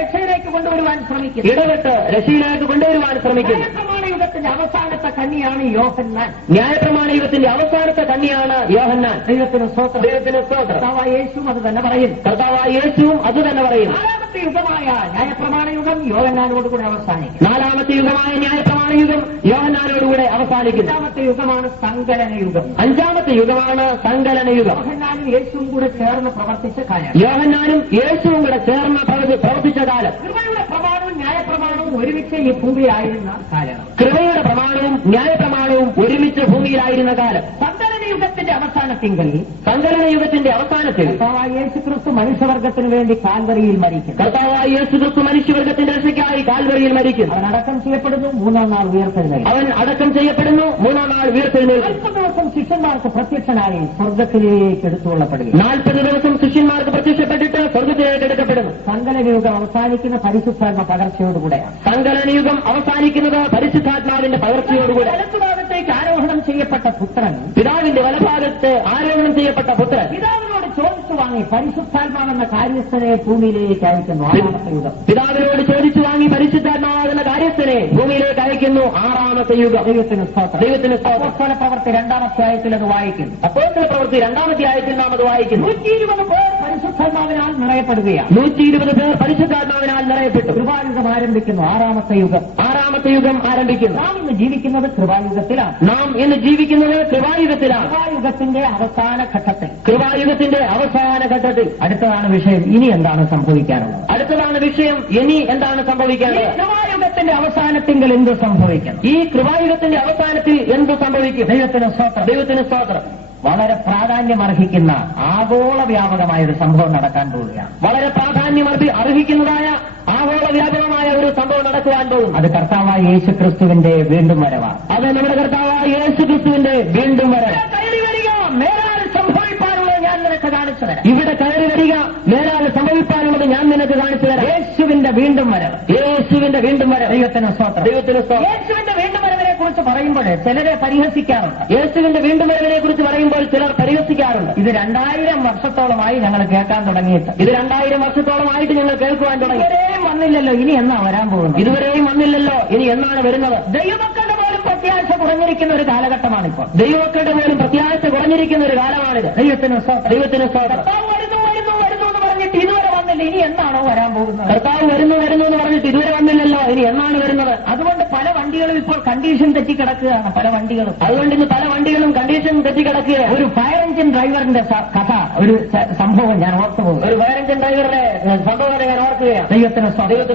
രക്ഷയിലേക്ക് കൊണ്ടുവരുവാൻ ശ്രമിക്കുക. ഇടപെട്ട് രക്ഷയിലേക്ക് കൊണ്ടുവരുവാൻ ശ്രമിക്കുന്നു. ന്യായപ്രമാണ യുഗത്തിന്റെ അവസാനത്തെ കന്നിയാണ് യോഹന്നാൻ. ന്യായപ്രമാണ യുഗത്തിന്റെ അവസാനത്തെ കന്നിയാണ് യോഹന്നാൻ. ദൈവത്തിന് സ്തോത്രം. ദൈവത്തിന് സ്തോത്രം. കർത്താവായ യേശുവും അത് തന്നെ പറയുന്നു. കർത്താവായ യേശുവും അത് തന്നെ പറയുന്നു. നാലാമത്തെ യുഗമായ ന്യായപ്രമാണ യുഗം യോഹന്നാനോടുകൂടെ അവസാനിക്കും. നാലാമത്തെ യുഗമായ ന്യായപ്രമാണ യുഗം യോഹന്നാനോടുകൂടെ അവസാനിക്കുന്നു. അഞ്ചാമത്തെ യുഗമാണ് സങ്കലന യുഗം. അഞ്ചാമത്തെ യുഗമാണ് സങ്കലന യുഗം. യോഹന്നാനും യേശുവും കൂടെ ചേർന്ന് പ്രവർത്തിച്ച കാലം. യോഹന്നാനും യേശുവും കൂടെ ചേർന്ന് പ്രവർത്തിച്ച കാലം. കൃപയുടെ പ്രമാണവും ന്യായപ്രമാണവും ഒരുമിച്ച് ഈ ഭൂമിയിലായിരുന്ന കാലം. കൃപയുടെ പ്രമാണവും ന്യായപ്രമാണവും ഒരുമിച്ച് ഭൂമിയിലായിരുന്ന കാലം. സങ്കലന യുഗത്തിന്റെ അവസാനത്തിങ്കിൽ സങ്കലന യുഗത്തിന്റെ അവസാനത്തിൽ കർത്താവായ യേശുക്രിസ്തു മനുഷ്യവർഗത്തിന് വേണ്ടി കാൽവരിയിൽ മരിക്കും. കർത്താവായ യേശുക്രിസ്തു മനുഷ്യവർഗത്തിന്റെ രക്ഷയ്ക്കായി കാൽവരിയിൽ മരിക്കും. അവൻ അടക്കം ചെയ്യപ്പെടുന്നു, മൂന്നാം നാൾ ഉയർത്തെഴുന്നേൽക്കും. അവൻ അടക്കം ചെയ്യപ്പെടുന്നു, മൂന്നാം നാൾ ഉയർത്തെഴുന്നേൽക്കും. 40 ദിവസം ശിഷ്യന്മാർക്ക് പ്രത്യക്ഷനായി സ്വർഗത്തിലേക്ക് എടുത്തുകൊള്ളപ്പെടുക. 40 ദിവസം ശിഷ്യന്മാർക്ക് പ്രത്യക്ഷപ്പെട്ടിട്ട് സ്വർഗത്തിലേക്ക് എടുക്കപ്പെടുന്നു. സങ്കലന യുഗം അവസാനിക്കുന്ന പരിശുദ്ധാത്മ പകർച്ചയോടുകൂടെയാണ്. സങ്കലന യുഗം അവസാനിക്കുന്നത് പരിശുദ്ധാത്മാവിന്റെ പകർച്ചയോടുകൂടെ. വലത്തുഭാഗത്തേക്ക് ആരോഹണം ചെയ്യപ്പെട്ട പുത്രൻ, പിതാവിന്റെ വലഭാഗത്ത് ആരോഹണം ചെയ്യപ്പെട്ട പുത്രൻ പിതാവിനോട് ചോദിച്ചു വാങ്ങി പരിശുദ്ധാത്മാവെന്ന കാര്യസ്ഥനെ ഭൂമിയിലേക്ക് അയക്കുന്നു. ആറാമത്തെ യുഗം. പിതാവിനോട് ചോദിച്ചു വാങ്ങി പരിശുദ്ധാത്മാവെന്ന കാര്യസ്ഥനെ ഭൂമിയിലേക്ക് അയക്കുന്നു. ആറാമത്തെ യുഗം. ദൈവത്തിന് സ്തോത്രം. ദൈവത്തിന് സ്തോത്രം. അപ്പോസ്തല പ്രവൃത്തി 2-ാം അധ്യായത്തിൽ അത് വായിക്കുന്നു. അപ്പോസ്തല പ്രവൃത്തി 2-ാം അധ്യായത്തിൽ നാം അത് വായിക്കുന്നു. 120 പേർ പരിശുദ്ധാത്മാവിനാൽ നിറയപ്പെടുകയാണ്. 120 പേർ പരിശുദ്ധാത്മാവിനാൽ നിറയപ്പെട്ടു. കൃപായുഗം ആരംഭിക്കുന്നു. ആറാമത്തെ യുഗം. ആറാമത്തെ യുഗം ആരംഭിക്കുന്നു. നാം ഇന്ന് ജീവിക്കുന്നത് കൃപായുഗത്തിലാണ്. നാം ഇന്ന് ജീവിക്കുന്നത് കൃപായുഗത്തിലാണ്. കൃപായുഗത്തിന്റെ അവസാന ഘട്ടത്തിൽ. കൃപായുഗത്തിന്റെ അവസാന ഘട്ടത്തിൽ. അടുത്തതാണ് വിഷയം. ഇനി എന്താണ് സംഭവിക്കാനുള്ളത്? അടുത്തതാണ് വിഷയം. ഇനി എന്താണ് സംഭവിക്കാനുള്ളത്? കൃപായുഗത്തിന്റെ അവസാനത്തിൽ എന്ത് സംഭവിക്കണം? ഈ കൃപായുഗത്തിന്റെ അവസാനത്തിൽ എന്ത് സംഭവിക്കും? ദൈവത്തിന് സ്തോത്രം. ദൈവത്തിന് സ്തോത്രം. വളരെ പ്രാധാന്യമർഹിക്കുന്ന ആഗോള വ്യാപകമായ ഒരു സംഭവം നടക്കാൻ പോവുകയാണ്. വളരെ പ്രാധാന്യം അർഹിക്കുന്നതായ ആഗോള വ്യാപകമായ ഒരു സംഭവം നടക്കുവാൻ പോകും. അത് കർത്താവായ യേശുക്രിസ്തുവിന്റെ വീണ്ടും വരവാണ്. അത് നമ്മുടെ കർത്താവായ യേശുക്രിസ്തുവിന്റെ വീണ്ടും വരവ്. കയറി വരിക, മേലാൽ സംഭവിക്കാനുള്ളത് ഞാൻ നിനക്ക് കാണിച്ചു തരാം. ഇവിടെ കയറി വരിക, മേലാൽ സംഭവിക്കാനുള്ളത് ഞാൻ നിനക്ക് കാണിച്ചു തരാം. യേശുവിന്റെ വീണ്ടും വരവ്. യേശുവിന്റെ വീണ്ടും വരവ്. ദൈവത്തിന് സ്തോത്രം. ദൈവത്തിന് സ്തോത്രം. യേശുവിന്റെ വീണ്ടും വരവിനെ കുറിച്ച് പറയുമ്പോൾ ചിലരെ പരിഹസിക്കാറുണ്ട്. യേശുവിന്റെ വീണ്ടും വരവിനെ കുറിച്ച് പറയുമ്പോൾ ചിലർ പരിഹസിക്കാറുണ്ട്. ഇത് 2000 വർഷത്തോളമായി ഞങ്ങൾ കേൾക്കാൻ തുടങ്ങിയിട്ട്. ഇത് 2000 വർഷത്തോളമായിട്ട് ഞങ്ങൾ കേൾക്കുവാൻ തുടങ്ങി. ഇതുവരെയും വന്നില്ലല്ലോ, ഇനി എന്നാ വരാൻ പോകുന്നത്? ഇതുവരെയും വന്നില്ലല്ലോ, ഇനി എന്നാണ് വരുന്നത്? ദൈവമക്കളുടെ പോലും പ്രത്യാശ കുറഞ്ഞിരിക്കുന്ന ഒരു കാലഘട്ടമാണിപ്പോൾ. ദൈവമക്കളുടെ പോലും പ്രത്യാശ കുറഞ്ഞിരിക്കുന്ന ഒരു കാലമാണിത്. ദൈവത്തിന് ദൈവത്തിന് സ്തോത്രം. കർത്താവ് വരുന്നു വരുന്നു വരുന്നു എന്ന് പറഞ്ഞിട്ട് ഇതുവരെ വന്നില്ല, ഇനി എന്നാണോ വരാൻ പോകുന്നത്? കർത്താവ് വരുന്നു വരുന്നു എന്ന് പറഞ്ഞിട്ട് ഇതുവരെ വന്നില്ലല്ലോ, ഇനി എന്നാണ് വരുന്നത്? അതുകൊണ്ട് പല വണ്ടികളും ഇപ്പോൾ കണ്ടീഷൻ തെറ്റിക്കിടക്കുകയാണ്. പല വണ്ടികളും അതുകൊണ്ട് ഇന്ന് പല വണ്ടികളും കണ്ടീഷൻ തെറ്റിക്കിടക്കുകയാണ്. ഒരു ഫയർ എഞ്ചിൻ ഡ്രൈവറിന്റെ കഥ, ഒരു സംഭവം ഞാൻ ഓർത്തു പോകും. ഒരു ഫയർ എഞ്ചിൻ ഡ്രൈവറുടെ സംഭവം ഞാൻ ഓർക്കുകയാണ്. ദൈവത്തിന്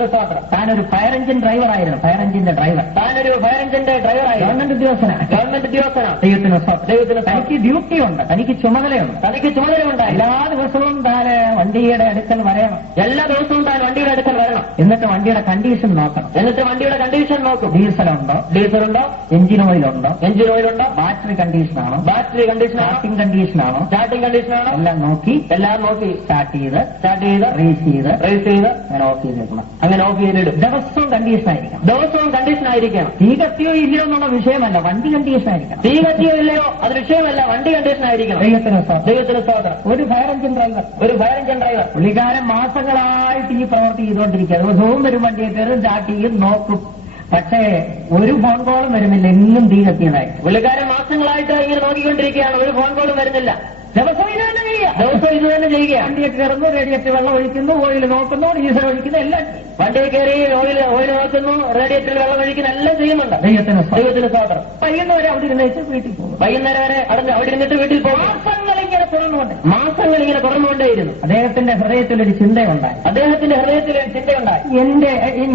സ്തോത്രം. താനൊരു ഫയർ എഞ്ചിൻ ഡ്രൈവറായിരുന്നു. ഫയർ എഞ്ചിന്റെ ഡ്രൈവർ. താനൊരു ഫയർ എഞ്ചിന്റെ ഡ്രൈവറായി. ഗവൺമെന്റ് ഉദ്യോഗസ്ഥനാണ്. ഗവൺമെന്റ് ഉദ്യോഗസ്ഥനാണ്. ദൈവത്തിന് തനിക്ക് ഡ്യൂട്ടിയുണ്ട്, തനിക്ക് ചുമതലയുണ്ട്. തനിക്ക് ചുമതലയുണ്ടായി. എല്ലാ ദിവസവും താന് വണ്ടിയുടെ അടുക്കൽ വരണം. എല്ലാ ദിവസവും താൻ വണ്ടിയുടെ അടുക്കൽ വരണം. എന്നിട്ട് വണ്ടിയുടെ കണ്ടീഷൻ നോക്കണം. എന്നിട്ട് വണ്ടിയുടെ കണ്ടീഷൻ നോക്കും. ഡീസലുണ്ടോ, എഞ്ചിൻ ഓയിലുണ്ടോ, ബാറ്ററി കണ്ടീഷനാണോ, സ്റ്റാർട്ടിംഗ് കണ്ടീഷനാണോ, എല്ലാം നോക്കി സ്റ്റാർട്ട് ചെയ്ത് റേസ് ചെയ്ത് അങ്ങനെ ഓഫ് ചെയ്തിരിക്കണം. അങ്ങനെ ഓഫ് ചെയ്തിടും. ദിവസവും കണ്ടീഷൻ ആയിരിക്കണം. തീ കത്തിയോ ഇല്ലയോ എന്നുള്ള വിഷയമല്ല, വണ്ടി കണ്ടീഷൻ ആയിരിക്കണം. തീ കത്തിയോ ഇല്ലയോ അത് വിഷയമല്ല, വണ്ടി കണ്ടീഷൻ ആയിരിക്കണം. ദൈവത്തിന് സ്തോത്രം. ഒരു ഫയർ എഞ്ചിൻ ഡ്രൈവർ പുള്ളിക്കാരൻ മാസങ്ങളായിട്ട് ഈ പ്രവൃത്തി ചെയ്തുകൊണ്ടിരിക്കുക. ദിവസവും വരും, വണ്ടിയെ കയറും, സ്റ്റാർട്ട് ചെയ്യും, നോക്കും. പക്ഷേ ഒരു ഫോൺ കോളും വരുന്നില്ല, എന്നും തീ കത്തിയതായിട്ട്. പുള്ളിക്കാരൻ മാസങ്ങളായിട്ട് ഇങ്ങനെ നോക്കിക്കൊണ്ടിരിക്കുകയാണ്, ഒരു ഫോൺ കോളും വരുന്നില്ല. ദിവസം ഇത് തന്നെ ചെയ്യുക. വണ്ടിയെ കയറുന്നു, റേഡിയേറ്റർ വെള്ളം ഒഴിക്കുന്നു, ഓയിൽ നോക്കുന്നു, ഡീസൽ ഒഴിക്കുന്നു, എല്ലാം വണ്ടിയെ കയറി ഓയിൽ നോക്കുന്നു, റേഡിയേറ്ററിൽ വെള്ളം ഒഴിക്കുന്നു, എല്ലാം ചെയ്യുന്നുണ്ട്. ദൈവത്തിന് സ്തോത്രം. വൈകുന്നേരം വരെ അവിടെ ഇരുന്നേച്ച് വീട്ടിൽ പോകും. വൈകുന്നേരം വരെ അവിടെ ഇരുന്നിട്ട് വീട്ടിൽ പോകും. മാസങ്ങൾ ഇങ്ങനെ തുറന്നുകൊണ്ടേയിരുന്നു. അദ്ദേഹത്തിന്റെ ഹൃദയത്തിലൊരു ചിന്തയുണ്ടായി.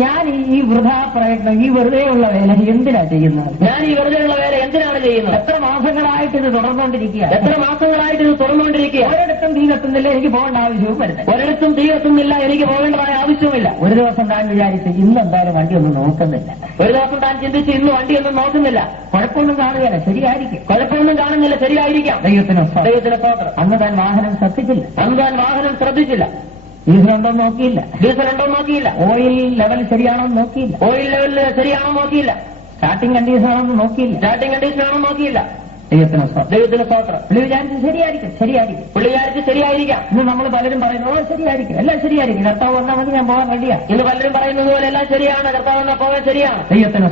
ഞാൻ ഈ വൃഥാ പ്രയത്നം, ഈ വെറുതെയുള്ള വേല എന്തിനാ ചെയ്യുന്നത്? എന്തിനാണ് ചെയ്യുന്നത്? എത്ര മാസങ്ങളായിട്ട് ഇത് തുടർന്നുകൊണ്ടിരിക്കുക. ഒരിടത്തും തീ കത്തുന്നില്ല, എനിക്ക് പോകേണ്ട ആവശ്യവും വരുന്നത്. ഒരിടത്തും തീ കത്തുന്നില്ല, എനിക്ക് പോകേണ്ടതായ ആവശ്യവുമില്ല. ഒരു ദിവസം താൻ വിചാരിച്ചു ഇന്ന് എന്തായാലും വണ്ടി ഒന്നും നോക്കുന്നില്ല. ഒരു ദിവസം താൻ ചിന്തിച്ച് ഇന്ന് വണ്ടിയൊന്നും നോക്കുന്നില്ല. കുഴപ്പമൊന്നും കാണുകയല്ല, ശരിയായിരിക്കും. കുഴപ്പമൊന്നും കാണുന്നില്ല, ശരിയായിരിക്കാം. ദൈവത്തിന് സ്തോത്രം. അന്ന് താൻ വാഹനം ശ്രദ്ധിച്ചില്ല. ഡീസലുണ്ടോ നോക്കിയില്ല. ഓയിൽ ലെവൽ ശരിയാണോ നോക്കിയില്ല. സ്റ്റാർട്ടിംഗ് കണ്ടീഷൻ ആണോ നോക്കിയില്ല. ദൈവത്തിന് സ്തോത്രം. പുള്ളി വിചാരിച്ച് ശരിയായിരിക്കാം. ഇന്ന് നമ്മൾ പലരും പറയുന്നു ശരിയായിരിക്കും, എല്ലാം ശരിയായിരിക്കും, കർത്താവ് വന്നാൽ മതി, ഞാൻ പോകാൻ റെഡിയാ. ഇന്ന് പലരും പറയുന്നത് പോലെ എല്ലാം ശരിയാണ്, കർത്താവ് വന്നാൽ പോകാൻ ശരിയാണ്. ദൈവത്തിന്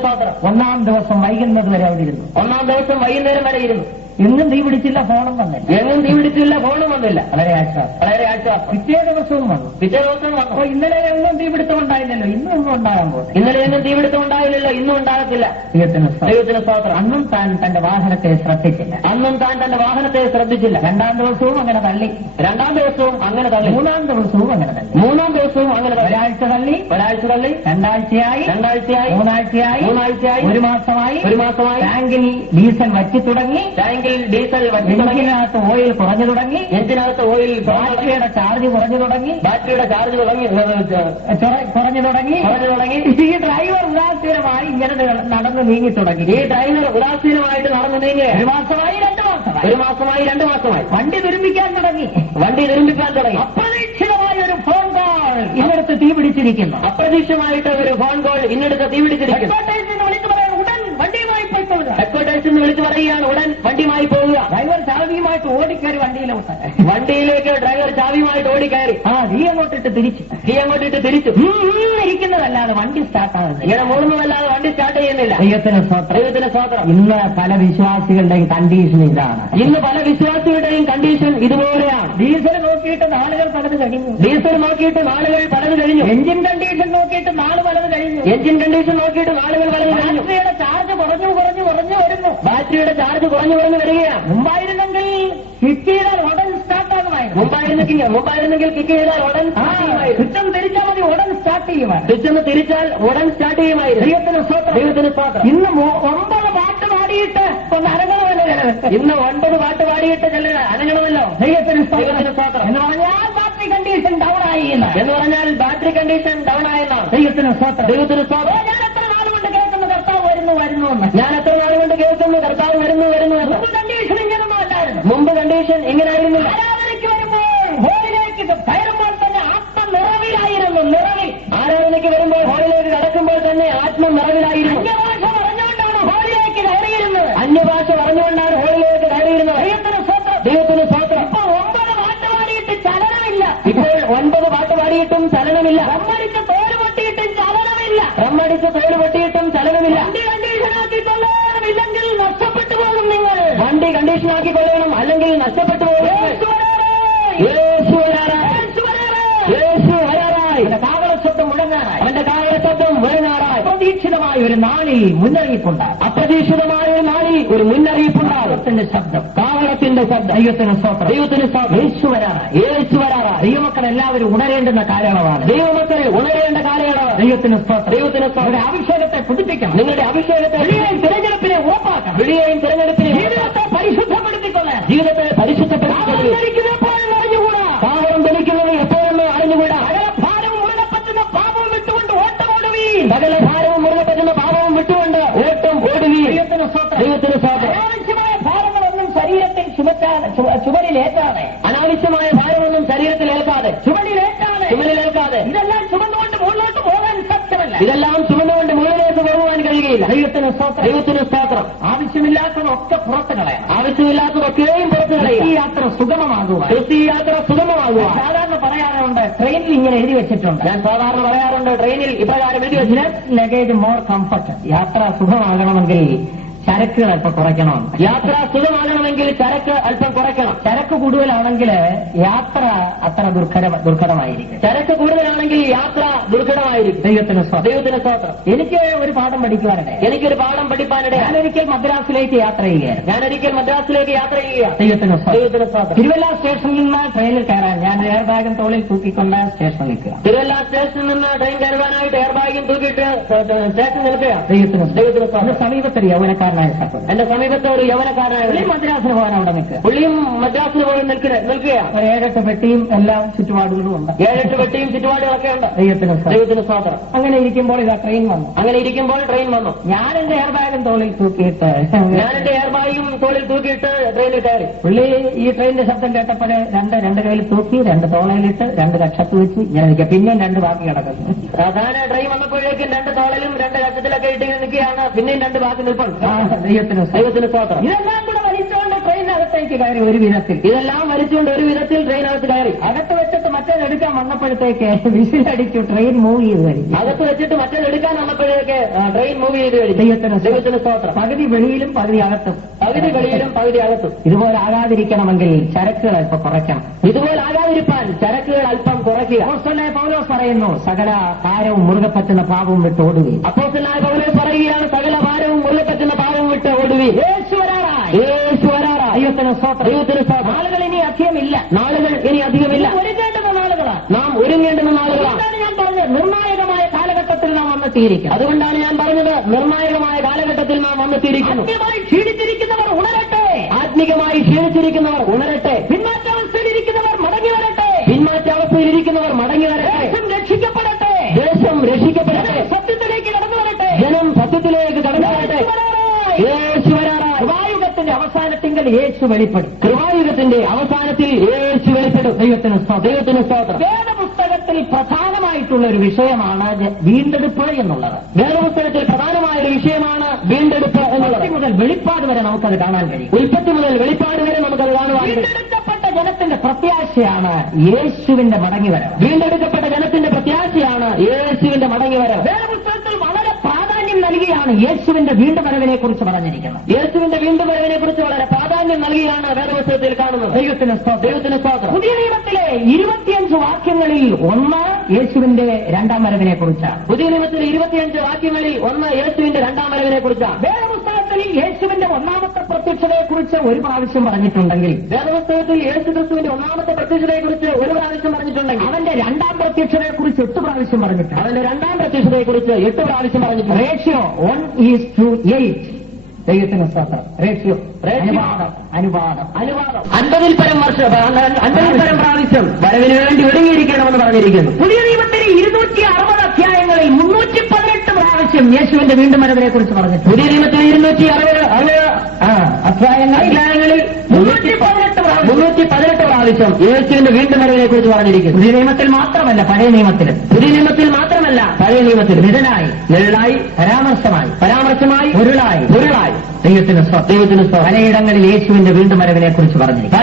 സ്തോത്രം. ഒന്നാം ദിവസം വൈകുന്നത് വരെ അവിടെ ഇരുന്നു. വൈകുന്നേരം വരെ ഇരുന്നു. എങ്ങും തീ പിടിച്ചില്ല, ഫോണും വന്നില്ല. വളരെ ആശ്വാസം. പിറ്റേ ദിവസവും വന്നു. അപ്പൊ ഇന്നലെ എങ്ങും തീ പിടുത്തം ഉണ്ടായില്ലല്ലോ, ഇന്നും ഒന്നും ഉണ്ടാകാൻ പോകും. ഇന്നും ഉണ്ടാകത്തില്ല. ദൈവത്തിന് സ്തോത്രം. അന്നും താൻ തന്റെ വാഹനത്തെ ശ്രദ്ധിച്ചില്ല. രണ്ടാം ദിവസവും അങ്ങനെ തള്ളി. മൂന്നാം ദിവസവും അങ്ങനെ തള്ളി. ഒരാഴ്ച തള്ളി. രണ്ടാഴ്ചയായി. മൂന്നാഴ്ചയായി. ഒരു മാസമായി. ടാങ്കിൽ ഡീസൽ വറ്റി തുടങ്ങി. എഞ്ചിനകത്ത് ഓയിൽ കുറഞ്ഞു തുടങ്ങി. ബാറ്ററിയുടെ ചാർജ് കുറഞ്ഞു തുടങ്ങി. ഈ ഡ്രൈവർ ഉദാസീനമായി ഇങ്ങനെ നടന്നു നീങ്ങി തുടങ്ങി. ഒരു മാസമായി, 2 മാസമായി. വണ്ടി തുരുമ്പിക്കാൻ തുടങ്ങി. അപ്രതീക്ഷിതമായ ഒരു ഫോൺ കോൾ ഇന്നടുത്ത് തീ പിടിച്ചിരിക്കുന്നു. വിളിച്ചു പറയാൻ ഉടൻ വണ്ടിയുമായി പോയിക്കൊള്ളുക. വിളിച്ചു പറയുകയാണ്, ഉടൻ വണ്ടിയുമായി പോവുക. ഡ്രൈവർ ചാവിയുമായിട്ട് ഓടിക്കയറി വണ്ടിയിലേക്ക് ഡ്രൈവർ ചാവിയുമായിട്ട് ഓടിക്കയറി. തീ അങ്ങോട്ടിട്ട് തിരിച്ചു. ഇരിക്കുന്നതല്ലാതെ വണ്ടി സ്റ്റാർട്ടാകുന്നില്ല. ഇങ്ങനെ മൂടുന്നതല്ലാതെ വണ്ടി സ്റ്റാർട്ട് ചെയ്യുന്നില്ല. ദൈവത്തിന് സ്തോത്രം. ഇന്ന് പല വിശ്വാസികളുടെയും കണ്ടീഷൻ ഇതാണ്. ഇതുപോലെയാണ്. ഡീസൽ നോക്കിയിട്ട് നാളുകൾ പലത് കഴിഞ്ഞു. എഞ്ചിൻ കണ്ടീഷൻ നോക്കിയിട്ട് നാള് പലത് കഴിഞ്ഞു. ബാറ്ററിയുടെ ചാർജ് കുറഞ്ഞു വരുന്നു. വരികയാണ്. മുമ്പായിരുന്നെങ്കിൽ കിക്ക് ചെയ്താൽ ഉടൻ സ്റ്റാർട്ടാകുമായിരുന്നു. മുമ്പായിരുന്നെങ്കിൽ കിക്ക് ചെയ്താൽ ഉടൻ സിസ്റ്റം തിരിച്ചാൽ മതി, ഉടൻ സ്റ്റാർട്ട് ചെയ്യുമായിരുന്നു. ദൈവത്തിന് സ്തോത്രം. ഇന്ന് 9 പാട്ട് പാടിയിട്ട് ഒന്ന് അരങ്ങണമല്ലോ. ഇന്ന് 9 പാട്ട് പാടിയിട്ട് ചിലർ അനങ്ങണമല്ലോ. ദൈവത്തിന് സ്തോത്രം. എന്ന് പറഞ്ഞാൽ ബാറ്ററി കണ്ടീഷൻ ഡൗൺ ആയി എന്നാണ്. ദൈവത്തിന് സ്തോത്രം. ഞാൻ എത്ര നാളുകൊണ്ട് കേൾക്കുന്നു കർത്താവ് വരുന്നു കർത്താവ് വരുന്നു. കണ്ടീഷൻ ഇങ്ങനൊന്നും അല്ലായിരുന്നു. മുമ്പ് കണ്ടീഷൻ ഇങ്ങനായിരുന്നില്ല. ആരാധനയ്ക്ക് വരുമ്പോൾ ഹോളിലേക്ക് കയറുമ്പോൾ തന്നെ ആത്മനിറവിലായിരുന്നു. ആരാധനയ്ക്ക് വരുമ്പോൾ ഹോളിലേക്ക് കടക്കുമ്പോൾ തന്നെ ആത്മനിറവിലായിരുന്നു. അന്യഭാഷ പറഞ്ഞുകൊണ്ടാണ് ഹോളിലേക്ക് കയറിയിരുന്നത്. ദൈവത്തിന് സ്തോത്രം. ഇപ്പോൾ 9 പാട്ട് പാടിയിട്ട് ചലനമില്ല. ഇപ്പോൾ 9 പാട്ട് പാടിയിട്ടും ചലനമില്ല. റമ്മടിച്ച് തോല് പൊട്ടിയിട്ടും ചലനമില്ല. വണ്ടി കണ്ടീഷനാക്കിയിട്ടുള്ള മറുനാളായി അപ്രതീക്ഷിതമായ ഒരു നാളിൽ മുന്നറിയിപ്പുണ്ടാകും. അപ്രതീക്ഷിതമായ ഒരു നാളിൽ ഒരു മുന്നറിയിപ്പുണ്ടാകും. ശബ്ദം, കാഹളത്തിന്റെ ശബ്ദം. ദൈവത്തിന് സ്തോത്രം. ദൈവത്തിന് സ്തോത്രം. യേശു വരാറായി. യേശു വരാറായി. ദൈവമക്കൾ എല്ലാവരും ഉണരേണ്ടുന്ന കാലയളവാണ്. ദൈവമക്കളെ ഉണരേണ്ട കാലയളവ്. ദൈവത്തിന് സ്തോത്രം. ദൈവത്തിന് സ്തോത്രം. അഭിഷേകത്തെ പുതുപ്പിക്കണം. നിങ്ങളുടെ അഭിഷേകത്തെ വിളിയെയും തിരഞ്ഞെടുപ്പിനെ ഉറപ്പാക്കണം. വിളിയെയും തിരഞ്ഞെടുപ്പിനെ ജീവിതത്തെ പരിശുദ്ധപ്പെടുത്തിക്കൊള്ളാൻ. ജീവിതത്തെ പരിശുദ്ധപ്പെടുത്തിക്കൊള്ളാൻ അറിഞ്ഞുകൂടാ. പാവം ധരിക്കുന്നത് എപ്പോഴൊന്നും അറിഞ്ഞുകൂടാ. സകല ഭാരവും മുറുകെ പറ്റുന്ന പാപവും വിട്ടുകൊണ്ട് ഓട്ടം ഓടുവീ. സകല ഭാരവും മുറുകെ പറ്റുന്ന പാപവും വിട്ടുകൊണ്ട് ഓട്ടം ഓടുവീ. ദൈവത്തിന് സ്തോത്രം. ദൈവത്തിന് സ്തോത്രം. അനാവശ്യമായ ഭാരങ്ങളൊന്നും ശരീരത്തിൽ ചുമലിലേക്കാതെ, അനാവശ്യമായ ഭാരമൊന്നും ശരീരത്തിൽ ഏൽക്കാതെ, ചുമലിലേൽക്കാതെ ഇതെല്ലാം ചുമന്നുകൊണ്ട് മുകളിലോട്ട് പോകാൻ സാധ്യമല്ല. ഇതെല്ലാം ചുമന്നുകൊണ്ട് മുകളിലേക്ക് പോകുവാൻ കഴിയുകയില്ല. ദൈവത്തിന് സ്തോത്രം. ദൈവത്തിന് സ്തോത്രം. ആവശ്യമില്ലാത്തതൊക്കെ പുറത്ത് കളയാം. ആവശ്യമില്ലാത്തതൊക്കെയും പുറത്ത് കളയാം. ഈ യാത്ര സുഗമമാകുക. ഈ യാത്ര സുഗമമാകുക. സാധാരണ പറയാറുണ്ട്, ട്രെയിനിൽ ഇങ്ങനെ എഴുതി വെച്ചിട്ടുണ്ട്. ഞാൻ സാധാരണ പറയാറുണ്ട്, ട്രെയിനിൽ ഇപ്രകാരം എഴുതി വെച്ചിട്ട് ലഗേജ് മോർ കംഫർട്ട്. യാത്ര സുഖമാകണമെങ്കിൽ ചരക്കുകൾ അല്പം കുറയ്ക്കണം. യാത്ര സുഖമാകണമെങ്കിൽ ചരക്ക് അല്പം കുറയ്ക്കണം. ചരക്ക് കൂടുതലാണെങ്കിൽ യാത്ര അത്ര ദുർഘടമായിരിക്കും. ചരക്ക് കൂടുതലാണെങ്കിൽ യാത്ര ദുർഘടമായിരിക്കും. ദൈവത്തിന് സ്തോത്രം. എനിക്ക് ഒരു പാഠം പഠിക്കുവാനിടെ, എനിക്കൊരു പാഠം പഠിപ്പാനിടെ ഞാനൊരിക്കൽ മദ്രാസിലേക്ക് യാത്ര ചെയ്യുകയാണ്. ദൈവത്തിന് സ്തോത്രം. തിരുവല്ല സ്റ്റേഷനിൽ നിന്ന് ട്രെയിനിൽ കയറാൻ ഞാൻ എയർ ബാഗും തോളിൽ തൂക്കിക്കൊണ്ട് സ്റ്റേഷനിൽ നിൽക്കുക. തിരുവല്ല സ്റ്റേഷനിൽ നിന്ന് ട്രെയിൻ കയറുവാനായിട്ട് എയർ ബാഗും തൂക്കിയിട്ട് സ്റ്റേഷൻ നിൽക്കുക. ദൈവത്തിന് സ്തോത്രം. സമീപത്തൊരു യൗവനക്കാരൻ, എന്റെ സമീപത്തെ ഒരു യൗവനക്കാരനായ പുള്ളിയും മദ്രാസിന് പോകാൻ അവിടെ നിൽക്കുക. പുള്ളിയും മദ്രാസിന് പോയി നിൽക്കുക. ഒരു 7-8 പെട്ടിയും എല്ലാ ചുറ്റുപാടുകളും ഉണ്ട്. 7-8 പെട്ടിയും ചുറ്റുപാടുകളൊക്കെ ഉണ്ട്. ദൈവത്തിന് സ്തോത്രം. അങ്ങനെ ഇരിക്കുമ്പോൾ ഇതാ ട്രെയിൻ വന്നു. ഞാൻ എന്റെ എയർ ബാഗും തോളിൽ തൂക്കിയിട്ട് ട്രെയിനിൽ കയറി. പുള്ളി ഈ ട്രെയിനിന്റെ ശബ്ദം കേട്ടപ്പോൾ രണ്ട് കയ്യിൽ തൂക്കി, 2 തോളയിലിട്ട്, 2 കക്ഷത്ത് വെച്ച് ഇങ്ങനെ നിൽക്കുക. പിന്നെയും 2 ബാക്കി കിടക്കുന്നു. സാധാരണ ട്രെയിൻ വന്നപ്പോഴേക്കും 2 തോളയിലും 2 കക്ഷത്തിലൊക്കെ ഇട്ട് നിൽക്കുകയാണ്. പിന്നെയും 2 ബാക്കി നിൽപ്പുണ്ട്. ദൈവത്തിന് സ്തോത്രം. ഇതെല്ലാം കൂടെ വലിച്ചുകൊണ്ട് ട്രെയിനകത്തേക്ക് കയറി. ഒരു വിധത്തിൽ ഇതെല്ലാം വലിച്ചുകൊണ്ട് ഒരു വിധത്തിൽ ട്രെയിനകത്ത് കയറി. അകത്ത് വെച്ചിട്ട് മറ്റേതെടുക്കാൻ വന്നപ്പോഴത്തേക്ക് വിസിലടിച്ചു. ട്രെയിൻ മൂവ് ചെയ്ത് കഴിഞ്ഞു. അകത്ത് വെച്ചിട്ട് മറ്റേതെടുക്കാൻ വന്നപ്പോഴേക്ക് ട്രെയിൻ മൂവ് ചെയ്ത് കഴിഞ്ഞു. ദൈവത്തിന് സ്തോത്രം. പകുതി വെളിയിലും പകുതി അകത്തും. ഇതുപോലെ ആകാതിരിക്കണമെങ്കിൽ ചരക്കുകൾ അല്പം കുറയ്ക്കണം. ഇതുപോലെ ആകാതിരിക്കാൻ ചരക്കുകൾ അല്പം കുറയ്ക്കുക. അപ്പോസ്തലനായ പൗലോസ് പറയുന്നു, സകല ഭാരവും മുറുകെ പറ്റുന്ന പാപവും വിട്ട് ഓടുകയും. അപ്പോസ്തലനായ പൗലോസ് പറയുകയാണ്, സകല ഭാരവും മുറുകെ പറ്റുന്ന പാപവും വിട്ട് ഓടുകയും. യേശു വരാറായി. ദൈവത്തിന് സ്തോത്രം. നാളുകൾ ഇനി അധികമില്ല. ഒരുങ്ങേണ്ടുന്ന നാളുകളാണ്. നാം ഒരുങ്ങേണ്ടുന്ന നാളുകളാണ്. ഞാൻ പറഞ്ഞത് നിർണായകമായ കാലഘട്ടത്തിൽ നാം വന്നെത്തിയിരിക്കും. അതുകൊണ്ടാണ് ഞാൻ പറഞ്ഞത് നിർണായകമായ കാലഘട്ടത്തിൽ നാം വന്നെത്തിയിരിക്കുന്നു. ക്ഷീണിച്ചിരിക്കുന്നവർ ഉണരട്ടെ. ആത്മീകമായി ക്ഷീണിച്ചിരിക്കുന്നവർ ഉണരട്ടെ. പിന്മാറ്റാവസ്ഥയിലിരിക്കുന്നവർ മടങ്ങി വരട്ടെ. ദേശം രക്ഷിക്കപ്പെടട്ടെ. സത്യത്തിലേക്ക് കടന്നു വരട്ടെ. ജനം സത്യത്തിലേക്ക് കടന്നു വരട്ടെ. യേശു വരാറായി. കൃപായുഗത്തിന്റെ അവസാനത്തിങ്കിൽ യേശു വെളിപ്പെടും. കൃപായുഗത്തിന്റെ അവസാനത്തിൽ യേശു വെളിപ്പെടും. ദൈവത്തിന് സ്തോത്രം. വേദപുസ്തകത്തിൽ പ്രധാനമായിട്ടുള്ള ഒരു വിഷയമാണ് വീണ്ടെടുപ്പ് എന്നുള്ളത്. വേദപുസ്തകത്തിൽ പ്രധാനമായ ഒരു വിഷയമാണ് വീണ്ടെടുപ്പ് എന്നുള്ളത്. മുതൽ വെളിപ്പാട് വരെ നമുക്കത് കാണാൻ കഴിയും. ഉൽപ്പത്തി മുതൽ വെളിപ്പാട് വരെ നമുക്കത് കാണുവാൻ കഴിയും. വീണ്ടെടുക്കപ്പെട്ട ജനത്തിന്റെ പ്രത്യാശയാണ് യേശുവിന്റെ മടങ്ങിവരവ്. വീണ്ടെടുക്കപ്പെട്ട ജനത്തിന്റെ പ്രത്യാശയാണ് യേശുവിന്റെ മടങ്ങിവരവ്. വേദപുസ്തകത്തിൽ വളരെ പ്രാധാന്യം നൽകിയാണ് യേശുവിന്റെ വീണ്ടുവരവിനെ കുറിച്ച് പറഞ്ഞിരിക്കുന്നത്. യേശുവിന്റെ വീണ്ടുവരവിനെ കുറിച്ച് വളരെ പ്രാധാന്യം നൽകിയാണ് വേദപുസ്തകത്തിൽ കാണുന്നത്. ദൈവത്തിന് സ്തോത്രം. പുതിയ നിയമത്തിലെ 25 വാക്യങ്ങളിൽ 1 യേശുവിന്റെ 2ാം വരവിനെ കുറിച്ചാണ്. പുതിയ നിയമത്തിലെ 25 വാക്യങ്ങളിൽ 1 യേശുവിന്റെ 2ാം വരവിനെ കുറിച്ചാണ്. വേദപുസ്തകത്തിൽ യേശുവിന്റെ 1ാമത്തെ പ്രത്യക്ഷതയെ കുറിച്ച് ഒരു പ്രാവശ്യം പറഞ്ഞിട്ടുണ്ടെങ്കിൽ, വേദപുസ്തകത്തിൽ യേശുക്രിസ്തുവിന്റെ 1ാമത്തെ പ്രത്യക്ഷതയെ കുറിച്ച് ഒരു പ്രാവശ്യം പറഞ്ഞിട്ടുണ്ടെങ്കിൽ, അവന്റെ 2ാം പ്രത്യക്ഷതയെ കുറിച്ച് 8 പ്രാവശ്യം പറഞ്ഞിട്ടുണ്ട്. അവന്റെ 2ാം പ്രത്യക്ഷതയെ കുറിച്ച് 8 പ്രാവശ്യം പറഞ്ഞിട്ടുണ്ട്. റേഷ്യോ 1:8. ദൈവത്തിന് സ്തോത്രം. റേഷ്യോ അനുപാതം 50 പരം പ്രാവശ്യം വരവിന് വേണ്ടി ഒരുങ്ങിയിരിക്കണമെന്ന് പറഞ്ഞിരിക്കുന്നു. പുതിയ നിയമത്തിൽ 260 അധ്യായങ്ങളിൽ 318 പ്രാവശ്യം യേശുവിന്റെ വീണ്ടും വരവിനെ കുറിച്ച് പറഞ്ഞിട്ടുണ്ട്. പുതിയ നിയമത്തിൽ 260 അധ്യായങ്ങളിൽ 318 പ്രാവശ്യം യേശുവിന്റെ വീണ്ടും വരവിനെ കുറിച്ച് പറഞ്ഞിരിക്കുന്നു. പുതിയ നിയമത്തിൽ മാത്രമല്ല പഴയ നിയമത്തിൽ നിഴലായി പരാമർശമായി ഉരുളായി ദൈവത്തിന് പലയിടങ്ങളിൽ യേശുവിന്റെ വീണ്ടും വരവിനെ കുറിച്ച് പറഞ്ഞിരിക്കും.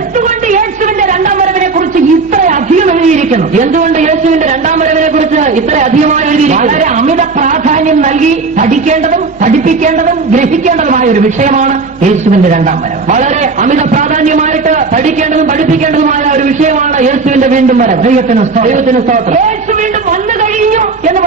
എന്തുകൊണ്ട് യേശുവിന്റെ 2ാം വരവിനെ കുറിച്ച് ഇത്ര അധികം എഴുതിയിരിക്കുന്നു? അധികമായി എഴുതിയിരിക്കുന്നു? വളരെ അമിത പ്രാധാന്യം നൽകി പഠിക്കേണ്ടതും പഠിപ്പിക്കേണ്ടതും ഗ്രഹിക്കേണ്ടതുമായ ഒരു വിഷയമാണ് യേശുവിന്റെ 2ാം വരവ്. വളരെ അമിത പ്രാധാന്യമായിട്ട് പഠിക്കേണ്ടതും പഠിപ്പിക്കേണ്ടതുമായ ഒരു വിഷയമാണ് യേശുവിന്റെ വീണ്ടും വരവ്. ദൈവത്തിന് സ്തോത്രം. യേശു വീണ്ടും വന്നു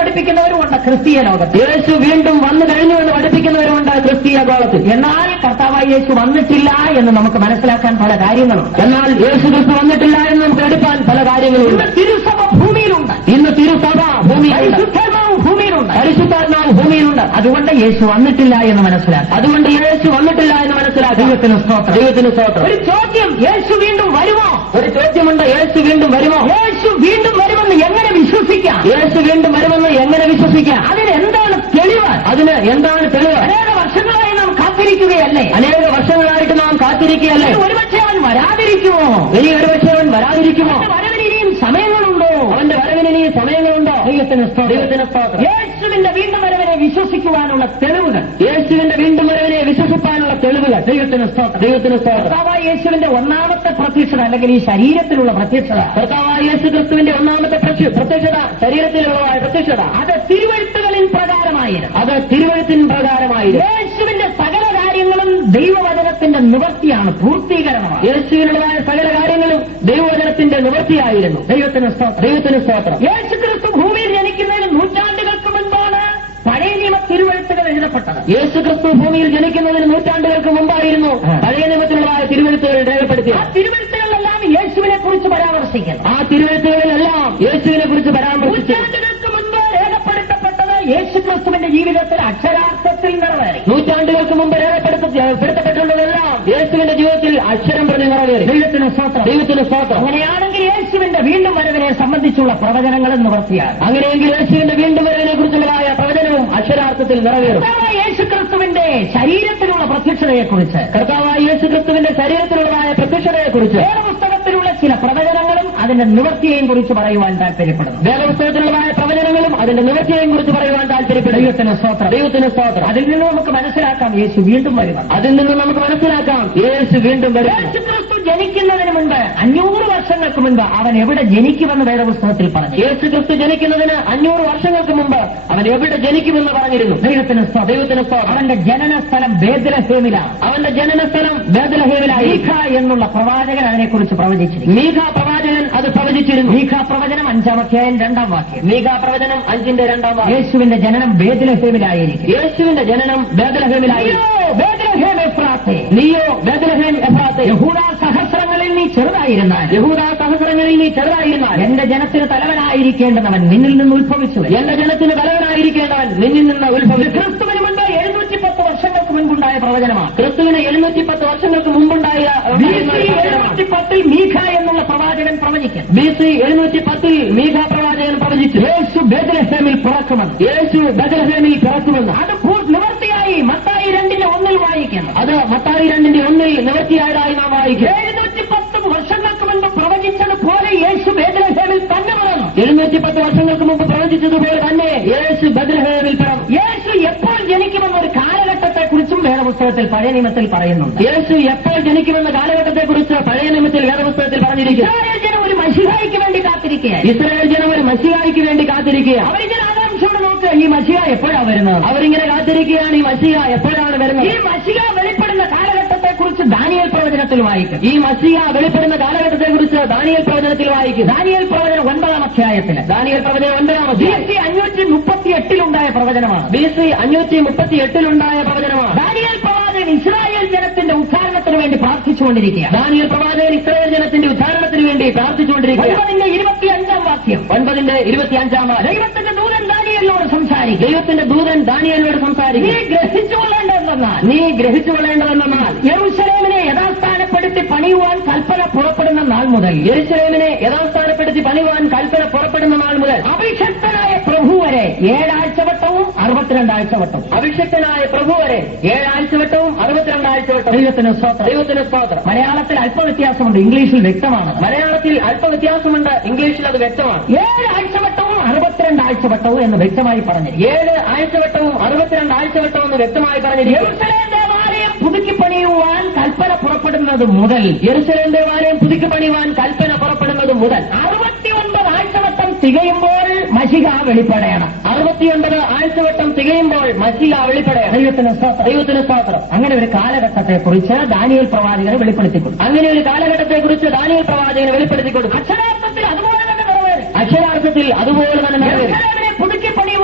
പഠിപ്പിക്കുന്നവരുമുണ്ട് ക്രിസ്തീയ ലോകത്ത്. യേശു വീണ്ടും വന്നു കഴിഞ്ഞു എന്ന് പഠിപ്പിക്കുന്നവരുമുണ്ട് ക്രിസ്തീയ ലോകത്തിൽ. എന്നാൽ കർത്താവായ യേശു വന്നിട്ടില്ല എന്ന് നമുക്ക് മനസ്സിലാക്കാൻ പല കാര്യങ്ങളുണ്ട്. എന്നാൽ യേശു ക്രിസ്തു വന്നിട്ടില്ല എന്ന് നമുക്ക് എടുക്കാൻ പല കാര്യങ്ങളുണ്ട്. ഇന്ന് തിരുസഭ ഭൂമിയിലുണ്ട്, ഇന്ന് തിരുസഭ ഭൂമിയിലുണ്ട്, പരിശുദ്ധാത്മാവ് ഭൂമിയിലുണ്ട്, പരിശുദ്ധാത്മാവ് ഭൂമിയിലുണ്ട്. അതുകൊണ്ട് യേശു വന്നിട്ടില്ല എന്ന് മനസ്സിലാക്കാം. അതുകൊണ്ട് യേശു വന്നിട്ടില്ല എന്ന് മനസ്സിലാക്കാം. ദൈവത്തിന് സ്തോത്രം. ദൈവത്തിന് സ്തോത്രം. ഒരു ചോദ്യം, യേശു വീണ്ടും വരുമോ? ഒരു ചോദ്യമുണ്ട്, യേശു വീണ്ടും വരുമോ? യേശു വീണ്ടും വരുമെന്ന് എങ്ങനെ വിശ്വസിക്കാം? യേശു വീണ്ടും വരുമെന്ന് എങ്ങനെ വിശ്വസിക്കാം? അതിന് എന്താണ് തെളിവ്? അതിന് എന്താണ് തെളിവ്? അനേക വർഷങ്ങളായി നാം കാത്തിരിക്കുകയല്ലേ? അനേക വർഷങ്ങളായിട്ട് നാം കാത്തിരിക്കുകയല്ലേ? ഒരുപക്ഷെ അവൻ വരാതിരിക്കുമോ? ഇനി ഒരുപക്ഷെ അവൻ വരാതിരിക്കുമോ? അവന്റെ വരവിന് ഇനിയും സമയങ്ങളുണ്ടോ? അവന്റെ വരവിന് ഇനി സമയങ്ങളുണ്ടോ? ദൈവത്തിന് സ്തോത്രം. ദൈവത്തിന് സ്തോത്രം. യേശുവിന്റെ വീണ്ടും വരവിനെ വിശ്വസിക്കുവാനുള്ള തെളിവുകൾ, യേശുവിന്റെ വീണ്ടും വരവിനെ വിശ്വസിക്കാനുള്ള തെളിവുകൾ. ദൈവത്തിന് സ്തോത്രം. ദൈവത്തിന് സ്തോത്രം. കർത്താവായ യേശുവിന്റെ ഒന്നാമത്തെ പ്രത്യക്ഷത അല്ലെങ്കിൽ ഈ ശരീരത്തിലുള്ള പ്രത്യക്ഷത, കർത്താവായ യേശു ക്രിസ്തുവിന്റെ ഒന്നാമത്തെ പ്രത്യക്ഷത, ശരീരത്തിലുള്ളതായ പ്രത്യക്ഷത, അത് തിരുവെഴുത്തുകളിൻ പ്രകാരമായിരുന്നു. അത് തിരുവഴുത്തിൻ പ്രകാരമായിരുന്നു. യേശുവിന്റെ സകല കാര്യങ്ങളും ദൈവവചനത്തിന്റെ നിവർത്തിയാണ്, പൂർത്തീകരണമാണ്. യേശുവിനുള്ളതായ സകല കാര്യങ്ങളും ദൈവവചനത്തിന്റെ നിവൃത്തിയായിരുന്നു. ദൈവത്തിന് സ്തോത്രം. ദൈവത്തിന് സ്തോത്രം. യേശു ക്രിസ്തു ഭൂമിയിൽ ജനിക്കുന്നതിന് നൂറ്റാണ്ടുകൾക്ക് മുൻപാണ് പഴയ നിയമ തിരുവെഴുത്തുകൾ എഴുതപ്പെട്ടത്. യേശു ക്രിസ്തു ഭൂമിയിൽ ജനിക്കുന്നതിന് നൂറ്റാണ്ടുകൾക്ക് മുമ്പായിരുന്നു പഴയ നിയമത്തിലുള്ളതായ തിരുവഴുത്തുകൾ രേഖപ്പെടുത്തിയത്. ആ തിരുവെഴുത്തുകളിലെല്ലാം യേശുവിനെ കുറിച്ച് പരാമർശിക്കുന്നു. ആ തിരുവഴുത്തുകളിലെല്ലാം യേശുവിനെ കുറിച്ച് പരാമർശിച്ചു. നൂറ്റാണ്ടുകൾക്ക് മുൻപ് രേഖപ്പെടുത്തപ്പെട്ടത് യേശു ക്രിസ്തുവിന്റെ ജീവിതത്തിൽ അക്ഷരാർത്ഥത്തിൽ നിറവേറി. നൂറ്റാണ്ടുകൾക്ക് മുമ്പ് രേഖപ്പെടുത്തപ്പെട്ടുള്ളതെല്ലാം യേശുവിന്റെ ജീവിതത്തിൽ അക്ഷരം പറഞ്ഞ് നിറവേറി. ദൈവത്തിന് സ്തോത്രം. ദൈവത്തിന് സ്തോത്രം. അങ്ങനെയാണെങ്കിൽ യേശുവിന്റെ വീണ്ടും വരവിനെ സംബന്ധിച്ചുള്ള പ്രവചനങ്ങളും നിവർത്തിയാണ്. അങ്ങനെയെങ്കിൽ യേശുവിന്റെ വീണ്ടും വരവിനെ കുറിച്ചുള്ളതായ പ്രവചനവും അക്ഷരാർത്ഥത്തിൽ നിറവേറും. കർത്താവായ യേശു ക്രിസ്തുവിന്റെ ശരീരത്തിലുള്ള പ്രത്യക്ഷതയെക്കുറിച്ച്, കർത്താവായ യേശു ക്രിസ്തുവിന്റെ ശരീരത്തിലുള്ളതായ പ്രത്യക്ഷതയെക്കുറിച്ച് വേദപുസ്തകത്തിലുള്ള ചില പ്രവചനങ്ങളും അതിന്റെ നിവർത്തിയെയും കുറിച്ച് പറയുവാൻ താല്പര്യപ്പെടുന്നു. വേദപുസ്തകത്തിലുള്ളതായ പ്രവചനങ്ങളും അതിന്റെ നിവർത്തിയെയും കുറിച്ച് പറയുവാൻ താല്പര്യപ്പെടും. ദൈവത്തിന് സ്തോത്രം. ദൈവത്തിന് സ്തോത്രം. അതിൽ നിന്ന് നമുക്ക് മനസ്സിലാക്കാം യേശു വീണ്ടും വരുമെന്ന്. അതിൽ നിന്ന് നമുക്ക് മനസ്സിലാക്കാം യേശു വീണ്ടും വരും. യേശു ക്രിസ്തു ജനിക്കുന്നതിന് മുൻപ് 500 വർഷങ്ങൾക്ക് മുൻപ് അവൻ എവിടെ ജനിക്കുമെന്ന് വേദപുസ്തകത്തിൽ പറഞ്ഞു. യേശു ക്രിസ്തു ജനിക്കുന്നതിന് 500 വർഷങ്ങൾക്ക് മുമ്പ് അവൻ എവിടെ ജനിക്കുമെന്ന് പറഞ്ഞിരുന്നു. ദൈവത്തിന് സ്തോത്രം. ദൈവത്തിന് സ്തോത്രം. അവന്റെ ജനനസ്ഥലം ബേത്ലഹേമിലാണ്. അവന്റെ ജനനസ്ഥലം ബേത്ലഹേമിലായി. മീഖ എന്നുള്ള പ്രവാചകൻ അതിനെക്കുറിച്ച് പ്രവചിച്ചിരുന്നു. മീഖ പ്രവാചകൻ അത് പ്രവചിച്ചിരുന്നു. മീഖ പ്രവചനം 5-ാം അധ്യായം 2-ാം വാക്യം. മീഖ പ്രവചനം 5-ന്റെ 2-ാം വാക്യം. യേശുവിന്റെ ജനനം ബേത്ലഹേമിലായിരിക്കും. യേശുവിന്റെ ജനനം ബേത്ലഹേമിലായി. ബേത്ലഹേം എഫ്രാത്തേ, നീയോ ബേത്ലഹേം എഫ്രാത്തേ, യഹൂദാ സഹസ്രങ്ങളിൽ നീ ചെറുതായിരുന്നാൽ, യഹൂദാ സഹസ്രങ്ങളിൽ നീ ചെറുതായിരുന്നാൽ, എന്റെ ജനത്തിന് തലവനായിരിക്കേണ്ടവൻ നിന്നിൽ നിന്ന് ഉത്ഭവിച്ചു. എന്റെ ജനത്തിന് തലവനായിരിക്കേണ്ടവൻ നിന്നിൽ നിന്ന് ഉത്ഭവിച്ചു. ക്രിസ്തുവിന് മുൻപ് 710 വർഷങ്ങൾക്ക് മുൻപുണ്ടായ പ്രവചനമാണ്. ക്രിസ്തുവിന് 710 വർഷങ്ങൾക്ക് മുമ്പുണ്ടായ 710 മീഖ എന്നുള്ള പ്രവാചകൻ പ്രവചിക്കും. BC 710 മീഖ പ്രവാചകൻ പ്രവചിച്ചു. യേശു ബേത്ലഹേമിൽ പിറക്കുമെന്ന്. യേശു ബേത്ലഹേമിൽ പിറക്കുമെന്ന്. അത് നിവർത്തിയായി മത്തായി 2:1 വായിക്കണം. അത് മത്തായി 2:1 നിവർത്തിയായതായി നാം വായിക്കും. 710 വർഷങ്ങൾക്ക് മുൻപ് പ്രവചിച്ചതുപോലെ യേശു ബേത്ലഹേമിൽ തന്നെ പിറന്നു. 710 വർഷങ്ങൾക്ക് മുമ്പ് പ്രവചിച്ചതുപോലെ തന്നെ യേശു ബേത്ലഹേമിൽ പിറന്നു. യേശു എപ്പോൾ ജനിക്കുമെന്നൊരു കാലഘട്ടത്തെക്കുറിച്ചും വേദപുസ്തകത്തിൽ പഴയ നിയമത്തിൽ പറയുന്നുണ്ട്. യേശു എപ്പോൾ ജനിക്കുമെന്ന കാലഘട്ടത്തെക്കുറിച്ച് പഴയ നിയമത്തിൽ വേദപുസ്തകത്തിൽ പറഞ്ഞിരിക്കുന്നു. ഇസ്രായേൽ ജനം ഒരു മശിഹായ്ക്ക് വേണ്ടി കാത്തിരിക്കുകയാണ്. ഇസ്രായേൽ ജനം ഒരു മശിഹായ്ക്ക് വേണ്ടി കാത്തിരിക്കുക. അവരിങ്ങനെ ആകാംക്ഷയോടെ നോക്കുക, ഈ മശിഹ എപ്പോഴാണ് വരുന്നത്? അവരിങ്ങനെ കാത്തിരിക്കുകയാണ്, ഈ മശിഹ എപ്പോഴാണ് വരുന്നത്. ഈ മശിഹ വെളിപ്പെടുന്ന കാലഘട്ടത്തെക്കുറിച്ച് ദാനിയേൽ പ്രവചനത്തിൽ വായിക്കും. ഈ മശിഹ വെളിപ്പെടുന്ന കാലഘട്ടത്തെക്കുറിച്ച് ദാനിയേൽ പ്രവചനത്തിൽ വായിക്കും. ദാനിയേൽ പ്രവചനം 9-ാം അധ്യായത്തിന്. ദാനിയേൽ പ്രവചനം 9-ാം അധ്യായം. BC 538 പ്രവചനമാണ്. BC 538 പ്രവചനമാണ്. ദാനിയേൽ പ്രവാചകൻ ഇസ്രായേൽ ജനത്തിന്റെ ഉദ്ധാരണത്തിന് വേണ്ടി പ്രാർത്ഥിച്ചുകൊണ്ടിരിക്കുക. ദാനിയേൽ പ്രവാചകൻ ഇസ്രായേൽ ജനത്തിന്റെ ഉദ്ധാരണത്തിന് വേണ്ടി പ്രാർത്ഥിച്ചുകൊണ്ടിരിക്കുക. 9-ന്റെ 25-ാം വാക്യം. 9-ന്റെ 25-ാം വാക്യം. ദൈവത്തിന്റെ ദൂതൻ ദാനിയേലിനോട് സംസാരിക്കും. ദൈവത്തിന്റെ ദൂതൻ ദാനിയേലിനോട് സംസാരിക്കും. നീ ഗ്രഹിച്ചുകൊള്ളേണ്ടതെന്നാൽ, നീ ഗ്രഹിച്ചുകൊള്ളേണ്ടതെന്നാൽ, യെരൂശലേമിനെ യഥാസ്ഥാനപ്പെടുത്തി പണിയുവാൻ കൽപ്പന പുറപ്പെടുന്ന നാൾ മുതൽ, യെരൂശലേമിനെ യഥാസ്ഥാനപ്പെടുത്തി പണിയുവാൻ കൽപ്പന പുറപ്പെടുന്ന നാൾ മുതൽ, അഭിഷക്തനായ പ്രഭു വരെ 7 ആഴ്ചവട്ടവും 62 ആഴ്ചവട്ടവും, അഭിഷക്തനായ പ്രഭു വരെ 7 ആഴ്ചവട്ടവും 62 ആഴ്ചവട്ടവും. ദൈവത്തിന് സ്തോത്രം. ദൈവത്തിന് സ്തോത്രം. മലയാളത്തിൽ അല്പ വ്യത്യാസമുണ്ട്, ഇംഗ്ലീഷിൽ വ്യക്തമാണ്. മലയാളത്തിൽ അല്പ വ്യത്യാസമുണ്ട്, ഇംഗ്ലീഷിൽ അത് വ്യക്തമാണ്. 7 ആഴ്ചവട്ടവും 62 ആഴ്ചവട്ടവും എന്ന് വ്യക്തമായി പറഞ്ഞു. 7 ആഴ്ചവട്ടവും 62 ആഴ്ചവട്ടവും എന്ന് വ്യക്തമായി പറഞ്ഞിരിക്കും. യെരൂശലേം ദേവാലയം പുതുക്കി പണിയുവാൻ കൽപ്പന പുറപ്പെടുന്നത് മുതൽ, യെരൂശലേം ദേവാലയം പുതുക്കി പണിയുവാൻ കൽപ്പന പുറപ്പെടുന്നത് മുതൽ 69 ആഴ്ചവട്ടം തികയുമ്പോൾ മശിഹ വെളിപ്പെടണം. 69 ആഴ്ചവട്ടം തികയുമ്പോൾ മശിഹ വെളിപ്പെടണം. ദൈവത്തിന് സ്തോത്രം. ദൈവത്തിന് സ്തോത്രം. അങ്ങനെ ഒരു കാലഘട്ടത്തെക്കുറിച്ച് ദാനിയേൽ പ്രവാചകനെ വെളിപ്പെടുത്തിക്കൊടുത്തു. അങ്ങനെ ഒരു കാലഘട്ടത്തെക്കുറിച്ച് ദാനിയേൽ പ്രവാചകനെ വെളിപ്പെടുത്തിക്കൊടുത്തു. അക്ഷരാർത്ഥത്തിൽ അതുപോലെ തന്നെ നിറവേറി. അക്ഷരാർത്ഥത്തിൽ അതുപോലെ തന്നെ നിറവേറി. യെരൂശലേമിനെ പുതുക്കി പണിയുവാൻ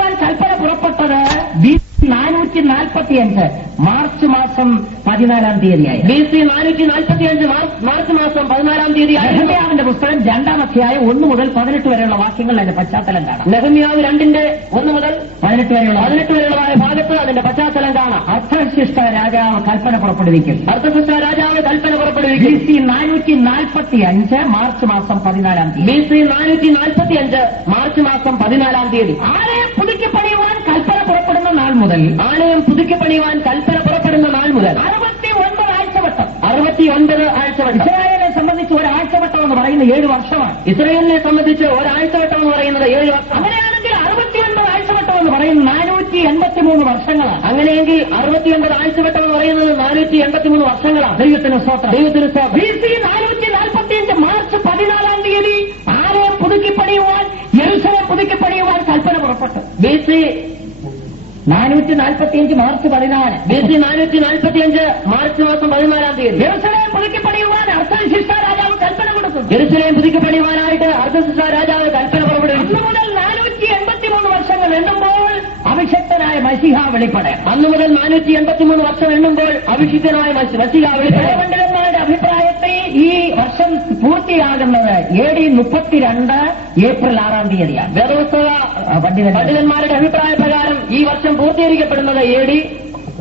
445 മാർച്ച് മാസം 14 തീയതിയായി. BC 445 മാർച്ച് മാസം 14 നെഹമ്യാവിന്റെ പുസ്തകം 2-ാം അധ്യായം 1 മുതൽ 18 വരെയുള്ള വാക്യങ്ങൾ അതിന്റെ പശ്ചാത്തലം കാണാം. നെഹമ്യാവ് 2:1 മുതൽ 18 വരെയുള്ളതായ ഭാഗത്ത് അതിന്റെ പശ്ചാത്തലം കാണാം. അർത്ഥശിഷ്ട രാജാവ് കൽപ്പന പുറപ്പെടുവിക്കും. അർത്ഥശിഷ്ട രാജാവ് കൽപ്പന പുറപ്പെടുവിക്കും. BC 445 മാർച്ച് മാസം 14 തീയതി. BC 445 മാർച്ച് മാസം 14 ആലയം പുതുക്കി പണിയുവാൻ കൽപ്പന പുറപ്പെടുന്ന നാൾ മുതൽ ആലയം പുതുക്കി പണിയുവാൻ കൽപ്പന പുറപ്പെടുന്ന നാൾ മുതൽ 69 ആഴ്ചവട്ടം. 69 ആഴ്ചവട്ടം. ഇസ്രായേലിനെ സംബന്ധിച്ച് ഒരാഴ്ചവട്ടം എന്ന് പറയുന്നത് 7 വർഷമാണ്. ഇസ്രായേലിനെ സംബന്ധിച്ച് ഒരാഴ്ചവട്ടം എന്ന് പറയുന്നത് 7 വർഷം. അങ്ങനെയാണെങ്കിൽ 69 ആഴ്ചവട്ടം എന്ന് പറയുന്നത് 483 വർഷങ്ങളാണ്. അങ്ങനെയെങ്കിൽ 69 ആഴ്ചവട്ടം എന്ന് പറയുന്നത് 483 വർഷങ്ങളാണ്. ദൈവത്തിന് സ്തോത്രം. ദൈവത്തിന് സ്തോത്രം. BC 445 മാർച്ച് 14 തീയതി ആലയം പുതുക്കി പണിയുവാൻ, യെരൂശലേം പുതുക്കി പണിയുവാൻ കൽപ്പന പുറപ്പെട്ടു. BC 445 March 14. BC 445 മാർച്ച് മാസം 14 തീയതി യെരൂശലേം പുതുക്കി പണിയുവാൻ അർത്ഥശിഷ്ട രാജാവ് കൽപ്പന കൊടുത്തു. യെരൂശലേം പുതുക്കി പണിയുവാനായിട്ട് അർത്ഥശിഷ്ട രാജാവ് കൽപ്പന പുറപ്പെടുവിച്ചു. അന്നു മുതൽ 483 വർഷങ്ങൾ എണ്ണുമ്പോൾ അഭിഷക്തനായ മശിഹ വെളിപ്പെടാം. അന്നു മുതൽ 483 വർഷം എണ്ണുമ്പോൾ അഭിഷിക്തനായ മശിഹ വെളിപ്പെടാം. പണ്ഡിതന്മാരുടെ അഭിപ്രായത്തിൽ ഈ വർഷം പൂർത്തിയാകുന്നത് AD 32 ഏപ്രിൽ 6 തീയതിയാണ്. വേദപുസ്തക പണ്ഡിതന്മാരുടെ അഭിപ്രായ പ്രകാരം ഈ വർഷം പൂർത്തീകരിക്കപ്പെടുന്നത് AD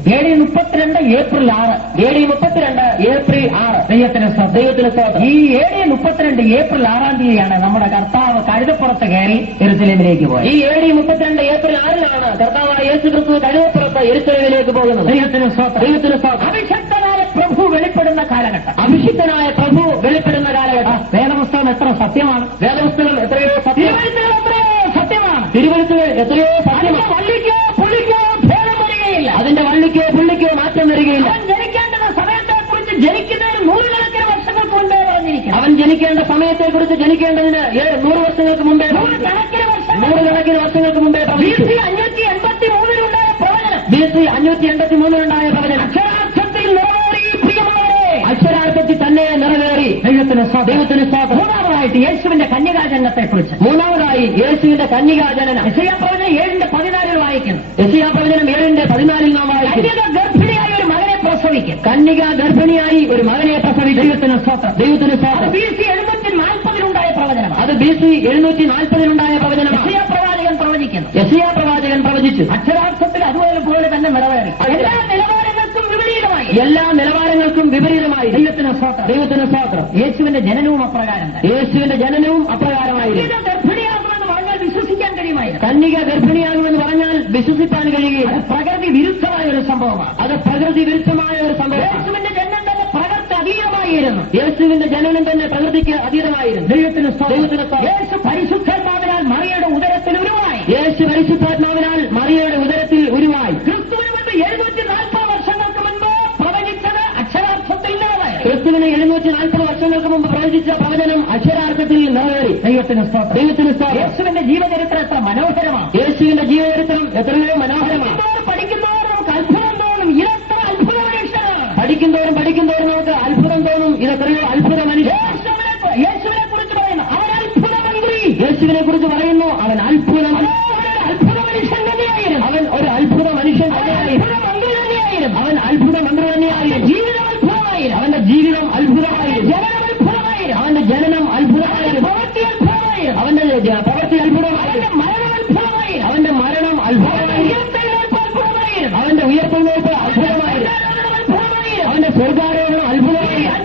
32 ഏപ്രിൽ 6. AD 32 April 6. ദൈവത്തിന് സ്തോത്രം. ഈ AD 32 ഏപ്രിൽ 6 തീയതിയാണ് നമ്മുടെ കർത്താവ് കഴുതപ്പുറത്ത് കയറി യെരൂശലേമിലേക്ക് പോയത്. ഈ AD 32 ഏപ്രിൽ 6 വേദപുസ്തകമായ യേശുക്രിസ്തു കഴുതപ്പുറത്ത് യെരൂശലേമിലേക്ക് പോകുന്നത്. ദൈവത്തിന് സ്തോത്രം. ദൈവത്തിന് സ്തോത്രം. അഭിഷക്തനായ പ്രഭു വെളിപ്പെടുന്ന കാലഘട്ടം. അഭിഷിക്തനായ പ്രഭു വെളിപ്പെടുന്ന കാലഘട്ടം. വേദപുസ്തകം എത്ര സത്യമാണ്. വേദപുസ്തകം എത്രയോ സത്യമാണ്. തിരുവഴുത്തുകൾ എത്രയോ സത്യമാണ്. തിരുവഴുത്തുകൾ എത്രയോ സത്യമാണ്. വള്ളിക്കോ പുള്ളിക്കോ ഭേദം വരികയില്ല. അതിന്റെ വള്ളിക്കോ പുള്ളിക്കോ മാറ്റം വരികയില്ല. അവൻ ജനിക്കേണ്ടുന്ന സമയത്തെക്കുറിച്ച് ജനിക്കുന്നതിന് 100 വർഷങ്ങൾക്ക് മുമ്പേ പറഞ്ഞിരിക്കുന്നു. അവൻ ജനിക്കേണ്ട സമയത്തെക്കുറിച്ച് ജനിക്കേണ്ടതിന് 100 വർഷങ്ങൾക്ക് മുമ്പേ 100 വർഷങ്ങൾക്ക് മുമ്പേ BC 583 പ്രവചനം. BC 583 പ്രവചനം അക്ഷരാർത്ഥത്തിൽ നിറവേറി പ്രിയമാരെ. അക്ഷരാർത്ഥത്തിൽ തന്നെ നിറവേറി. ദൈവത്തിന് ദൈവത്തിന് സ്തോത്രം. മൂന്നാമതായിട്ട് യേശുവിന്റെ കന്യകാജനനത്തെക്കുറിച്ച്. മൂന്നാമതായി യേശുവിന്റെ കന്യകാജനനം. യെശയ്യാ പ്രവചനം 7:14 വായിക്കുന്നു. യെശയ്യാ പ്രവചനം 7:14 നാം വായിക്കുന്നു. കന്യക ഗർഭിണിയായ ഒരു മകനെ പ്രസവിക്കും. കന്യക ഗർഭിണിയായി ഒരു മകനെ പ്രസവിക്കും. ദൈവത്തിന് സ്തോത്രം. ദൈവത്തിന് സ്തോത്രം. BC 740 പ്രവചനം. അത് BC 740 പ്രവചനമാണ്. യെശയ്യാ പ്രവാചകൻ പ്രവചിക്കുന്നു. യെശയ്യാ പ്രവാചകൻ പ്രവചിച്ചു. അക്ഷരാർത്ഥത്തിൽ അതുപോലെ തന്നെ നിറവേറി. എല്ലാ നിലവാരങ്ങൾക്കും വിപരീതമായി. എല്ലാ നിലവാരങ്ങൾക്കും വിപരീതമായി. ദൈവത്തിന് സ്തോത്രം. ദൈവത്തിന് സ്തോത്രം. യേശുവിന്റെ ജനനവും അപ്രകാരം. യേശുവിന്റെ ജനനവും അപ്രകാരമായിരുന്നു. ഗർഭിണിയാകുമെന്ന് പറഞ്ഞാൽ വിശ്വസിക്കാൻ കഴിയുമായിരുന്നു. കന്യക ഗർഭിണിയാകുമെന്ന് പറഞ്ഞാൽ വിശ്വസിക്കാൻ കഴിയുകയില്ല. പ്രകൃതി വിരുദ്ധമായ ഒരു സംഭവമാണ്. അത് പ്രകൃതി വിരുദ്ധമായ ഒരു സംഭവം. യേശുവിന്റെ ജനനം തന്നെ പ്രകൃതി അതീതമായിരുന്നു. യേശുവിന്റെ ജനനം തന്നെ പ്രകൃതിക്ക് അതീതമായിരുന്നു. ദൈവത്തിന് ദൈവത്തിന് യേശു പരിശുദ്ധാത്മാവിനാൽ മറിയയുടെ ഉദരത്തിൽ ഉരുവായി. യേശു പരിശുദ്ധാത്മാവിനാൽ മറിയയുടെ ഉദരത്തിൽ ഉരുവായി. ക്രിസ്തുവിന് മുൻപ് 740 വർഷങ്ങൾക്ക് മുൻപ് പ്രവചിച്ചത് അക്ഷരാർത്ഥത്തിൽ നിറവേറി. ക്രിസ്തുവിന് 740 വർഷങ്ങൾക്ക് മുമ്പ് പ്രവചിച്ച പ്രവചനം അക്ഷരാർത്ഥത്തിൽ നിറവേറി. ദൈവത്തിന് സ്തോത്രം. ദൈവത്തിന് സ്തോത്രം. യേശുവിന്റെ ജീവചരിത്രം എത്ര മനോഹരമാണ്. യേശുവിന്റെ ജീവചരിത്രം എത്രയോ മനോഹരമാണ്. പഠിക്കുന്നവർ നമുക്ക് അത്ഭുതം തോന്നും. ഇതെത്ര അത്ഭുത മനുഷ്യനാണ്. പഠിക്കുന്നവരും നമുക്ക് അത്ഭുതം തോന്നും. ഇതെത്രയോ അത്ഭുത മനുഷ്യൻ. യേശുവിനെ കുറിച്ച് പറയുന്നു അവൻ അത്ഭുത മന്ത്രി. യേശുവിനെ കുറിച്ച് പറയുന്നു അവൻ അത്ഭുത മനുഷ്യൻ തന്നെയായിരുന്നു. അവൻ ഒരു അത്ഭുത മനുഷ്യൻ തന്നെയായിരുന്നു. മന്ത്രി തന്നെയായിരുന്നു. അവൻ അത്ഭുത മന്ത്രി തന്നെയായിരുന്നു. ജീവിതം അത്ഭുതമായിരുന്നു. അവന്റെ ജീവിതം അത്ഭുതമായിരുന്നു. ജനനം അത്ഭുതമായിരുന്നു. അവന്റെ ജനനം അത്ഭുതമായിരുന്നു. പ്രവൃത്തി അത്ഭുതമായിരുന്നു. അവന്റെ പ്രവൃത്തി അത്ഭുതമായിരുന്നു. മരണം അത്ഭുതമായിരുന്നു. അവന്റെ മരണം അത്ഭുതമായിരുന്നു. അവന്റെ ഉയർത്തെഴുന്നേൽപ്പ് അത്ഭുതമായിരുന്നു. അവന്റെ സ്വർഗാരോഹണം അത്ഭുതമായിരുന്നു.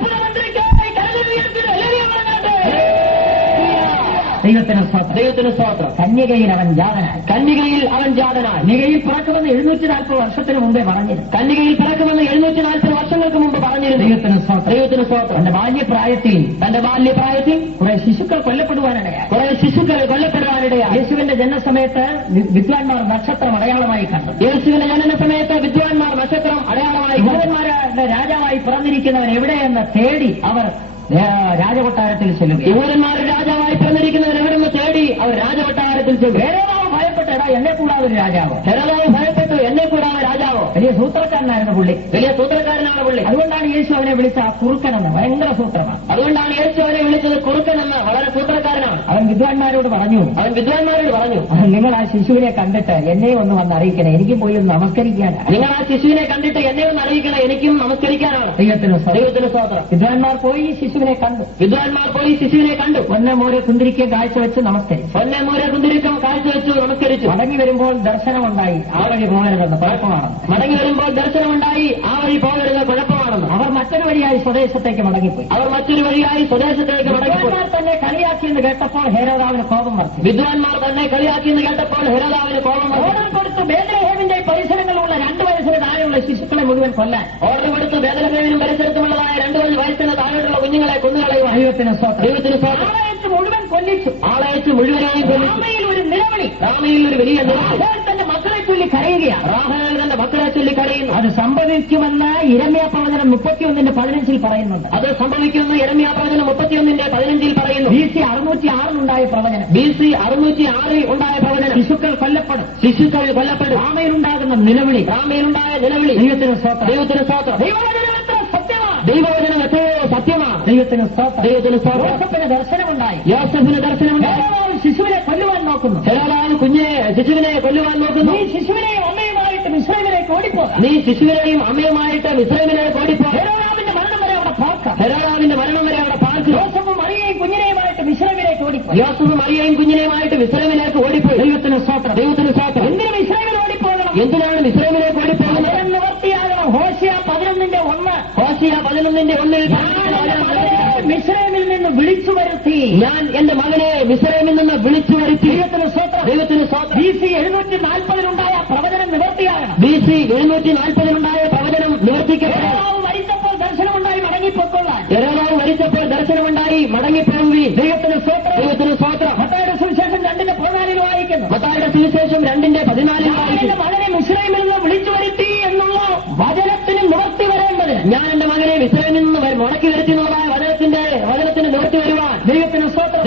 ദൈവത്തിന് സ്തോത്രം. കന്യകയിൽ അവൻ ജാതനായി. കന്യകയിൽ അവൻ ജാതനായി. കന്യകയിൽ പിറക്കുമെന്ന് 740 വർഷത്തിന് മുമ്പേ പറഞ്ഞിരുന്നു. കന്യകയിൽ പിറക്കുമെന്ന് 740 വർഷങ്ങൾക്ക് മുമ്പ് പറഞ്ഞിരുന്നു. ദൈവത്തിന് സ്തോത്രം. ദൈവത്തിന് സ്തോത്രം. തന്റെ ബാല്യപ്രായത്തിൽ കുറെ ശിശുക്കൾ കൊല്ലപ്പെടുവാനിടയായി. യേശുവിന്റെ ജനനസമയത്ത് വിദ്വാൻമാർ നക്ഷത്രം അടയാളമായി കണ്ടു. യേശുവിന്റെ ജനന സമയത്ത് വിദ്വാൻമാർ നക്ഷത്രം അടയാളമായി യഹൂദന്മാരുടെ രാജാവായി പിറന്നിരിക്കുന്നവൻ എവിടെയെന്ന് തേടി അവർ രാജകൊട്ടാരത്തിൽ ചെല്ലുക. യഹൂദന്മാരുടെ രാജാവായി പിറന്നിരിക്കുന്നവർ എവിടെന്ന് തേടി അവർ രാജകൊട്ടാരത്തിൽ ചെല്ലും. ഹെരോദാവ് ഭയപ്പെട്ട എന്നെ കൂടാതെ ഒരു രാജാവ്. ഹെരോദാവ് ഭയപ്പെട്ടു എന്നെ കൂടാതെ രാജാവ്. വലിയ സൂത്രക്കാരനായിരുന്നു പുള്ളി. വലിയ സൂത്രക്കാരനാണ് പുള്ളി. അതുകൊണ്ടാണ് യേശു അവനെ വിളിച്ച കുറുക്കനെന്ന്. ഭയങ്കര സൂത്രമാണ്. അതുകൊണ്ടാണ് യേശു അവനെ വിളിച്ചത് കുറുക്കനെന്ന്. വളരെ സൂത്രക്കാരനാണ്. അവൻ വിദ്വാൻമാരോട് പറഞ്ഞു, നിങ്ങൾ ആ ശിശുവിനെ കണ്ടിട്ട് എന്നെ ഒന്ന് വന്ന് അറിയിക്കണേ, എനിക്കും പോയി ഒന്ന് നമസ്കരിക്കാനാണ്. നിങ്ങൾ ആ ശിശുവിനെ കണ്ടിട്ട് എന്നെ ഒന്ന് അറിയിക്കണം, എനിക്കും നമസ്കരിക്കാനാണ്. ദൈവത്തിന് സ്തോത്രം. വിദ്വാൻമാർ പോയി ശിശുവിനെ കണ്ടു. ഒന്നെ മോരെ കുന്തിരിക്കം കാഴ്ചവെച്ച് നമസ്കരിച്ചു. മടങ്ങി വരുമ്പോൾ ദർശനമുണ്ടായി, ആ വഴി പോകരുതെന്ന്, കുഴപ്പമാണെന്ന്. അവർ മറ്റൊരു വഴിയായി സ്വദേശത്തേക്ക് മടങ്ങിപ്പോയി. വിദ്വാൻമാർ തന്നെ കളിയാക്കിയെന്ന് കേട്ടപ്പോൾ ഹെരോദാവിന് കോപം വർദ്ധിച്ചു. ഓർഡർ കൊടുത്ത് ബേത്ലഹേമിന്റെ പരിസരങ്ങളിലുള്ള 2 വയസ്സിന് താഴെയുള്ള ശിശുക്കളെ മുഴുവൻ കൊല്ലാൻ. ഓർഡർ കൊടുത്ത് ബേത്ലഹേമിനും പരിസരത്തുമുള്ളതായ 2 വയസ്സിന് താഴെയുള്ള കുഞ്ഞുങ്ങളെ കൊന്നുകളയുവാൻ. ദൈവത്തിന് സ്തോത്രം. ആളയച്ച് മുഴുവൻ കൊല്ലിച്ചു. ആളയച്ച് മുഴുവനായും കൊല്ലിച്ചു. രാമയിൽ ഒരു നിലവിളി, രാമയിൽ ഒരു വലിയ തന്റെ മക്കളെ ചൊല്ലി കരയുകയാണ്. റാഹേൽ തന്റെ മക്കളെ ചൊല്ലി കരയുന്നു. അത് സംഭവിക്കുമെന്ന് യിരെമ്യാ പ്രവചനം 31:15 പറയുന്നുണ്ട്. അത് സംഭവിക്കുമെന്ന് യിരെമ്യാ പ്രവചനം 31:15 പറയുന്നു. BC 606 ഉണ്ടായ പ്രവചനം. BC 606 ഉണ്ടായ പ്രവചനം. ശിശുക്കൾ കൊല്ലപ്പെടും. രാമയിലുണ്ടാകുന്ന നിലവിളി, രാമയിലുണ്ടായ നിലവിളി. ദൈവത്തിന് സ്തോത്രം. ദൈവവചനം എത്രയോ സത്യമാണ്. ദൈവത്തിന് സ്തോത്രം. യോസഫിന് ദർശനമുണ്ടായി. ശിശുവിനെ കൊല്ലുവാൻ നോക്കുന്നു. ഹെരോദാവ് ശിശുവിനെ കൊല്ലുവാൻ നോക്കുന്നു. നീ ശിശുവിനെയും അമ്മയുമായിട്ട് മിസ്രൈമിലേക്ക് ഓടിപ്പോകാം. ഹെരോദാവിന്റെ മരണം വരെ അവിടെ പാർക്കാം. യോസഫും മറിയയും കുഞ്ഞിനെയുമായിട്ട് മിസ്രൈമിലേക്ക് ഓടിപ്പോയി. ദൈവത്തിന് സ്തോത്രം. എന്തിനും മിസ്രൈമിൽ ഓടിപ്പോകണം? എന്തിനാണ് മിസ്രൈമിലേക്ക് ഓടിപ്പോകുന്നത്? നിവർത്തിയാകണം. ഹോശിയ 11:1. മിസ്രൈമിൽ നിന്ന് വിളിച്ചു വരുത്തി. ഞാൻ എന്റെ മകനെ മിസ്രൈമിൽ നിന്ന് വിളിച്ചു വരുത്തി. ദൈവത്തിന് സ്തോത്രം. BC 740 പ്രവചനം നിവർത്തിയാകണം. BC 740 പ്രവചനം നിവർത്തിക്കപ്പെടണം. മരിച്ചപ്പോൾ ദർശനമുണ്ടായി മടങ്ങിപ്പോക്കൊള്ളാൻ. ദൈവത്തിന് സ്തോത്രം. മത്തായിയുടെ സുവിശേഷം 2:14 വായിക്കുന്നു. മകനെ മിസ്രൈമിൽ നിന്ന് വിളിച്ചു വരുത്തി എന്നുള്ള വചനത്തിന് നിവർത്തി വരേണ്ടത്. ഞാൻ എന്റെ മകനെ മിസ്രൈമിൽ നിന്ന് മുടക്കി വരുത്തി എന്നുള്ളതായ വചനത്തിന് നിവർത്തി വരുവാൻ. ദൈവത്തിന് സ്തോത്രം.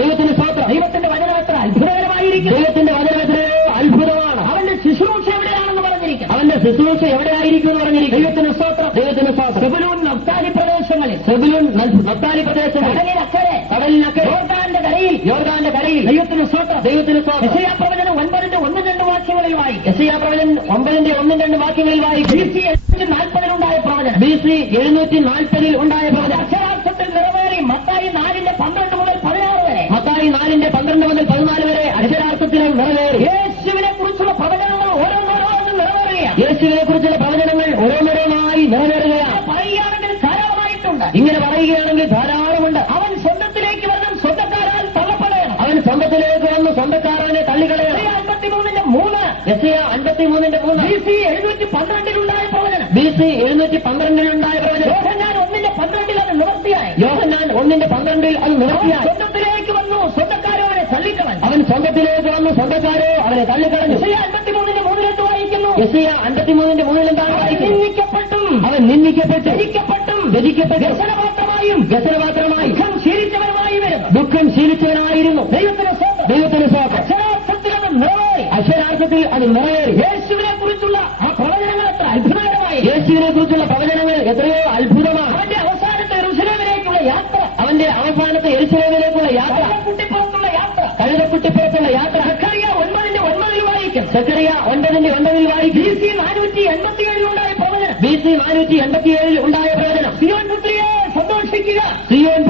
ദൈവത്തിന്റെ വചനം എത്ര അത്ഭുതകരമായിരിക്കും. ദൈവത്തിന്റെ വചനം എത്രയോ അത്ഭുതമാണ്. അവന്റെ ശുശ്രൂഷ എവിടെയാണെന്ന് പറഞ്ഞിരിക്കും. ദൈവത്തിന് സ്തോത്രം. സെബുലൂൻ നഫ്താലി പ്രദേശങ്ങളിൽ, കടലിനക്കരെ യോർദാന്റെ കരയിൽ ദൈവത്തിന് സ്തോത്രം. യെശയ്യാ പ്രവചനം 9:1-2 വാക്യങ്ങളിൽ വായിക്കും. BC 740 ഉണ്ടായ പ്രവചനം. അക്ഷരാർത്ഥത്തിൽ നിറവേറി. മത്തായി 4:12-16 വരെ. മത്തായി 4:12-14 വരെ അക്ഷരാർത്ഥത്തിൽ നിറവേറി. യേശുവിനെ കുറിച്ചുള്ള പ്രവചനങ്ങൾ ഓരോന്നോരോന്നും നിറവേറുകയാണ്. പറയുകയാണെങ്കിൽ ധാരാളമായിട്ടുണ്ട്. ഇങ്ങനെ പറയുകയാണെങ്കിൽ ധാരാളമുണ്ട്. അവൻ സ്വന്തത്തിലേക്ക് വരണം, സ്വന്തക്കാരാൽ തള്ളപ്പെടണം. അവൻ സ്വന്തത്തിലേക്ക് വന്ന് സ്വന്തക്കാരനെ തള്ളിക്കളയണം. യെശയ്യാ 53:3. BC 712 ഉണ്ടായ പ്രവചനം. BC 712 ഉണ്ടായ പ്രവചനം. യോഹന്നാൻ 1:12 അത് നിവർത്തിയായി. സ്വന്തത്തിലേക്ക് വന്നു, സ്വന്തക്കാരോ അവനെ തള്ളിക്കളഞ്ഞു. അവൻ സ്വന്തത്തിലേക്ക് വന്നു, സ്വന്തക്കാരോ അവനെ തള്ളിക്കളഞ്ഞു. യെശയ്യാ 53:3 വായിക്കുന്നു. യെശയ്യാ 53:3 എന്താണ് വായിക്കുന്നത്? അവൻ നിന്ദിക്കപ്പെട്ടു, വ്യതിക്കപ്പെട്ടു, വ്യസനപാത്രമായും ദുഃഖം ശീലിച്ചവനായിരുന്നു. ദൈവത്തിന് സ്തോത്രം. അക്ഷരാർത്ഥത്തിൽ അത് നിറവേറി. യേശുവിനെ കുറിച്ചുള്ള ആ പ്രവചനങ്ങൾ എത്ര അത്ഭുതകരമായി. എത്രയോ അത്ഭുതമാണ്. അവന്റെ അവസാനത്തെ യെരൂശലേമിലേക്കുള്ള യാത്ര, കഴുതക്കുട്ടിപ്പുറത്തുള്ള യാത്ര. സക്കറിയ 9:9 വായിക്കും. BC 487 ഉണ്ടായ പ്രവചനം. BC 487 ഉണ്ടായ പ്രവചനം. സിയോൻ പുത്രിയെ സന്തോഷിക്കുക, യെരൂശലേം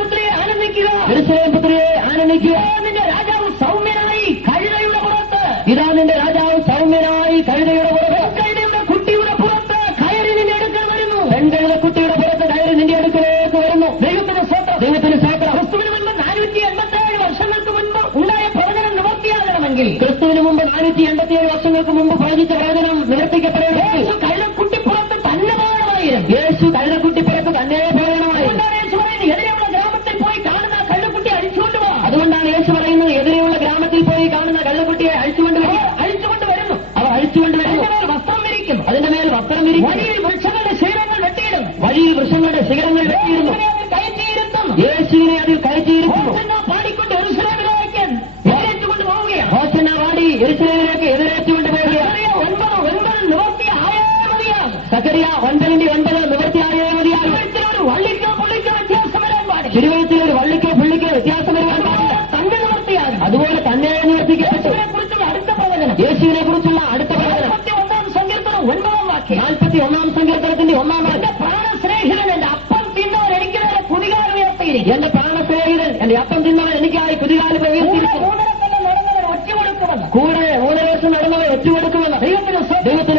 പുത്രിയെ ആനന്ദിക്കുക. നിന്റെ രാജാവ് സൗമ്യനായി കഴുതയുടെ പുറത്ത്. കഴുതയുടെ കുട്ടിയുടെ പുറത്ത് കയറി നിന്റെ അടുക്കൽ വരുന്നു. കുട്ടിയുടെ പുറത്ത് കയറി നിന്റെ അടുക്കലേക്ക് വരുന്നു. ദൈവത്തിന് സ്തോത്രം. ക്രിസ്തുവിന് മുൻപ് 487 വർഷങ്ങൾക്ക് മുൻപ് ഉണ്ടായ പ്രവചനം നിവർത്തിയാകണമെങ്കിൽ, ക്രിസ്തുവിന് മുമ്പ് 487 വർഷങ്ങൾക്ക് മുമ്പ് പ്രവചിച്ച പ്രവചനം നിവർത്തിക്കപ്പെടണമെങ്കിൽ യേശു കഴുതക്കുട്ടിപ്പുറത്ത് തന്നെ പോകണമായിരുന്നു. എതിരെയുള്ള ഗ്രാമത്തിൽ പോയി കാണുന്ന കഴുതക്കുട്ടിയെ അഴിച്ചുകൊണ്ട് പോകാം. അതുകൊണ്ടാണ് യേശു പറയുന്നത്, എതിരെയുള്ള ഗ്രാമത്തിൽ പോയി കാണുന്ന കഴുതക്കുട്ടിയെ അഴിച്ചുകൊണ്ട് വരുന്നു. അവർ അഴിച്ചുകൊണ്ട് വരുന്നു. അതിന്റെ മേൽ വസ്ത്രം വിരിക്കും. വഴിയിൽ വൃക്ഷങ്ങളുടെ ശിഖരങ്ങൾ വെട്ടിയിടുന്നു. യേശുവിനെ അതിൽ കയറ്റിയിരുന്നു. പാടിക്കൊണ്ട് യെരൂശലേമിലേക്ക് എതിരേറ്റുകൊണ്ട് പോവുകയാണ്. ഹോശന്നാ പാടി യെരൂശലേമിലേക്ക് എതിരേറ്റുകൊണ്ട് പോവുകയാണ്. 9:9 തുടർന്നുള്ള അടുത്ത പ്രവചനം 41 സങ്കീർത്തനം 9 വാക്യം. 41 സങ്കീർത്തനത്തിന്റെ 1 വാക്യം. പ്രാണസ്നേഹിതൻ എന്റെ അപ്പം തിന്നവൻ എനിക്ക് നേരെ കുതികാൽ ഉയർത്തിയിരിക്കും. എന്റെ പ്രാണസ്നേഹിതൻ എന്റെ അപ്പം തിന്നവൻ എനിക്കായി കുതികാലം ഉയർത്തിയിരിക്കുന്നു. കൂടെ 3 ദിവസം നടന്നവർ ഒറ്റുകൊടുക്കുമെന്ന് ദൈവത്തിന്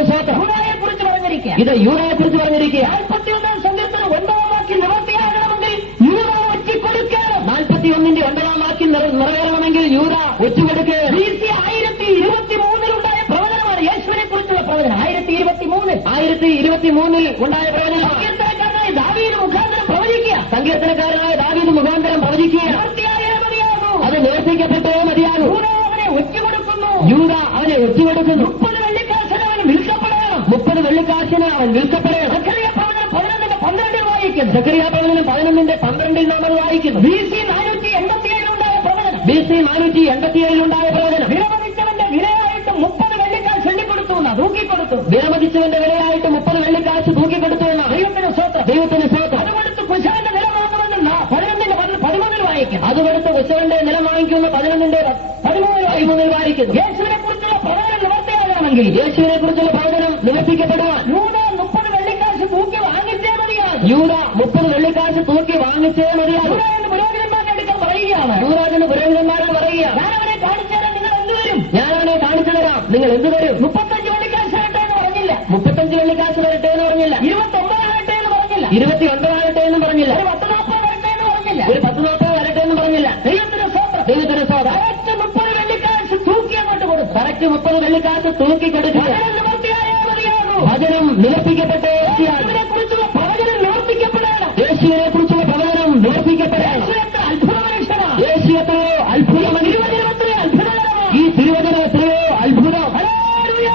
സ്തോത്രം. യൂദായെക്കുറിച്ച് പറഞ്ഞിരിക്കുക. ഇത് യൂദായെക്കുറിച്ച് പറഞ്ഞിരിക്കുക. 41 സങ്കീർത്തനം 9 വാക്യം നിവർത്തിയാകണമെങ്കിൽ യൂദാ ഒറ്റിക്കൊടുക്കണം. 41ന്റെ 9 വാക്യം നിറവേറണമെങ്കിൽ യൂദ ഒറ്റുകൊടുക്കണം. BC 1023 ഉണ്ടായ പ്രവചനമാണ് യേശുവിനെ കുറിച്ചുള്ള പ്രവചനം. 1023 ഉണ്ടായ പ്രവചനം. സങ്കീർത്തനക്കാരനായ ദാവീദ് മുഖാന്തരം പ്രവചിക്കുക. സങ്കീർത്തനക്കാരനായ ദാവീദ് മുഖാന്തരം പ്രവചിക്കുക. നിവർത്തിയായേ മതിയാകൂ. അത് നിവർത്തിക്കപ്പെട്ടേ മതിയാകൂ. യൂദാ അവനെ ഒറ്റുകൊടുക്കുന്നു. യൂദ അവനെ ഒറ്റുകൊടുക്കുന്നു. 30 വെള്ളിക്കാശിന് അവൻ വിൽക്കപ്പെടണം. 30 വെള്ളിക്കാശിന് അവൻ വിൽക്കപ്പെടണം. സക്കറിയ പ്രവചനം 11:12 വായിക്കുന്നു. സക്കറിയ പ്രവചനം 11:12 നാം അത് വായിക്കുന്നു. BC 487 ഉണ്ടായ പ്രവചനം. BC 487 ഉണ്ടായ പ്രവചനം. വിലമതിച്ചവന്റെ വിലയായിട്ട് 30 വെള്ളിക്കാശ് എണ്ണിക്കൊടുത്തു എന്നാ തൂക്കിക്കൊടുത്തു. വിലമതിച്ചവന്റെ വിലയായിട്ട് 30 വെള്ളിക്കാശ് തൂക്കിക്കൊടുത്തു എന്ന ദൈവത്തിന് സ്തോത്രം. ദൈവത്തിന് സ്തോത്രം. അതുകൊടുത്ത് കുശവന്റെ നില വാങ്ങുമെന്ന് 11:13 വായിക്കുന്നു. അതുകൊടുത്ത് കുശവന്റെ നിലം വാങ്ങിക്കുന്ന 11:13 വായിക്കുന്നു. യേശുവിനെ കുറിച്ചുള്ള പ്രവചനം നിവർത്തിയാകണമെങ്കിൽ യേശുവിനെ കുറിച്ചുള്ള പ്രവചനം നിവർത്തിക്കപ്പെടുവാൻ യൂദ 30 വെള്ളിക്കാശ് തൂക്കി വാങ്ങിച്ചേ മതിയാകും. യൂദ 30 വെള്ളിക്കാശ് തൂക്കി വാങ്ങിച്ചേ മതിയാകും. യൂദ എന്ന് പുരോഹിതന്മാരുടെ അടുക്കൽ പറയുകയാണ്. യൂദാജന് പുരോഹിതന്മാരോട് പറയുക, ഞാനവനെ കാണിച്ചു തരാം, നിങ്ങൾ എന്ത് വരും? ഞാനവനെ കാണിച്ചു തരാം, നിങ്ങൾ എന്ത് വരും? 35 വെള്ളിക്കാശ് ആകട്ടെ എന്ന് പറഞ്ഞില്ല. 35 വെള്ളിക്കാശ് വരട്ടെ എന്ന് പറഞ്ഞില്ല. 29 ആകട്ടെ എന്ന് പറഞ്ഞില്ല. 29 ആകട്ടെ എന്ന് പറഞ്ഞില്ല. ഒരു 10-40 വരട്ടെ എന്ന് പറഞ്ഞില്ല. ഒരു 10-40 വരട്ടെ എന്ന് പറഞ്ഞില്ല. ദൈവത്തിന് സ്തോത്രം. ദൈവത്തിന് സ്തോത്രം. കറക്റ്റ് 30 വെള്ളിക്കാശ് തൂക്കി അങ്ങോട്ട് കൊടുത്തു. കറക്റ്റ് 30 വെള്ളിക്കാശ് തൂക്കി കൊടുക്കുക. വചനം നിവർത്തിയായേ മതിയാകൂ. വചനം നിവർത്തിക്കപ്പെട്ടേ യേശുവിനെ കുറിച്ചുള്ള പ്രവചനം നിവർത്തിക്കപ്പെടണം. യേശുവിനെ കുറിച്ചുള്ള പ്രവചനം നിവർത്തിക്കപ്പെടണം. യേശു എത്ര അത്ഭുത മനുഷ്യനാണ്. യേശു എത്രയോ അത്ഭുത മനുഷ്യൻ. അത്ഭുതകരമാണ്. ഈ തിരുവചനം എത്രയോ അത്ഭുതം. ഹല്ലേലൂയ.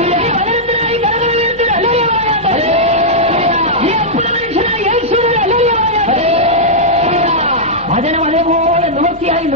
ഈ വചനത്തിനായി കരങ്ങൾ ഉയർത്തി ഹല്ലേലൂയ പറയാം. ഈ അത്ഭുത മനുഷ്യനായ യേശുവിനെ ഹല്ലേലൂയ പറയാം. വചനം അതേപോലെ നിവർത്തിയായി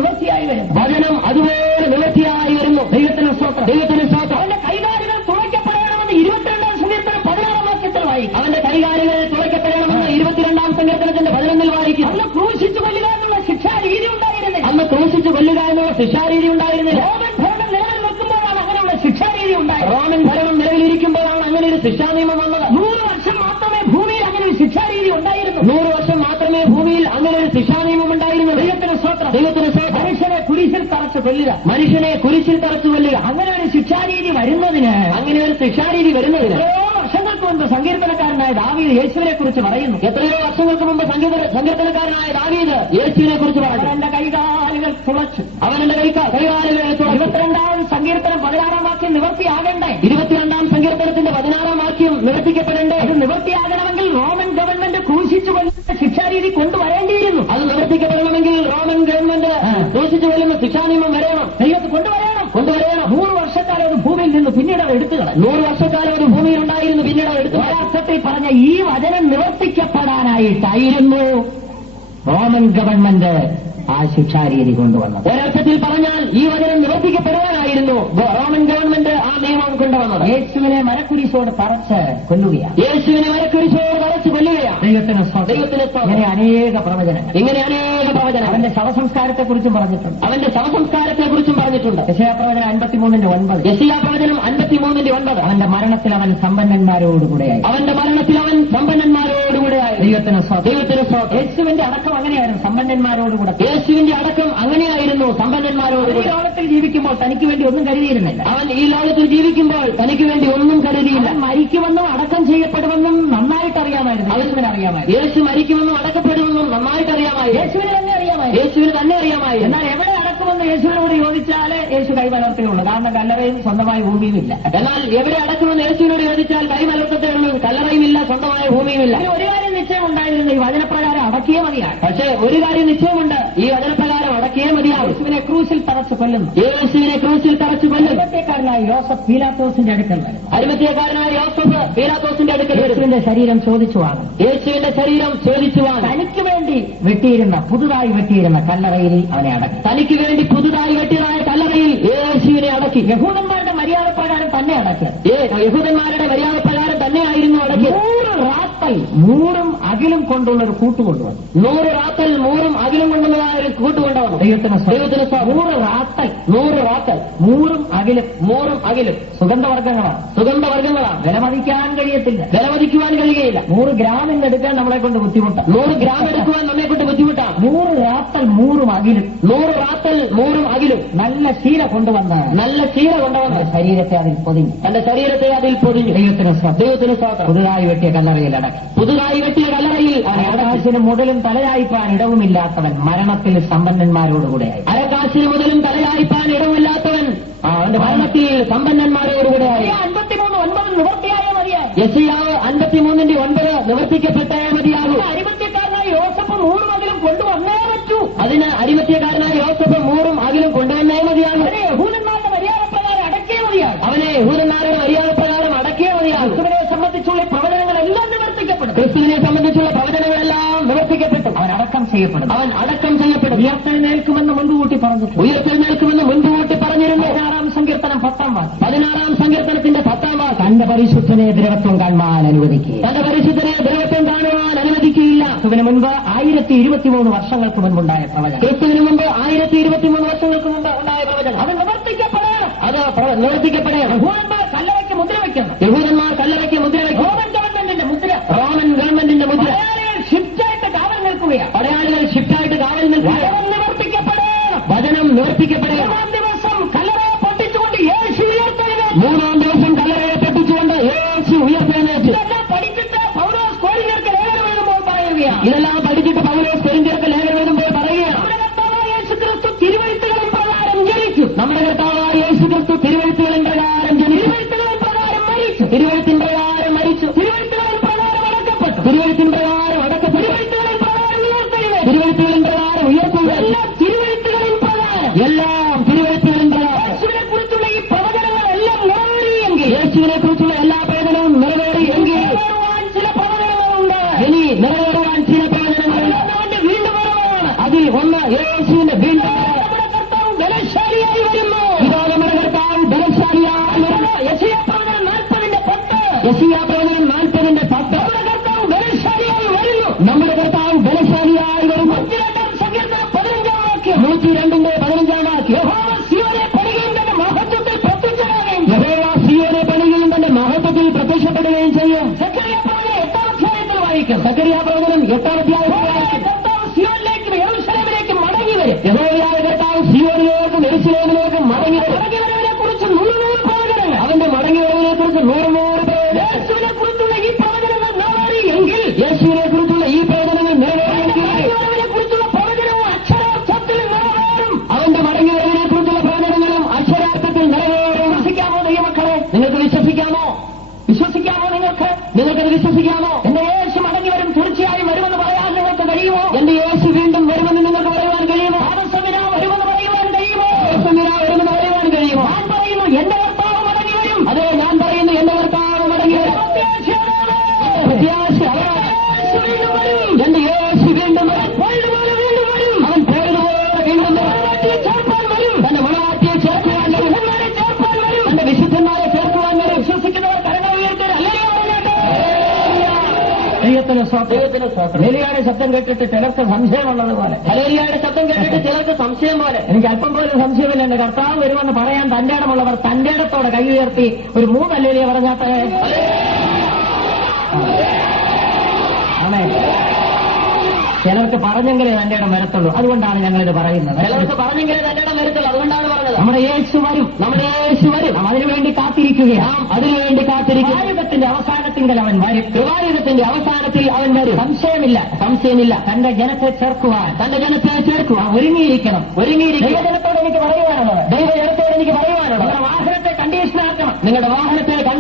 വരും. വചനം അതുപോലെ നിവർത്തിയായി വരുന്നു. ദൈവത്തിന് സ്തോത്രം. ദൈവത്തിന് സ്തോത്രം. അവന്റെ കൈകാലുകൾ തുളയ്ക്കപ്പെടണമെന്ന് 22 സങ്കീർത്തനം 16 വാക്യത്തിൽ വായിക്കും. അവന്റെ കൈകാലുകൾ തുറയ്ക്കപ്പെടണമെന്ന് 22 സങ്കീർത്തനത്തിന്റെ 11 വായിക്കും. അന്ന് ക്രൂശിച്ചു കൊല്ലുക എന്നുള്ള ശിക്ഷാരീതി ഉണ്ടായിരുന്നില്ല. അന്ന് ക്രൂശിച്ച് കൊല്ലുക എന്നുള്ള ശിക്ഷാരീതി ഉണ്ടായിരുന്നില്ല. റോമൻ ഭരണം നിലവിൽ നിൽക്കുമ്പോഴാണ് അങ്ങനെയുള്ള ശിക്ഷാരീതി ഉണ്ടായത്. റോമൻ ഭരണം നിലവിലിരിക്കുമ്പോഴാണ് അങ്ങനെ ഒരു ശിക്ഷാ നിയമം വന്നത്. 100 വർഷം മാത്രമേ ഭൂമിയിൽ അങ്ങനെ ഒരു ശിക്ഷാരീതി ഉണ്ടായിരുന്നു. 100 വർഷം മാത്രമേ ഭൂമിയിൽ അങ്ങനെ ഒരു ശിക്ഷാ നിയമം ഉണ്ടായിരുന്നു. ദൈവത്തിന് സ്തോത്രം. ദൈവത്തിന് സ്തോത്രം. മനുഷ്യനെ കുരിശിൽ തറച്ച് കൊല്ലുക. മനുഷ്യനെ കുരിശിൽ തറച്ചു കൊല്ലുക. അങ്ങനെ ഒരു ശിക്ഷാരീതി വരുന്നതിന് അങ്ങനെ ഒരു ശിക്ഷാരീതി വരുന്നതിന് എത്രയോ വർഷങ്ങൾക്ക് മുൻപ് സങ്കീർത്തനക്കാരനായ ദാവീദ് യേശുവിനെ കുറിച്ച് പറയുന്നു. എത്രയോ വർഷങ്ങൾക്ക് മുമ്പ് സങ്കീർത്തനക്കാരനായ ദാവീദ് യേശുവിനെ കുറിച്ച് പറഞ്ഞു. അവന്റെ കൈകാലുകൾ തുളച്ചു. അവന്റെ കൈകാലുകൾ 22 സങ്കീർത്തനം 16 വാക്യം നിവർത്തിയാകണ്ടേ? 22 സങ്കീർത്തനത്തിന്റെ 16 വാക്യം നിവർത്തിക്കപ്പെടേണ്ടേ? അത് നിവർത്തിയാകണമെങ്കിൽ റോമൻ ഗവൺമെന്റ് ക്രൂശിച്ചു കൊല്ലുന്ന ശിക്ഷാരീതി കൊണ്ടുവരേണ്ടിയിരുന്നു. അത് നിവർത്തിക്കപ്പെടണമെങ്കിൽ റോമൻ ഗവൺമെന്റ് ക്രൂശിച്ചു കൊല്ലുന്ന ശിക്ഷാനിയമം വരണം. ദൈവത്തെ കൊണ്ടുവരണം. 100 വർഷക്കാലം അത് ഭൂമിയിൽ നിന്ന് പിന്നീട് അത് എടുത്തു കളഞ്ഞു. 100 വർഷക്കാലം ഒരു ഭൂമിയിൽ ഉണ്ടായിരുന്നു, പിന്നീട് അത് എടുത്തു. യഥാർത്ഥത്തിൽ പറഞ്ഞ ഈ വചനം നിവർത്തിക്കപ്പെടാനായിട്ടായിരുന്നു റോമൻ ഗവൺമെന്റ് ആ ശിക്ഷാരീതി കൊണ്ടുവന്നത്. ഒരർത്ഥത്തിൽ പറഞ്ഞാൽ ഈ വചനം നിവർത്തിക്കപ്പെടാനായിരുന്നു റോമൻ ഗവൺമെന്റ് ആ നിയമം കൊണ്ടുവന്നത്. യേശുവിനെ മരക്കുരിശോട് തറച്ച് കൊല്ലുകയാണ്. യേശുവിനെ മരക്കുരിശോട് തറച്ച് കൊല്ലുകയാണ്. ദൈവത്തിന് ദൈവത്തിന് ഇങ്ങനെ അനേക പ്രവചനങ്ങൾ. ഇങ്ങനെ അനേക പ്രവചനം. അവന്റെ ശവസംസ്കാരത്തെ കുറിച്ചും പറഞ്ഞിട്ടുണ്ട്. അവന്റെ ശവസംസ്കാരത്തെ കുറിച്ചും പറഞ്ഞിട്ടുണ്ട്. യശയാപ്രവചനം 53:9. യെശയ്യാപ്രവചനം 53:9. അവന്റെ മരണത്തിൽ അവൻ സമ്പന്നന്മാരോടുകൂടെയായി. അവന്റെ മരണത്തിൽ അവൻ സമ്പന്നന്മാരോടുകൂടെയായി. ദൈവത്തിന് ദൈവത്തിന് സ്തോത്രം. യേശുവിന്റെ അടക്കം അങ്ങനെയായിരുന്നു, സമ്പന്നന്മാരോടുകൂടെ. യേശുവിന്റെ അടക്കം അങ്ങനെയായിരുന്നു, ഈ സമ്പന്നന്മാരോടുകൂടെ. ലോകത്തിൽ ജീവിക്കുമ്പോൾ തനിക്ക് വേണ്ടി ഒന്നും കരുതിയിരുന്നില്ല. അവൻ ഈ ലോകത്തിൽ ജീവിക്കുമ്പോൾ തനിക്ക് വേണ്ടി ഒന്നും കരുതിയില്ല. അവൻ മരിക്കുമെന്നും അടക്കം ചെയ്യപ്പെടുമെന്നും നന്നായിട്ട് അറിയാമായിരുന്നു. യേശുവിനെ അറിയാമായിരുന്നു. യേശു മരിക്കുമെന്നും അടക്കപ്പെടുമെന്നും നന്നായിട്ട് അറിയാമായിരുന്നു. യേശുവിനെ തന്നെ അറിയാമായിരുന്നു. യേശുവിന് തന്നെ അറിയാമായിരുന്നു. എന്നാൽ എവിടെ അടക്കുമെന്ന് യേശുവിനോട് ചോദിച്ചാൽ യേശു കൈമലർത്തുകയുള്ളൂ. കാരണം കല്ലറയും സ്വന്തമായ ഭൂമിയും ഇല്ല. എന്നാൽ എവിടെ അടക്കുമെന്ന് യേശുവിനോട് ചോദിച്ചാൽ കൈമലർത്തത്തേ ഉള്ളൂ, കല്ലറയുമില്ല, സ്വന്തമായ ഭൂമിയുമില്ല. ഒരു കാര്യം നിശ്ചയം ഉണ്ടായിരുന്നു, ഈ വചനപ്രകാരം അടക്കിയേ മതിയാണ്. പക്ഷേ ഒരു കാര്യം നിശ്ചയമുണ്ട്, ഈ വചനപ്രകാരം അടക്കിയേ മതിയാവും. യേശുവിനെ ക്രൂശിൽ തറച്ച് കൊല്ലുന്നു. യേശുവിനെ ക്രൂശിൽ തറച്ചു കൊല്ലും. അരിമത്യക്കാരനായ യോസഫ് പീലാത്തോസിന്റെ അടുക്കൽ വരുന്നു. അരിമത്യക്കാരനായ യോസഫ് പീലാത്തോസിന്റെ അടുക്കൽ വരും. യേശുവിന്റെ ശരീരം ചോദിച്ചു വാങ്ങും. യേശുവിന്റെ ശരീരം ചോദിച്ചു വാങ്ങും. തനിക്ക് വേണ്ടി പുതുതായി വെട്ടിയിരുന്ന കല്ലറയിൽ അവനെ അടക്കി. തനിക്ക് വേണ്ടി പുതുതായി വെട്ടിയതായ കല്ലറയിൽ യേശുവിനെ അടക്കി. യഹൂദന്മാരുടെ മര്യാദപ്രകാരം തന്നെ അടക്കിയത്. യഹൂദന്മാരുടെ മര്യാദപ്രകാരം തന്നെയായിരുന്നു അടക്കിയത്. 100 റാത്തൽ മൂടും അകിലും കൊണ്ടുള്ള ഒരു കൂട്ടുകൊണ്ടുവന്നു. 100 റാത്തൽ മൂറും അകിലും കൊണ്ടുവന്നതായ ഒരു കൂട്ടുകൊണ്ടുവന്നു. ദൈവത്തിന് 100 റാത്തൽ മൂറും അകിലും സുഗന്ധവർഗ്ഗങ്ങളാണ്. വിലമതിക്കാൻ കഴിയുകയില്ല. 100 ഗ്രാം എടുക്കാൻ നമ്മളെ കൊണ്ട് ബുദ്ധിമുട്ടാണ്. 100 ഗ്രാം എടുക്കുവാൻ നമ്മളെ കൊണ്ട് ബുദ്ധിമുട്ടാണ്. 100 റാത്തൽ മൂറും അകിലും നല്ല ശീല കൊണ്ടുവന്ന് ശരീരത്തെ അതിൽ പൊതിഞ്ഞു. ദൈവത്തിന് സ്തോത്രം. പുതുതായി വെട്ടിയ കല്ലറയിൽ അരക്കാശിന് മുതലും തലയായിപ്പാൻ ഇടവുമില്ലാത്തവൻ മരണത്തിൽ സമ്പന്നന്മാരോടുകൂടെയായി. അരക്കാശിന് മുതലും തലയായിപ്പാൻ ഇടവുമില്ലാത്തവൻ അവന്റെ മരണത്തിൽ സമ്പന്നന്മാരോടുകൂടെയായി. 53:9 നിവർത്തിയായ മതിയായി. യെശയ്യാവ് 53:9 നിവർത്തിക്കപ്പെട്ടേ മതിയാകൂ. അരിമത്യക്കാരനായ യോസഫ് 100 അകിലും കൊണ്ടുവന്നേ പറ്റൂ. അതിന് അരിമത്യക്കാരനായ യോസഫ് 100 അകിലും കൊണ്ടുവന്നേ മതിയാകും. യഹൂദന്മാരുടെ മര്യാദപ്രകാരം അടക്കിയേ മതിയാകും. ക്രിസ്തുവിനെ സംബന്ധിച്ചുള്ള പ്രവചനങ്ങളെല്ലാം നിവർത്തിക്കപ്പെട്ടു. അവൻ അടക്കം ചെയ്യപ്പെടും. ഉയർത്തെഴുന്നേൽക്കുമെന്ന് മുൻകൂട്ടി പറഞ്ഞിരുന്നു. 16-ാം സങ്കീർത്തനം 10-ാം വാക്യം. 16-ാം സങ്കീർത്തനത്തിന്റെ 10-ാം വാക്യം. തന്റെ പരിശുദ്ധനെ ദ്രവത്വം കാണുവാൻ അനുവദിക്കുകയില്ല. ക്രിസ്തുവിന് മുൻപ് 1023 വർഷങ്ങൾക്ക് മുൻപുണ്ടായ പ്രവചനം. അത് നിവർത്തിക്കപ്പെടണം. യഹൂദന്മാർ കല്ലറയ്ക്ക് മുദ്ര വയ്ക്കണം. റോമൻ ഗവൺമെന്റിന്റെ മുദ്ര. ഷിഫ്റ്റായിട്ട് കാവൽ നിൽക്കുകയാണ്. പടയാളികൾ ഷിഫ്റ്റായിട്ട് കാവൽ നിൽക്കുകയാണ്. വചനം നിവർത്തിക്കപ്പെടണം. 3-ാം ദിവസം കല്ലറയെ പൊട്ടിച്ചുകൊണ്ട് യേശു ഉയർത്തെഴുന്നേറ്റു. ഇതെല്ലാം പഠിച്ചിട്ട് പൗലോസ് കൊരിന്ത്യർക്ക് ലേഖനം എഴുതുമ്പോൾ പറയുകയാണ്. നമ്മുടെ കർത്താവായ യേശു ക്രിസ്തു തിരുവെഴുത്തുകളിൻ പ്രകാരം ജനിച്ചു. തിരുവെഴുത്തിൻ പ്രകാരം മരിച്ചു. തിരുവെഴുത്തുകളിൻ പ്രകാരം അടക്കപ്പെട്ടു. തിരുവെഴുത്തിൻ പ്രകാരം ഉയർത്തുകയും എല്ലാം തിരുവെഴുത്തുകളിൻ പ്രകാരം. യേശുവിനെ കുറിച്ചുള്ള ഈ പ്രവചനങ്ങളെല്ലാം നിറവേറിയെങ്കിൽ, എല്ലാ പ്രവചനവും നിറവേറിയെങ്കിൽ ചില പ്രവചനങ്ങളുണ്ട്. ഇനി നിറവേറുവാൻ ചില പ്രവചനങ്ങളുണ്ട്. അവന്റെ വീണ്ടും വരവാണ്. അതിൽ ഒന്ന് യേശുവിന്റെ വീണ്ടും. നമ്മുടെ കർത്താവ് ബലശാലിയായി വരുന്നു. നമ്മുടെ കർത്താവ് ബലശാലിയായി വരുന്നു. യെശയ്യാ പ്രവചനം 40-ന്റെ 10. നമ്മുടെ കർത്താവ് ബലശാലിയായി വരുന്നു. 102-ാം സങ്കീർത്തനം 15-ാം വാക്യം. 102-ന്റെ 15-ാം വാക്യം. യഹോവ സിയോനെ പണിയുകയും തന്റെ മഹത്വത്തിൽ പ്രത്യക്ഷപ്പെടുകയും ചെയ്യും. സക്കറിയ പ്രവചനം 8-ാം അധ്യായത്തിൽ വായിക്കും. കർത്താവ് സിയോനിലേക്കും യെരൂശലേമിലേക്കും മടങ്ങി വരും. യഹോവയായ കർത്താവ് സിയോനിലേക്കും യെരൂശലേമിലേക്കും മടങ്ങി വരുന്നതിനെ കുറിച്ച് 100 പ്രവചനങ്ങൾ. അവന്റെ മടങ്ങി വരുന്നതിനെ കുറിച്ച് 100 യേശുവിനെ കുറിച്ചുള്ള ഈ പ്രവചനങ്ങൾ നിറവേറിയെങ്കിൽ, കുറിച്ചുള്ള പ്രവചനവും അക്ഷരാർത്ഥത്തിൽ നിറവേറും. അവന്റെ മടങ്ങി വരുന്നതിനെ കുറിച്ചുള്ള പ്രവചനങ്ങളും അക്ഷരാർത്ഥത്തിൽ നിറവേറും. വിശ്വസിക്കാമോ ദൈവമക്കളെ? നിങ്ങൾക്ക് വിശ്വസിക്കാമോ? നിങ്ങൾക്കത് വിശ്വസിക്കാമോ? എന്റെ യേശു മടങ്ങി വരും, തീർച്ചയായും വരുമെന്ന് പറയാൻ നിങ്ങൾക്ക് കഴിയുമോ? എന്റെ യേശു വീണ്ടും വരുമെന്ന് നിങ്ങൾക്ക് പറയുവാൻ കഴിയുമോ? താമസമിനാ വരുമെന്ന് പറയുവാൻ കഴിയുമോ? ഞാൻ പറയുന്നു എന്റെ കർത്താവ് മടങ്ങി വരും. അതെ, ഞാൻ പറയുന്നു എന്റെ കർത്താവ് മടങ്ങി വരും. എന്റെ യേശു വീണ്ടും വരും. അവൻ പോയതുപോലെ വീണ്ടും ചേർപ്പാൻ വരും. തന്റെ മണവാട്ടിയെ ചേർക്കുവാൻ വരും. തന്റെ വിശുദ്ധന്മാരെ ചേർക്കുവാൻ വരും. വിശ്വസിക്കുന്നവർ കരങ്ങൾ ഉയർത്തരുത്. ദൈവത്തിന് സ്തോത്രം. ഹല്ലേലൂയയുടെ ശബ്ദം കേട്ടിട്ട് ചിലർക്ക് സംശയമുള്ളതുപോലെ, എനിക്ക് അല്പം പോലും സംശയമില്ല. എന്റെ കർത്താവ് വരുമെന്ന് പറയാൻ തന്റെ ഇടമുള്ളവർ തന്റെ ഇടത്തോടെ കൈ ഉയർത്തി ഒരു 3 ഹല്ലേലൂയ പറഞ്ഞാട്ടെ. ആമേൻ. ചിലർക്ക് പറഞ്ഞെങ്കിലേ തന്റെ ഇടം വരത്തുള്ളൂ. അതുകൊണ്ടാണ് ഞങ്ങളിത് പറയുന്നത്. നമ്മുടെ യേശു വരും. അതിനുവേണ്ടി കാത്തിരിക്കുകയാണ്. കൃപായുഗത്തിന്റെ അവസാനത്തിൽ അവൻ വരും. സംശയമില്ല. തന്റെ ജനത്തെ ചേർക്കുവാൻ ഒരുങ്ങിയിരിക്കണം. ദൈവജനത്തോട് എനിക്ക് പറയാനുള്ളത്, നിങ്ങളുടെ വാഹനത്തെ കണ്ടീഷനാക്കണം.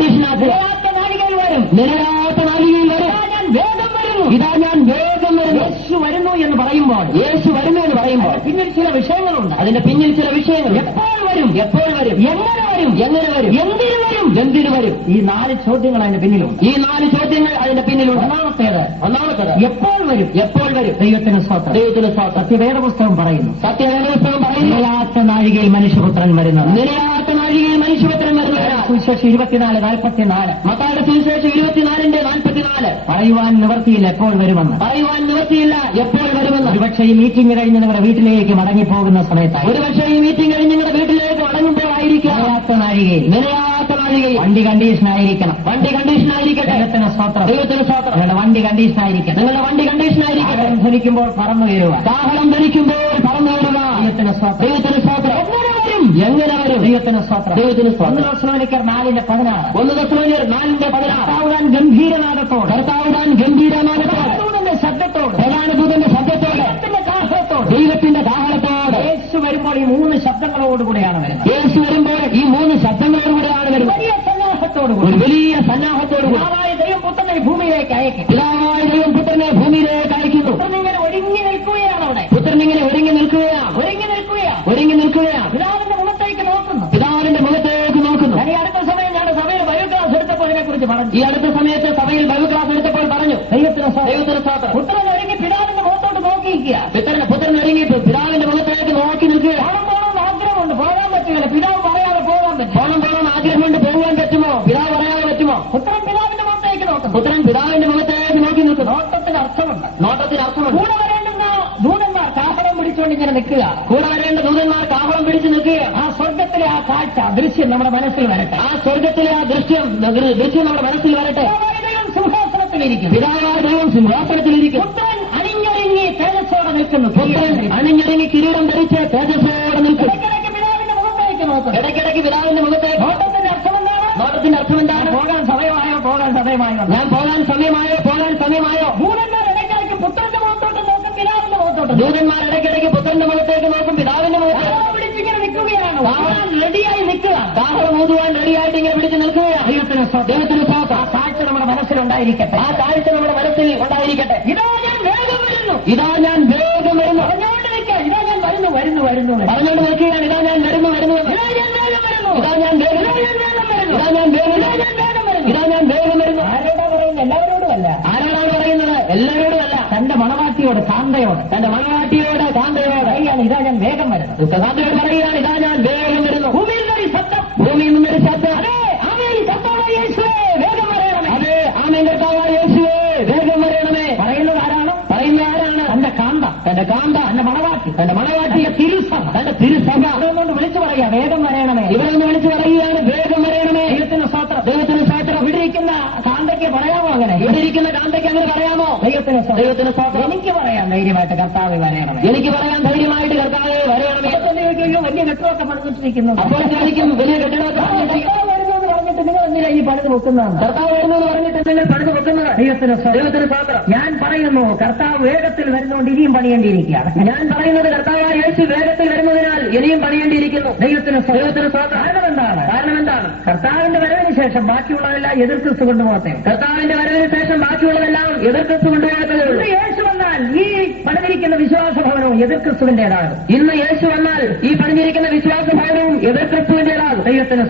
നിലയാത്ത നാഴികയിൽ വരും. ഇതാ ഞാൻ വേഗം വരുന്നു. യേശു വരുന്നു എന്ന് പറയുമ്പോൾ പിന്നിൽ ചില വിഷയങ്ങളുണ്ട്. എപ്പോൾ വരും, എങ്ങനെ വരും, എന്തിനു വരും. ഈ 4 ചോദ്യങ്ങൾ അതിന്റെ പിന്നിലുണ്ട്. ഒന്നാമത്തേത് എപ്പോൾ വരും. ദൈവത്തിന് സ്തോത്രം. സത്യവേദ പുസ്തകം പറയുന്നു നിലയാത്ത നാഴികയിൽ മനുഷ്യപുത്രൻ വരുന്നത്. സുവിശേഷം സുവിശേഷം 24:44. മത്തായിയുടെ സുവിശേഷം 24:44. പറയുവാൻ നിവർത്തിയില്ല എപ്പോൾ വരുമെന്ന്. പറയുവാൻ നിവർത്തിയില്ല എപ്പോൾ വരുമെന്ന്. ഒരുപക്ഷെ ഈ മീറ്റിംഗ് കഴിഞ്ഞ് നിങ്ങളുടെ വീട്ടിലേക്ക് മടങ്ങിപ്പോകുന്ന സമയത്തായി, ഒരുപക്ഷെ ഈ മീറ്റിംഗ് കഴിഞ്ഞ് നിങ്ങളുടെ വീട്ടിലേക്ക് മടങ്ങുമ്പോഴായിരിക്കും നിലയാത്ത നാഴികയിൽ വണ്ടി കണ്ടീഷൻ ആയിരിക്കണം. വണ്ടി കണ്ടീഷൻ ആയിരിക്കട്ടെ. ദൈവത്തിന് സ്തോത്രം. ദൈവത്തിന് സ്തോത്രം. നിങ്ങളുടെ വണ്ടി കണ്ടീഷൻ ആയിരിക്കണം. നിങ്ങളുടെ വണ്ടി കണ്ടീഷൻ ആയിരിക്കട്ടെ. ധരിക്കുമ്പോൾ പറന്നു കയറുക. കാഹളം ധരിക്കുമ്പോൾ പറന്നു കയറുക. ദൈവത്തിന് സ്തോത്രം. ദൈവത്തിന് സ്തോത്രം. എങ്ങനെ വരും? ദൈവത്തിന് സ്തോത്രം. ദൈവത്തിന് സ്തോത്രം. 1 തെസ്സലോനിക്കർ 4:16. 1 തെസ്സലോനിക്കർ 4:16. കർത്താവുടാൻ ഗംഭീരനാദത്തോട്, കർത്താവുടാൻ ഗംഭീരനാദത്തോട്, ദൂതന്റെ ശബ്ദത്തോട്, പ്രധാന ദൂതന്റെ ശബ്ദത്തോട്, ദൈവത്തിന്റെ കാഹളത്തോട്, ദൈവത്തിന്റെ കാഹളത്തോട്. യേശു വരുമ്പോൾ ഈ 3 ശബ്ദങ്ങളോടുകൂടെയാണ് വരുന്നത്. യേശു വരുമ്പോൾ ഈ 3 ശബ്ദങ്ങളോടുകൂടെയാണ് വരുന്നത്. വലിയ സന്നാഹത്തോടുകൂടി, ഒരു വലിയ സന്നാഹത്തോടുകൂടി പിതാവായ ദൈവം പുത്രനെ ഭൂമിയിലേക്ക് അയക്കും. പിതാവായ ദൈവം പുത്രനെ ഭൂമിയിലേക്ക് അയക്കുന്നു. പുത്രനിങ്ങനെ ഒരുങ്ങി നിൽക്കുകയാണ്. അവിടെ പുത്രനിങ്ങനെ ഒരുങ്ങി നിൽക്കുകയാണ്. ഒരുങ്ങി നിൽക്കുകയാണ്. ഒരുങ്ങി നിൽക്കുകയാണ്. പിതാവിന്റെ മുഖത്തേക്ക് നോക്കുന്നു. പിതാവിന്റെ മുഖത്തേക്ക് നോക്കുന്നു. ഈ അടുത്ത സമയം ഞാൻ സഭയിൽ ബൈബിൾ ക്ലാസ് എടുത്തപ്പോൾ ഇതിനെക്കുറിച്ച് പറഞ്ഞു. ഈ അടുത്ത സമയത്ത് സഭയിൽ ബൈബിൾ ക്ലാസ് എടുത്തപ്പോൾ പറഞ്ഞു. ദൈവത്തിന് സ്തോത്രം. പുത്രൻ ഒരുങ്ങി പിതാവിന്റെ മുഖത്തോട്ട് നോക്കിയിരിക്കുക. പുത്രൻ ഒരുങ്ങി പിതാവിന്റെ മുഖത്തേക്ക് നോക്കി നിൽക്കുക. പോകണമെന്ന് ആഗ്രഹമുണ്ട്, പോകാൻ പറ്റില്ല. പിതാവ് പറയാതെ പോകാൻ പറ്റും. പോകണം ആഗ്രഹമുണ്ട്, പോകാൻ പറ്റുമോ? പിതാവ് പറയാതെ പറ്റുമോ? പുത്രൻ പിതാവിന്റെ മുഖത്തേക്ക് നോക്കും. പുത്രൻ പിതാവിന്റെ മുഖത്തേക്ക് നോക്കി നിൽക്കും. നോട്ടത്തിന് അർത്ഥമുണ്ട്. നോട്ടത്തിന് അർത്ഥമുണ്ട്. കൂടെ വരേണ്ടുന്ന ദൂതന്മാർ കാഹളം പിടിച്ചുകൊണ്ട് ഇങ്ങനെ നിൽക്കുക. കൂടെ വരേണ്ട ദൂതന്മാർ കാഹളം പിടിച്ച് നിൽക്കുക. ആ സ്വർഗത്തിലെ ആ കാഴ്ച, ദൃശ്യം നമ്മുടെ മനസ്സിൽ വരട്ടെ. ആ സ്വർഗത്തിലെ ആ ദൃശ്യം നമ്മുടെ മനസ്സിൽ വരട്ടെ. സിംഹാസനത്തിലിരിക്കും. പിതാവായ ദൈവം സിംഹാസനത്തിലിരിക്കും. പുത്രൻ അണിഞ്ഞൊരുങ്ങി തേജസ്സോടെ നിൽക്കുന്നു. പുത്രൻ അണിഞ്ഞൊരുങ്ങി കിരീടം ധരിച്ച് തേജസ്സോടെ നിൽക്കും. ഇടയ്ക്കിടയ്ക്ക് പിതാവിന്റെ മുഖത്തേക്ക് നോക്കും. ഇടയ്ക്കിടയ്ക്ക് പിതാവിന്റെ മുഖത്തേക്ക്. നോട്ടത്തിന്റെ അർത്ഥം എന്താണ്? നോട്ടത്തിന്റെ അർത്ഥം എന്താണ്? പോകാൻ സമയമായോ? പോകാൻ സമയമായോ? ഞാൻ പോകാൻ സമയമായോ? പോകാൻ സമയമായോ? ദൂതന്മാർ ഇടയ്ക്കിടയ്ക്ക് പുത്രന്റെ മുഖത്തോട്ട് നോക്കും, പിതാവിന്റെ മുഖത്തോട്ട്. ദൂതന്മാർ ഇടയ്ക്കിടയ്ക്ക് പുത്രന്റെ മുഖത്തേക്ക് നോക്കും, പിതാവിന്റെ മുഖത്തേക്ക്. പിടിച്ചിങ്ങനെ നിൽക്കുകയാണ്. റെഡിയായി നിൽക്കുക. കാഹളം ഊതുവാൻ റെഡിയായിട്ട് ഇങ്ങനെ പിടിച്ച് നിൽക്കുകയാണ്. ദൈവത്തിന് സ്തോത്രം. ആ കാഴ്ച നമ്മുടെ മനസ്സിലുണ്ടായിരിക്കട്ടെ. ആ കാഴ്ച നമ്മുടെ മനസ്സിൽ ഉണ്ടായിരിക്കട്ടെ. ഇതാ ഞാൻ വേഗം വരുന്നു. ഇതാ ഞാൻ വേഗം വരുന്നു. പറഞ്ഞുകൊണ്ട് നിൽക്കുക. ഇതാ ഞാൻ വരുന്നു വരുന്നു വരുന്നു പറഞ്ഞുകൊണ്ട് നിൽക്കുകയാണ്. ഇതാ ഞാൻ വരുന്നു വരുന്നു. ഇതാ ഞാൻ വേഗം വരുന്നു. ഇതാ ഞാൻ വേഗം വരുന്നു. ഇതാ ഞാൻ വേഗം വരുന്നു. ഇതാ ഞാൻ വേഗം വരുന്നു. ആരോടാ പറയുന്നത്? എല്ലാവരോടുമല്ല. ആരോടാണ് പറയുന്നത്? എല്ലാവരോടുമല്ല. തന്റെ മണവാട്ടിയോട്, കാന്തയോട്, തന്റെ മണവാട്ടിയോട്, കാന്തയോട് പറയുകയാണ്. ഇതാ ഞാൻ വേഗം വരുന്നു. കാന്തയോട് പറയുകയാണ്. ഇതാ ഞാൻ വേഗം വരുന്നു. ഭൂമിയിൽ നിന്നൊരു ശബ്ദം. ഭൂമിയിൽ നിന്നൊരു ശബ്ദം. അതെ, ആമേൻ കർത്താവായ യേശുവേ വേഗം വരണമേ. അതെ, ആമേൻ കർത്താവായ യേശുവേ വേഗം വരണമേ. പറയുന്നത് ആരാണ്? പറയുന്നത് ആരാണ്? തന്റെ കാന്ത, തന്റെ കാന്ത, തന്റെ മണവാട്ടി, തന്റെ മണവാട്ടിയെ തിരുസഭ, തന്റെ തിരുസഭ. ഇവിടെ കൊണ്ട് വിളിച്ചു പറയുക വേഗം വരണമേ. ഇവിടെ നിന്ന് വിളിച്ചു പറയുകയാണ് വേഗം വരണമേ. ദൈവത്തിന് സ്തോത്രം. ദൈവത്തിന് സ്തോത്രം. ഇവിടെ ഇരിക്കുന്ന കാന്തയ്ക്ക് പറയാമോ അങ്ങനെ? ഇവിടെ ഇരിക്കുന്ന കാന്തയ്ക്ക് അങ്ങനെ പറയാമോ? ദൈവത്തിന് സ്തോത്രം. എനിക്ക് പറയാം ധൈര്യമായിട്ട് കർത്താവ് വരണമേ. എനിക്ക് പറയാൻ ധൈര്യമായിട്ട് കർത്താവ് വരണമേ. വലിയ കെട്ടിടമൊക്കെ പണിതിട്ടിരിക്കുന്നു. അപ്പോൾ ചോദിക്കും വലിയ കെട്ടിടമൊക്കെ പണിതിട്ടിരിക്കുന്നു. പറഞ്ഞിട്ട് നിങ്ങൾ എന്തിനാ ഈ പണിത് വെക്കുന്നതാണ്? കർത്താവ് വരുന്നു എന്ന് പറഞ്ഞിട്ട് നിങ്ങൾ പണിത് വെക്കുന്നത്. ദൈവത്തിന് സ്തോത്രം. ഞാൻ പറയുന്നു കർത്താവ് വേഗത്തിൽ വരുന്നതുകൊണ്ട് ഇനിയും പണിയേണ്ടിയിരിക്കുകയാണ്. ഞാൻ പറയുന്നത് കർത്താവായ യേശു വേഗത്തിൽ വരുന്നതിനാൽ ഇനിയും പണിയേണ്ടിയിരിക്കുന്നു. ദൈവത്തിന് സ്തോത്രം. കാരണം എന്താണ്? കാരണം എന്താണ്? കർത്താവിന്റെ വരവിന് ശേഷം ബാക്കിയുള്ളതെല്ലാം എതിർ ക്രിസ്തു കൊണ്ടുപോകട്ടെ. കർത്താവിന്റെ വരവിന് ശേഷം ബാക്കിയുള്ളതെല്ലാം എതിർ ക്രിസ്തു കൊണ്ടുപോകത്തേ ഉള്ളൂ. യേശു വന്നാൽ ഈ പണിതിരിക്കുന്ന വിശ്വാസ ഭവനവും എതിർ ക്രിസ്തുവിന്റേതാണ്. ഇന്ന് യേശു വന്നാൽ ഈ പണിതിരിക്കുന്ന വിശ്വാസ ഭവനവും എതിർ ക്രിസ്തുവിന്റേതാണ്. ദൈവത്തിന്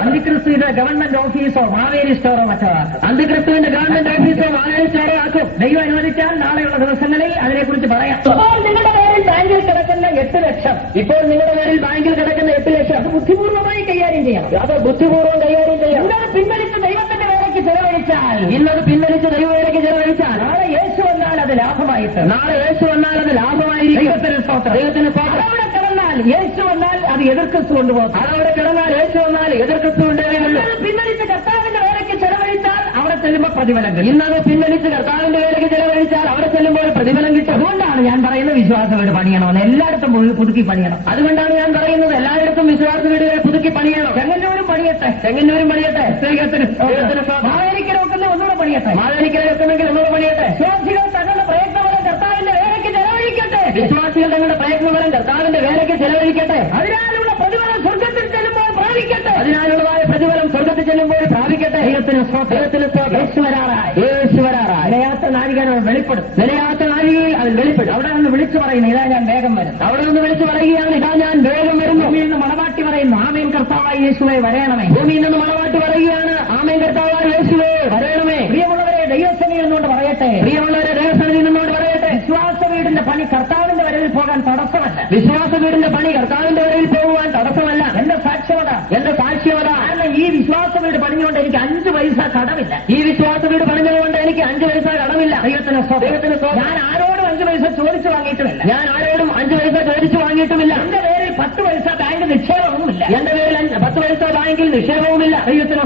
അന്തിക്രിസ്തു ഇത് ഗവൺമെന്റ് ഓഫീസോ മാവേലി സ്റ്റോറോ മറ്റോ ആക്കും. അന്തിക്രിസ്തുവിന്റെ ഗവൺമെന്റ് ഓഫീസോ മാവേലി സ്റ്റോറോ ആക്കും. ദൈവം അനുവദിച്ചാൽ നാളെയുള്ള ദിവസങ്ങളിൽ അതിനെക്കുറിച്ച് പറയാം. ഇപ്പോൾ നിങ്ങളുടെ പേരിൽ ബാങ്കിൽ കിടക്കുന്ന 8 ലക്ഷം, ഇപ്പോൾ നിങ്ങളുടെ പേരിൽ ബാങ്കിൽ കിടക്കുന്ന 8 ലക്ഷം അത് ബുദ്ധിപൂർവ്വമായി കൈകാര്യം ചെയ്യണം. അത് ബുദ്ധിപൂർവ്വം കൈകാര്യം ചെയ്യാം. ഇന്നത് പിൻവലിച്ച് ദൈവത്തിന്റെ വേലയ്ക്ക് ചെലവഴിച്ചാൽ, ഇന്നത് പിൻവലിച്ച് ദൈവവേലയ്ക്ക് ചെലവഴിച്ചാൽ നാളെ യേശു വന്നാൽ അത് ലാഭമായിട്ട്, നാളെ യേശു വന്നാൽ അത് ലാഭമായിരിക്കും. ദൈവത്തിന് സ്തോത്രം. ദൈവത്തിന് സ്തോത്രം. അവിടെ കിടന്നാൽ യേശു വന്നാൽ അത് എതിർ ക്രിസ്തു കൊണ്ടുപോകും. അതവിടെ കിടന്നാൽ യേശു വന്നാൽ എതിർ ക്രിസ്തുവിന്റെ പിൻവലിച്ച് കർത്താവിന്റെ വേലയ്ക്ക് ചെലവഴിച്ചാൽ അവിടെ ചെല്ലുമ്പോൾ പ്രതിഫലം കിട്ടും. ഇന്നത് പിൻവലിച്ച് കർത്താവിന്റെ വേലയ്ക്ക് ചെലവഴിച്ചാൽ അവിടെ ചെല്ലുമ്പോൾ പ്രതിഫലം കിട്ടും. അതുകൊണ്ടാണ് ഞാൻ പറയുന്നത് വിശ്വാസ വീട് പണിയണമെന്ന്. എല്ലായിടത്തും പുതുക്കി പണിയണം. അതുകൊണ്ടാണ് ഞാൻ പറയുന്നത് എല്ലായിടത്തും വിശ്വാസ വീടുകൾ പുതുക്കി പണിയണം. ചെങ്ങന്നൂരും പണിയട്ടെ, ചെങ്ങന്നൂരും പണിയട്ടെ. മാവേലിക്കര വെക്കുന്ന ഒന്നുകൂടെ പണിയട്ടെ, മാവേലിക്കര വെക്കുന്നെങ്കിൽ ഒന്നുകൂടെ പണിയട്ടെ. വിശ്വാസികൾ തങ്ങളുടെ പ്രയത്നഫലം കർത്താവിന്റെ വേലയ്ക്ക് ചെലവഴിക്കട്ടെ. വിശ്വാസികൾ തങ്ങളുടെ പ്രയത്നഫലം കർത്താവിന്റെ വേലയ്ക്ക് ചെലവഴിക്കട്ടെ. അതിനാലുള്ള പ്രതിഫലം സ്വർഗത്തിൽ ചെല്ലുമ്പോൾ പ്രാപിക്കട്ടെ. അതിനാലുള്ളതായ പ്രതിഫലം സ്വർഗത്തിൽ ചെല്ലുമ്പോൾ പ്രാപിക്കട്ടെ. ദൈവത്തിന് യേശുവരാറായി നിലയാത്ത നാഴികകൾ വെളിപ്പെടും. നിലയാത്ത നാഴികയിൽ അത് വെളിപ്പെടും. അവിടെ നിന്ന് വിളിച്ചു പറയുന്നു ഇതാ ഞാൻ വേഗം വരും. അവിടെ നിന്ന് വിളിച്ചു പറയുകയാണ് ഇതാ ഞാൻ വേഗം വരുന്നു. ഭൂമിയിൽ നിന്ന് മണവാട്ടി പറയുന്നു ആമേൻ കർത്താവായ യേശുവേ വരേണമേ. ഭൂമിയിൽ നിന്ന് മണവാട്ടി പറയുകയാണ് ആമേൻ കർത്താവായ യേശുവേ വരേണമേ. പ്രിയമുള്ളവരെ ദൈവസന്നിധിയിൽ നിന്നുകൊണ്ട് പറയട്ടെ, പ്രിയമുള്ളവരെ ദൈവസന്നിധിയിൽ നിന്നുകൊണ്ട് പറയട്ടെ, വിശ്വാസ വീടിന്റെ പണി കർത്താവിന്റെ വരവിൽ പോകാൻ തടസ്സമല്ല. വിശ്വാസ വീടിന്റെ പണി കർത്താവിന്റെ വരവിൽ പോകുവാൻ തടസ്സമല്ല. എന്റെ സാക്ഷ്യത, എന്റെ സാക്ഷ്യത. കാരണം ഈ വിശ്വാസ വീട് പണിഞ്ഞുകൊണ്ട് എനിക്ക് 5 പൈസ കടമില്ല. ഈ വിശ്വാസ വീട് പണിഞ്ഞതുകൊണ്ട് എനിക്ക് 5 പൈസ കടമില്ല. ദൈവത്തിന് ഞാൻ ആരോടും 5 പൈസ ചോദിച്ചു വാങ്ങിയിട്ടുമില്ല. ഞാൻ ആരോടും 5 പൈസ ചോദിച്ചു വാങ്ങിയിട്ടുമില്ല. എന്റെ പേരിൽ 10 പൈസ ബാങ്ക് നിക്ഷേപവുമില്ല. എന്റെ പേരിൽ 10 പൈസ ബാങ്കിൽ നിക്ഷേപവുമില്ല. ദൈവത്തിന്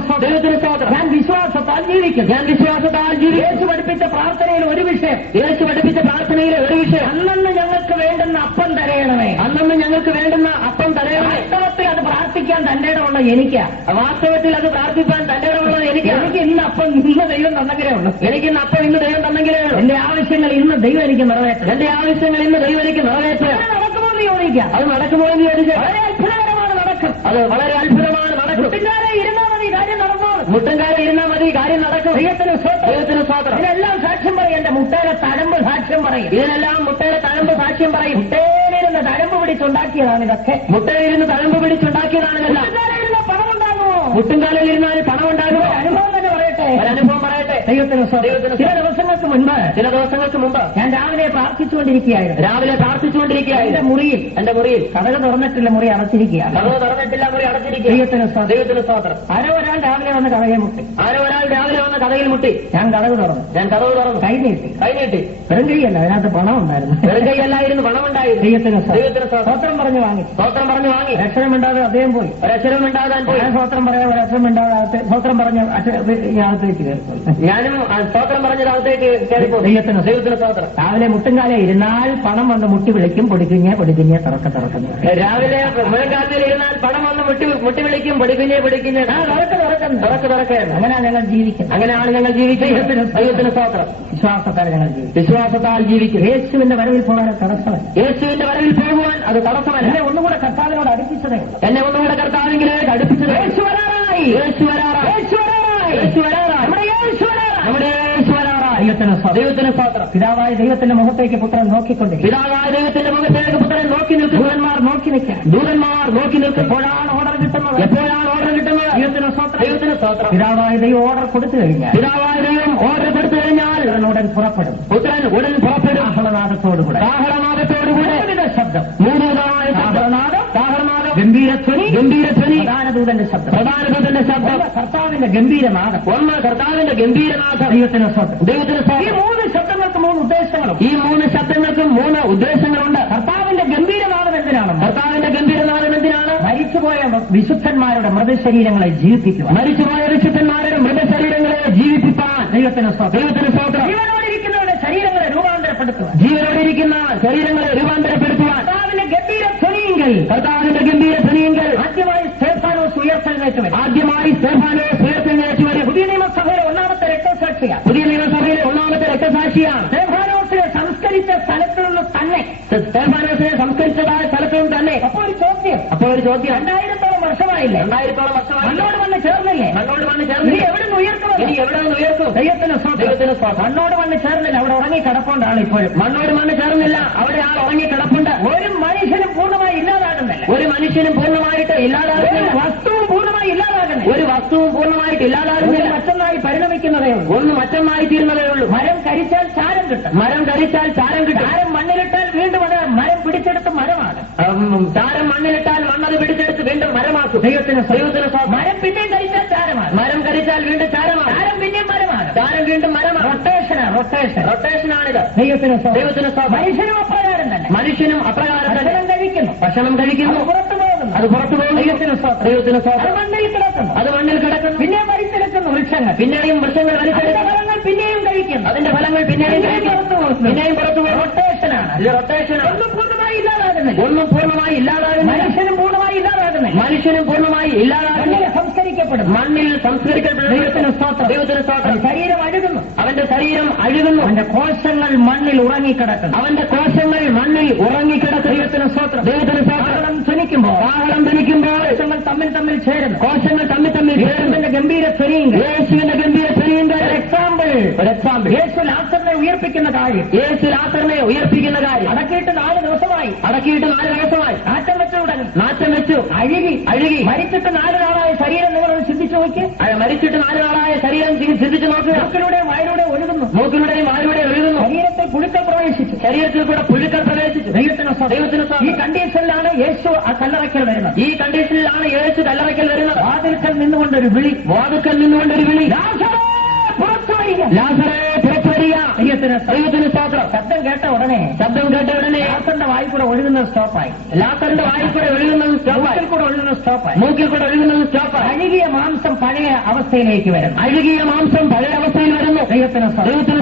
സ്തോത്രം. ഞാൻ വിശ്വാസത്താൽ ജീവിക്കും. ഞാൻ വിശ്വാസത്താൽ ജീവിക്കും. യേശു പഠിപ്പിച്ച പ്രാർത്ഥനയിൽ ഒരു വിഷയം, യേശു പഠിപ്പിച്ച പ്രാർത്ഥനയിലെ ഒരു വിഷയം, അന്നന്ന് ഞങ്ങൾക്ക് വേണ്ടുന്ന അപ്പം തരയണമേ. അന്നന്ന് ഞങ്ങൾക്ക് വേണ്ടുന്ന അപ്പം തരയണമേ. വാസ്തവത്തിൽ അത് പ്രാർത്ഥിക്കാൻ തന്റെ ഇടമുള്ള എനിക്കാ. വാസ്തവത്തിൽ അത് പ്രാർത്ഥിക്കാൻ തന്റെ ഇടമുള്ളത് എനിക്ക്. എനിക്ക് ഇന്ന് അപ്പം ഇന്ന് ദൈവം തന്നെങ്കിലേ ഉള്ളൂ. എനിക്ക് ഇന്ന് അപ്പം ഇന്ന് ദൈവം തന്നെങ്കിലേ ഉള്ളൂ. എന്റെ ആവശ്യങ്ങൾ ഇന്ന് ദൈവം എനിക്ക് നിറവേറ്റും. എന്റെ ആവശ്യങ്ങൾ ഇന്ന് ദൈവം എനിക്ക് നിറവേറ്റുക. നടക്കുമോ എന്ന് ചോദിക്കാം. അത് നടക്കുമോ എന്ന് ചോദിച്ചാൽ വളരെ അത്ഭുതകരമാണ് നടക്കും. അത് വളരെ അത്ഭുതമാണ് നടക്കും. മുട്ടുകാരെ ഇരുന്നാൽ മതി കാര്യം നടന്നോളും. മുട്ടൻകാരെ ഇരുന്നാൽ മതി കാര്യം നടക്കും. ദൈവത്തിന് സ്തോത്രം. ഇതിനെല്ലാം സാക്ഷ്യം പറയും. എന്റെ മുട്ടയുടെ തഴമ്പ് സാക്ഷ്യം പറയും. ഇതിനെല്ലാം മുട്ടയുടെ തഴമ്പ് സാക്ഷ്യം പറയും. മുട്ടയിലിരുന്ന് തഴമ്പ് പിടിച്ചുണ്ടാക്കിയതാണ് ഇതൊക്കെ. മുട്ടയിലിരുന്ന് തഴമ്പ് പിടിച്ചുണ്ടാക്കിയതാണ് ഇതെല്ലാം. മുട്ടുകാരിരുന്ന പണം ഉണ്ടാകുമോ? മുട്ടുംകാലിൽ ഇരുന്നാൽ പണം ഉണ്ടാകുമോ? അനുഭവം തന്നെ പറയട്ടെ. ഒരനുഭവം പറയട്ടെ. ദൈവത്തിന് ചില ദിവസങ്ങൾക്ക് മുൻപ് ഞാൻ രാവിലെ പ്രാർത്ഥിച്ചുകൊണ്ടിരിക്കുകയായിരുന്നു. എന്റെ മുറിയിൽ കഥകൾ തുറന്നിട്ടില്ല, മുറി അടച്ചിരിക്കുകയാണ്. ദൈവത്തിന് സ്തോത്രം. ആരോ ഒരാൾ രാവിലെ വന്ന് കഥയിൽ മുട്ടി. ഞാൻ കഥക് തുറന്നു. കൈ നീട്ടി. വെറും കൈയല്ല, അതിനകത്ത് പണം ഉണ്ടായിരുന്നു. ദൈവത്തിന് സ്തോത്രം പറഞ്ഞു വാങ്ങി. രക്ഷണമുണ്ടാതെ അദ്ദേഹം പോയി. ഞാൻ സ്തോത്രം പറയാൻ ഒരക്ഷരമുണ്ടാകാതെ സ്തോത്രം പറഞ്ഞ അകത്തേക്ക് കയറി. ഞാനും സ്തോത്രം പറഞ്ഞതകത്തേക്ക് കയറിപ്പോ. ദൈവത്തിന് സ്തോത്രം. രാവിലെ മുട്ടുംകാലെ ഇരുന്നാൽ പണം വന്ന് മുട്ടി വിളിക്കും. പൊടിക്കുഞ്ഞെ തുറക്കുന്നു. രാവിലെ മുഴങ്കാലിൽ ഇരുന്നാൽ പണം വന്ന് മുട്ടി വിളിക്കും. പൊടിക്കുഞ്ഞെ തുറക്കുന്നു. അങ്ങനെയാണ് ഞങ്ങൾ ജീവിക്കുന്നത്. അങ്ങനെയാണ് ഞങ്ങൾ ജീവിക്കുന്നത്. ദൈവത്തിന് സ്തോത്രം. വിശ്വാസത്താൽ ജീവിക്കും. യേശുവിന്റെ വരവിൽ പോകാൻ തടസ്സമല്ല. യേശുവിന്റെ വരവിൽ പോകുവാൻ അത് തടസ്സമല്ല. എന്നെ ഒന്നുകൂടെ കർത്താവിനോട് അടുപ്പിച്ചതേ ഉള്ളൂ. എന്നെ ഒന്നുകൂടെ കർത്താവിലേക്ക് അടുപ്പിച്ചത്. യേശു വരാറായി. ദൈവത്തിന് സ്തോത്രം. പിതാവായ ദൈവത്തിന്റെ മുഖത്തേക്ക് പുത്രൻ നോക്കിക്കൊണ്ടിരിക്കും. ദൂതന്മാർ നോക്കി നിൽക്കും. എപ്പോഴാണ് ഓർഡർ കിട്ടുന്നത്? ദൈവത്തിന് സ്തോത്രം. പിതാവായ ദൈവം ഓർഡർ കൊടുത്തു കഴിഞ്ഞാൽ ഉടൻ പുറപ്പെടും. ആഹ്ളനാദത്തോടുകൂടെ ശബ്ദം, ഗംഭീരധ്വനി, പ്രധാനദൂതന്റെ ശബ്ദം. കർത്താവിന്റെ ഗംഭീരനാഥം. ദൈവത്തിന് സ്തോത്രം. ഈ 3 ശബ്ദങ്ങൾക്ക് 3 ഉദ്ദേശങ്ങളും. ഈ 3 ശബ്ദങ്ങൾക്കും 3 ഉദ്ദേശങ്ങളുണ്ട്. കർത്താവിന്റെ ഗംഭീരനാഥം എന്തിനാണ്? മരിച്ചുപോയ വിശുദ്ധന്മാരുടെ മൃതശരീരങ്ങളെ ജീവിപ്പിക്കുക. മരിച്ചുപോയ വിശുദ്ധന്മാരുടെ മൃതശരീരങ്ങളെ ജീവിപ്പിക്കാൻ ദൈവത്തിന് സ്തോത്രം. ജീവനോടിരിക്കുന്നവരുടെ ശരീരങ്ങളെ രൂപാന്തരപ്പെടുത്തുക. ശരീരങ്ങളെ രൂപാന്തരപ്പെടുത്തുവാൻ കർത്താവിന്റെ ഗംഭീര ധ്വനിയെങ്കിൽ ആദ്യമായി സ്തേഫാനോസ് ഉയർത്തെഴുന്നേറ്റ് വരും. പുതിയ നിയമസഭയിലെ ഒന്നാമത്തെ രക്തസാക്ഷിയാണ്. സ്തേഫാനോസിനെ സംസ്കരിച്ച സ്ഥലത്തു നിന്ന് തന്നെ സംസ്കരിച്ചതായ സ്ഥലത്തു നിന്ന് തന്നെ. അപ്പോൾ ഒരു ചോദ്യം 2000-ഓളം വർഷമായില്ലേ? മണ്ണോട് വന്ന് ചേർന്നില്ലേ? ഇനി എവിടെ നിന്ന് ഉയർത്തും? ദൈവത്തിന് മണ്ണോട് വന്ന് ചേർന്നില്ല, അവിടെ ഉറങ്ങി കിടപ്പുണ്ടാണ്. ഇപ്പോഴും മണ്ണോട് വന്ന് ചേർന്നില്ല, അവിടെ ആൾ ഉറങ്ങി കിടപ്പുണ്ട്. ഒരു മനുഷ്യനും പൂർണ്ണമായി ഇല്ലാതാകുന്നില്ല. വസ്തുവും പൂർണ്ണമായി ഇല്ലാതാകുന്നില്ല. ഒരു വസ്തുവും പൂർണ്ണമായിട്ട് ഇല്ലാതാകുന്നില്ല. മറ്റൊന്നായി പരിണമിക്കുന്നതേ ഉള്ളൂ. ഒന്ന് മറ്റൊന്നായി തീരുന്നതേ ഉള്ളൂ. മരം കരിച്ചാൽ ചാരം കിട്ടും. ചാരം മണ്ണിലിട്ടാൽ വീണ്ടും അത് മരം പിടിച്ചെടുത്ത് മരമാണ്. ചാരം മണ്ണിലിട്ടാൽ മണ്ണത് പിടിച്ചെടുത്ത് വീണ്ടും മരമാക്കും. ദൈവത്തിന് മരം പിന്നെയും കരിച്ചാൽ ചാരമാണ്. മരം കരിച്ചാൽ വീണ്ടും ചാരമാണ്. ചാരം പിന്നെയും മരമാണ്. ചാരം വീണ്ടും മരമാണ്. റൊട്ടേഷനാണിത്. ദൈവത്തിന് മനുഷ്യനും അപ്രകാരം തന്നെ. മനുഷ്യനും അപ്രകാരം തന്നെ ഭക്ഷണം കഴിക്കുന്നു. അത് പുറത്തു പോകുന്നു. ദൈവത്തിന് അത് മണ്ണിൽ കിടക്കുന്നു. പിന്നെയും വലിച്ചെടുക്കുന്നു വൃക്ഷങ്ങൾ. പിന്നെയും വൃക്ഷങ്ങൾ ഫലങ്ങൾ പിന്നെയും കഴിക്കുന്നു. അതിന്റെ ഫലങ്ങൾ പിന്നെയും പുറത്തു പോകും. റൊട്ടേഷനാണ്. ഒന്നും പൂർണ്ണമായി ഇല്ലാതാകുന്നില്ല. മനുഷ്യനും പൂർണ്ണമായി ഇല്ലാതാകുന്നില്ല. മണ്ണിൽ സംസ്കരിക്കപ്പെടും. ദൈവത്തിന് സ്തോത്രം. ശരീരം അഴുകുന്നു. അവന്റെ ശരീരം അഴുകുന്നു. അവന്റെ കോശങ്ങൾ മണ്ണിൽ ഉറങ്ങിക്കിടക്കുന്നു. ദൈവത്തിന് സ്തോത്രം. കാഹളം ധ്വനിക്കുമ്പോൾ കോശങ്ങൾ തമ്മിൽ ചേരുന്നു. യേശുവിന്റെ ഗംഭീര ധ്വനിയുണ്ട്. ഒരു എക്സാമ്പിൾ യേശു ലാസറിനെ ഉയർപ്പിക്കുന്ന കാര്യം. അടക്കിയിട്ട് 4 ദിവസമായി. നാറ്റം വെച്ചു അഴുകി മരിച്ചിട്ട് 4 നാളായ ശരീരം നിങ്ങളൊന്ന് ചിന്തിച്ചു നോക്കി. മരിച്ചിട്ട് 4 നാളായ ശരീരം ചിന്തിച്ചു നോക്കുക. മൂക്കിലൂടെയും വായിലൂടെ ഒഴുകുന്നു. ശരീരത്തിൽ ശരീരത്തിൽ കൂടെ പുഴുക്കൾ പ്രവേശിച്ചു. ദൈവത്തിന് ഈ കണ്ടീഷനിലാണ് യേശു ആ കല്ലറയ്ക്കൽ വരുന്നത്. ഈ കണ്ടീഷനിലാണ് യേശു കല്ലറയ്ക്കൽ വരുന്നത്. വാതിൽക്കൽ നിന്നുകൊണ്ടൊരു വിളി, വാതിൽക്കൽ നിന്നുകൊണ്ടൊരു വിളി, ലാസറേ പുറത്തു വരിക, ലാസറേ പുറത്തു വരിക. ദൈവത്തിന് സ്തോത്രം. ശബ്ദം കേട്ട ഉടനെ ലാസറിന്റെ വായിൽ കൂടെ ഒഴുകുന്നത് സ്റ്റോപ്പായി. ലാസറിന്റെ വായിൽ കൂടെ ഒഴുകുന്നത് സ്റ്റോപ്പായി. മൂക്കിൽ കൂടെ ഒഴുകുന്നത് സ്റ്റോപ്പായി. അഴുകിയ മാംസം പഴയ അവസ്ഥയിലേക്ക് വരുന്നു. അഴുകിയ മാംസം പഴയ അവസ്ഥയിൽ വരുന്നു. ദൈവത്തിന്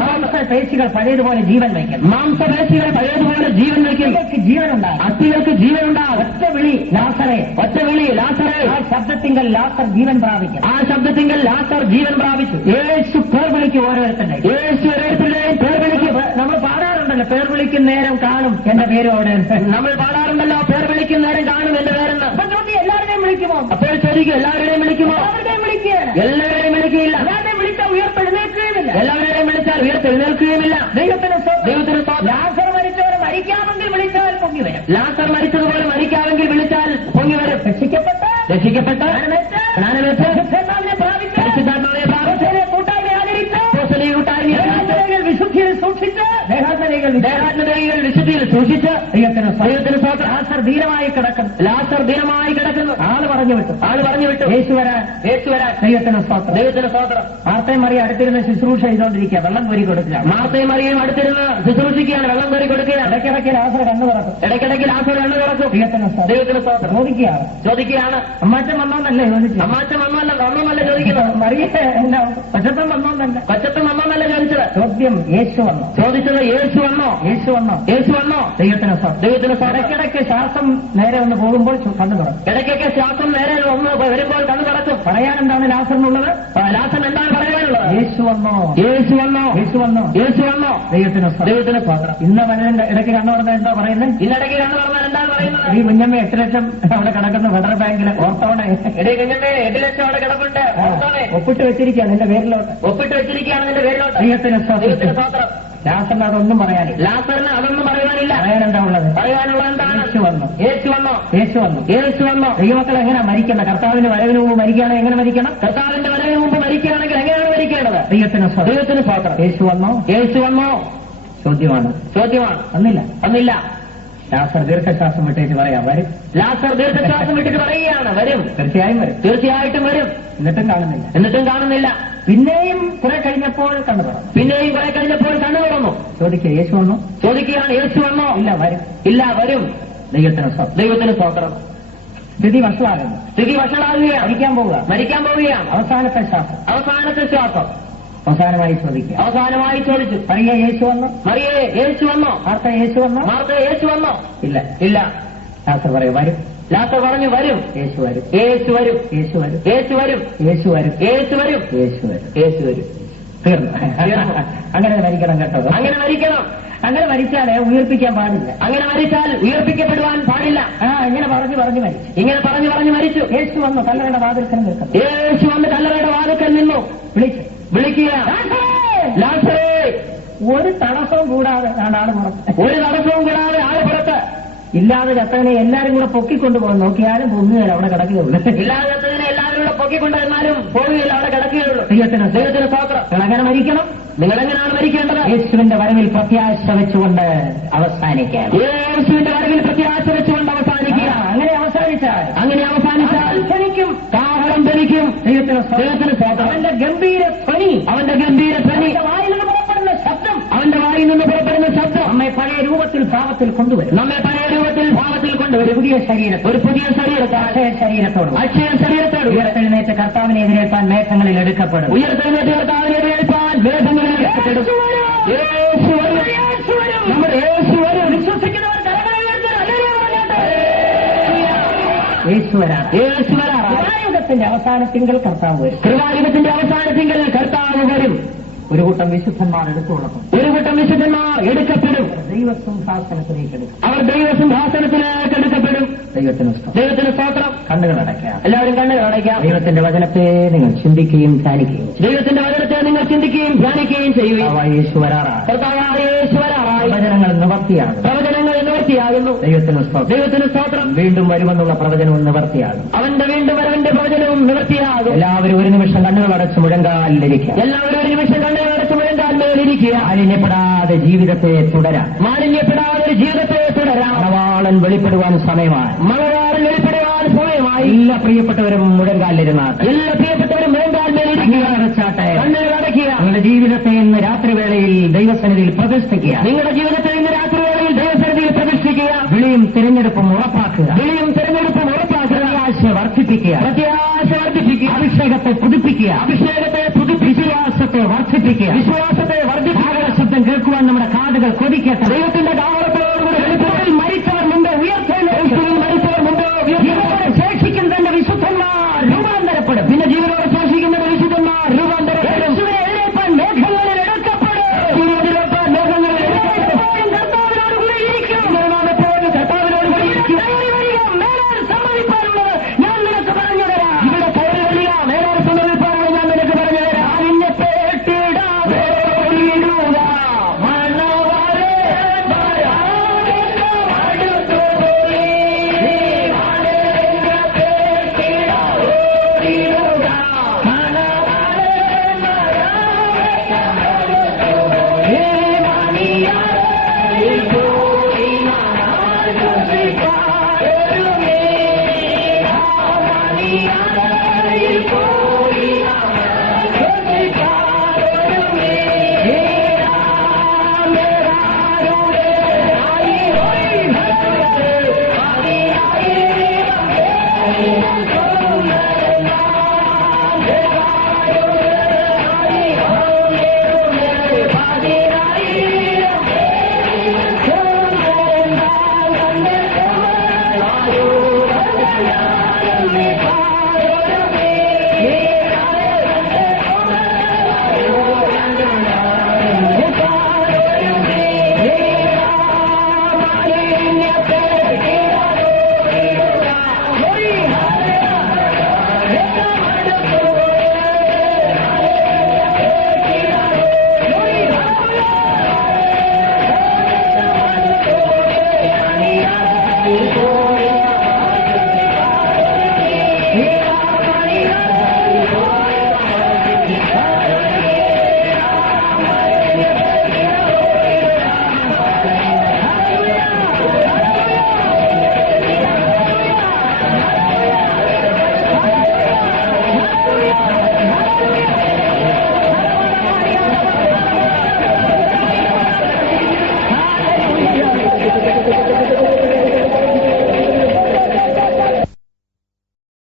മാംസപേശികൾ പഴയതുപോലെ ജീവൻ വയ്ക്കും. മാംസപേശികൾ പഴയതുപോലെ ജീവൻ വയ്ക്കും. ജീവനുണ്ടാകും. അസ്ഥികൾക്ക് ജീവനുണ്ടാകും. ഒറ്റ വിളി ലാസറേ, ഒറ്റ വിളി ലാസറേ. ആ ശബ്ദത്തിങ്കൽ ലാസർ ജീവൻ പ്രാപിക്കും. ആ ശബ്ദത്തിങ്കൽ ലാസർ ജീവൻ പ്രാപിച്ചു. യേശു പേർ വിളിക്കും ഓരോരുത്തരുടെ. യേശു ഓരോരുത്തരുടെയും പേർ വിളിക്കും. നമ്മൾ പാടാറുണ്ടല്ലോ, പേർ വിളിക്കുന്ന നേരം കാണും എന്റെ പേരോട്. നമ്മൾ പാടാറുണ്ടല്ലോ, പേർ വിളിക്കുന്ന നേരം കാണും എന്റെ പേരെന്ന്. അപ്പൊ ചോദ്യം, എല്ലാവരുടെയും വിളിക്കുമോ? അപ്പോൾ ചോദിക്കും, എല്ലാവരുടെയും വിളിക്കുമോ? എല്ലാവരുടെയും വിളിക്കുക. എല്ലാവരെയും വിളിക്കുകയില്ല. എല്ലാവരെയും വിളിച്ചാൽ ഉയർത്തെഴുന്നേൽക്കുകയുമില്ല. എല്ലാവരെയും വിളിച്ചാൽ ഉയർത്തെഴുന്നേൽക്കുകയുമില്ല. ദൈവത്തിന് ലാസർ മരിച്ചവരെ മരിക്കാമെങ്കിൽ വിളിച്ചാൽ പൊങ്ങി വരും. ലാസർ മരിച്ചതുപോലെ മരിക്കാമെങ്കിൽ വിളിച്ചാൽ പൊങ്ങി വരും. രക്ഷിക്കപ്പെട്ട പരിശുദ്ധാത്മാവിനെ പ്രാപിച്ച് കൂട്ടായ്മ ആചരിച്ച് വിശുദ്ധിയിൽ സൂക്ഷിച്ച് ദേഹാത്മതകൾ വിശുദ്ധിയിൽ സൂക്ഷിച്ച് ദൈവത്തിന് ലാസർ ധീരമായി കിടക്കുന്നു. ലാസർ ധീരമായി കിടക്കുന്നു. ആള് പറഞ്ഞു വിട്ടു. യേശു വരാൻ ദൈവത്തിന് സ്തോത്രം. മാർത്തയും മറിയും അടുത്തിരുന്ന് ശുശ്രൂഷ ചെയ്തുകൊണ്ടിരിക്കുക, വെള്ളം കോരി കൊടുക്കുക. മാർത്തയും മറിയും അടുത്തിരുന്ന് ശുശ്രൂഷിക്കുകയാണ്, വെള്ളം കോരി കൊടുക്കുക. ഇടയ്ക്കിടയ്ക്ക് ലാസർ കണ്ണു തുറക്കും. ദൈവത്തിന് സ്തോത്രം. ചോദിക്കുകയാണ് അമ്മാച്ചൻ വന്നോന്നല്ലേ ചോദിച്ചു. അമ്മാച്ചൻ വന്നോന്നല്ല ചോദിക്കുന്നത്. മറിയ പച്ചത്തം വന്നോന്നല്ല ചോദിച്ചത്. ചോദ്യം, യേശു വന്നോ? ചോദിച്ചത് യേശു വന്നോ? ദൈവത്തിന് ഇടയ്ക്കിടയ്ക്ക് ശ്വാസം നേരെ ഒന്ന് പോകുമ്പോൾ കണ്ണു തുറക്കും. ഇടയ്ക്കൊക്കെ ശ്വാസം നേരെ ഒന്ന് വരുമ്പോൾ കണ്ണു തുറക്കും. പറയാൻ എന്താണ് ലാസറിനുള്ളത്? ലാസർ എന്താണ് പറയാനുള്ളത്? യേശു വന്നോ? ദൈവത്തിന് സ്വാതന്ത്ര്യം. ഇന്ന് വനന്റെ ഇടയ്ക്ക് കണ്ണു പറഞ്ഞാൽ എന്താ പറയുന്നത്? ഇന്നിടയ്ക്ക് കണ്ണു പറഞ്ഞാൽ എന്താണ് പറയുന്നത്? ഈ കുഞ്ഞമ്മ 8 ലക്ഷം അവിടെ കിടക്കുന്ന ഫെഡറൽ ബാങ്കിൽ ഓർത്തോണെ. കുഞ്ഞമ്മ 8 ലക്ഷം അവിടെ കിടപ്പുണ്ട്, ഓർത്തോണെ. ഒപ്പിട്ട് വെച്ചിരിക്കുകയാണ് നിന്റെ പേരിലോട്ട്. ദൈവത്തിന് സ്വാതന്ത്ര്യം. ലാസറിന് അതൊന്നും പറയാനില്ല. പറയാനെന്താ ഉള്ളത്? പറയാനുള്ളത് എന്താണ്? യേശു വന്നു. ദൈവമക്കൾ എങ്ങനെ മരിക്കണം? കർത്താവിന്റെ വരവിന് മുമ്പ് മരിക്കുകയാണെങ്കിൽ എങ്ങനെ മരിക്കണം? കർത്താവിന്റെ വരവിന് മുമ്പ് മരിക്കുകയാണെങ്കിൽ എങ്ങനെയാണ് മരിക്കേണ്ടത്? ദൈവത്തിന് സ്വാതന്ത്ര്യം. യേശു വന്നോ? ചോദ്യമാണ്. വന്നില്ല. ലാസർ ദീർഘശ്വാസം വിട്ടിട്ട് പറയാം, വരും. വരും. തീർച്ചയായിട്ടും വരും. എന്നിട്ടും കാണുന്നില്ല. പിന്നെയും കുറെ കഴിഞ്ഞപ്പോൾ കണ്ണു തുറന്നു. ചോദിക്കുക, യേശു വന്നോ? യേശു വന്നോ? ഇല്ല, വരും. ദൈവത്തിന് സ്തോത്രം. സ്ഥിതി വഷളാകുകയാണ്. മരിക്കാൻ പോവുകയാണ്. അവസാനത്തെ ശ്വാസം. അവസാനമായി ചോദിച്ചു, മറിയേ യേശു വന്നോ? മാർത്ത യേശു വന്നോ? ഇല്ല. ലാസർ പറയും, വരും. വരും. യേശു വരും. തീർന്നു. അങ്ങനെ മരിക്കണം കേട്ടോ. അങ്ങനെ മരിച്ചാലേ ഉയർപ്പിക്കാൻ പാടില്ല. അങ്ങനെ മരിച്ചാൽ ഉയർപ്പിക്കപ്പെടുവാൻ പാടില്ല. ഇങ്ങനെ പറഞ്ഞു മരിച്ചു. യേശു വന്നു കല്ലറയുടെ വാതിൽക്കൽ നിന്നു. വിളിക്കുക, ലാസറേ. ഒരു തടസ്സവും കൂടാതെ ആള് പുറത്ത്. ഇല്ലാതെ ചത്തതിനെ എല്ലാരും കൂടെ പൊക്കിക്കൊണ്ടുപോകും. നോക്കിയാലും പൊങ്ങുകയില്ല, അവിടെ കിടക്കുകയുള്ളൂ. ഇല്ലാതെ ചത്തതിനെ എല്ലാവരും കൂടെ പൊക്കിക്കൊണ്ടിരുന്നാലും പോകുകയില്ല, അവിടെ കിടക്കുകയുള്ളൂ. ദൈവത്തിന് സ്തോത്രം. നിങ്ങളെങ്ങനെ മരിക്കണം? നിങ്ങളെങ്ങനെയാണ് മരിക്കേണ്ടത്? യേശുവിന്റെ വരവിൽ പ്രത്യാശ വെച്ചുകൊണ്ട് അവസാനിക്കുക. അങ്ങനെ അവസാനിച്ചാൽ ക്ഷണിക്കും, കാഹളം ധനിക്കും. ദൈവത്തിന് സ്തോത്രം. അവന്റെ ഗംഭീര ധ്വനി വായിൽ നിന്ന് പുറപ്പെടുന്ന ശബ്ദം നമ്മെ പഴയ രൂപത്തിൽ ഭാവത്തിൽ കൊണ്ടുവരും. ഒരു പുതിയ ശരീരത്തോട് ഉയർത്തെഴുന്നേറ്റ കർത്താവിനെ എതിരേൽപ്പാൻ മേഘങ്ങളിൽ എടുക്കപ്പെടും. വിശ്വസിക്കുന്നവർ കൃപായുഗത്തിന്റെ അവസാനത്തിങ്കൽ കർത്താവ് വരും. ഒരു കൂട്ടം വിശുദ്ധന്മാർ എടുക്കപ്പെടും. ദൈവസിംഹാസനത്തിലേക്ക് എടുക്കപ്പെടും. ദൈവത്തിന് സ്തോത്രം. കണ്ണുകൾ അടയ്ക്കാം. എല്ലാവരും കണ്ണുകൾ അടയ്ക്കാം. ദൈവത്തിന്റെ വചനത്തെ നിങ്ങൾ ചിന്തിക്കുകയും ധ്യാനിക്കുകയും ചെയ്യുകയും യേശു വരാറാണ്. പ്രവചനങ്ങൾ നിവർത്തിയാകുന്നു. ദൈവത്തിന് സ്തോത്രം. വീണ്ടും വരുമെന്നുള്ള പ്രവചനവും നിവർത്തിയാകും. അവന്റെ വീണ്ടും വരവന്റെ പ്രവചനവും നിവർത്തിയാകും. എല്ലാവരും ഒരു നിമിഷം കണ്ണുകൾ അടച്ച് മുഴങ്കാലിലിരിക്കുക. മാലിന്യപ്പെടാതെ ജീവിതത്തെ തുടരാം. മണവാളൻ വെളിപ്പെടുവാൻ സമയമായി. മണവാളൻ വെളിപ്പെടുവാൻ സമയമായി. എല്ലാ പ്രിയപ്പെട്ടവരും മുഴങ്കാലിരുന്നാൽ, എല്ലാ പ്രിയപ്പെട്ടവരും അടച്ചാട്ടെ, അടയ്ക്കുക. നിങ്ങളുടെ ജീവിതത്തെ ഇന്ന് രാത്രിവേളയിൽ ദൈവസന്നിധിയിൽ പ്രതിഷ്ഠിക്കുക. നിങ്ങളുടെ ജീവിതത്തെ ഇന്ന് രാത്രിവേളയിൽ ദൈവസന്നിധിയിൽ പ്രതിഷ്ഠിക്കുക. വിളിയും തിരഞ്ഞെടുപ്പും ഉറപ്പാക്കുക. വിളിയും തെരഞ്ഞെടുപ്പും ഉറപ്പാക്കുക. പ്രത്യാശ വർദ്ധിപ്പിക്കുക. പ്രത്യാശ വർദ്ധിപ്പിക്കുക. അഭിഷേകത്തെ പുതുപ്പിക്കുക. അഭിഷേകത്തെ പുതുപ്പിക്കുക. വിശ്വാസത്തെ വർദ്ധിപ്പിക്കുക. വിശ്വാസത്തെ വർദ്ധിപ്പിക്കുക. ശബ്ദം കേൾക്കുവാൻ നമ്മുടെ കാതുകൾ കൊതിക്കട്ടെ. ദൈവത്തിന്റെ കാവളത്തോടുകൂടി വെളിപ്പെടുത്തൽ മരിച്ചവർ മുമ്പ് ഉയർത്തെഴുന്നേൽക്കും. മരിച്ചവർ മുമ്പ് ജീവനോടെ ശേഷിക്കുന്ന തന്റെ വിശുദ്ധന്മാർ രൂപാന്തരപ്പെടും. പിന്നെ ജീവനോടെ ശേഷിക്കുന്ന വിശുദ്ധന്മാർ രൂപാന്തരപ്പെടും. യേശുവിനെ എഴുന്നേൽപ്പാൻ മേഘങ്ങളിൽ എടുക്കപ്പെടും. മേഘങ്ങളിൽ എപ്പോഴും കർത്താവിനോടുകൂടി ഇരിക്കും. കർത്താവിനോടുകൂടി ഇരിക്കും. മേലാൽ സംഭവിക്കാനുള്ളത് ഞാൻ നിനക്ക് പറഞ്ഞു തരാം. ഇവിടെ കയറി വരിക. മേലോട് സംഭവിക്കാനാണ് ഞാൻ നിനക്ക് പറഞ്ഞു തരാം. നിന്നെ പേട്ടിടാതെ ഓടിയിടുക. മണവാളേ, അടുത്തുപോയി. മണവാളെ പേട്ടിടാതെ ഓടിയിടുക. മണവാളേ, അടുത്തുപോയി. മണിയറയിൽ പോയി ആഘോഷിക്കാരുമേ. മണിയറയിൽ പോയി ആഘോഷിക്കാരുമേ. Yeah.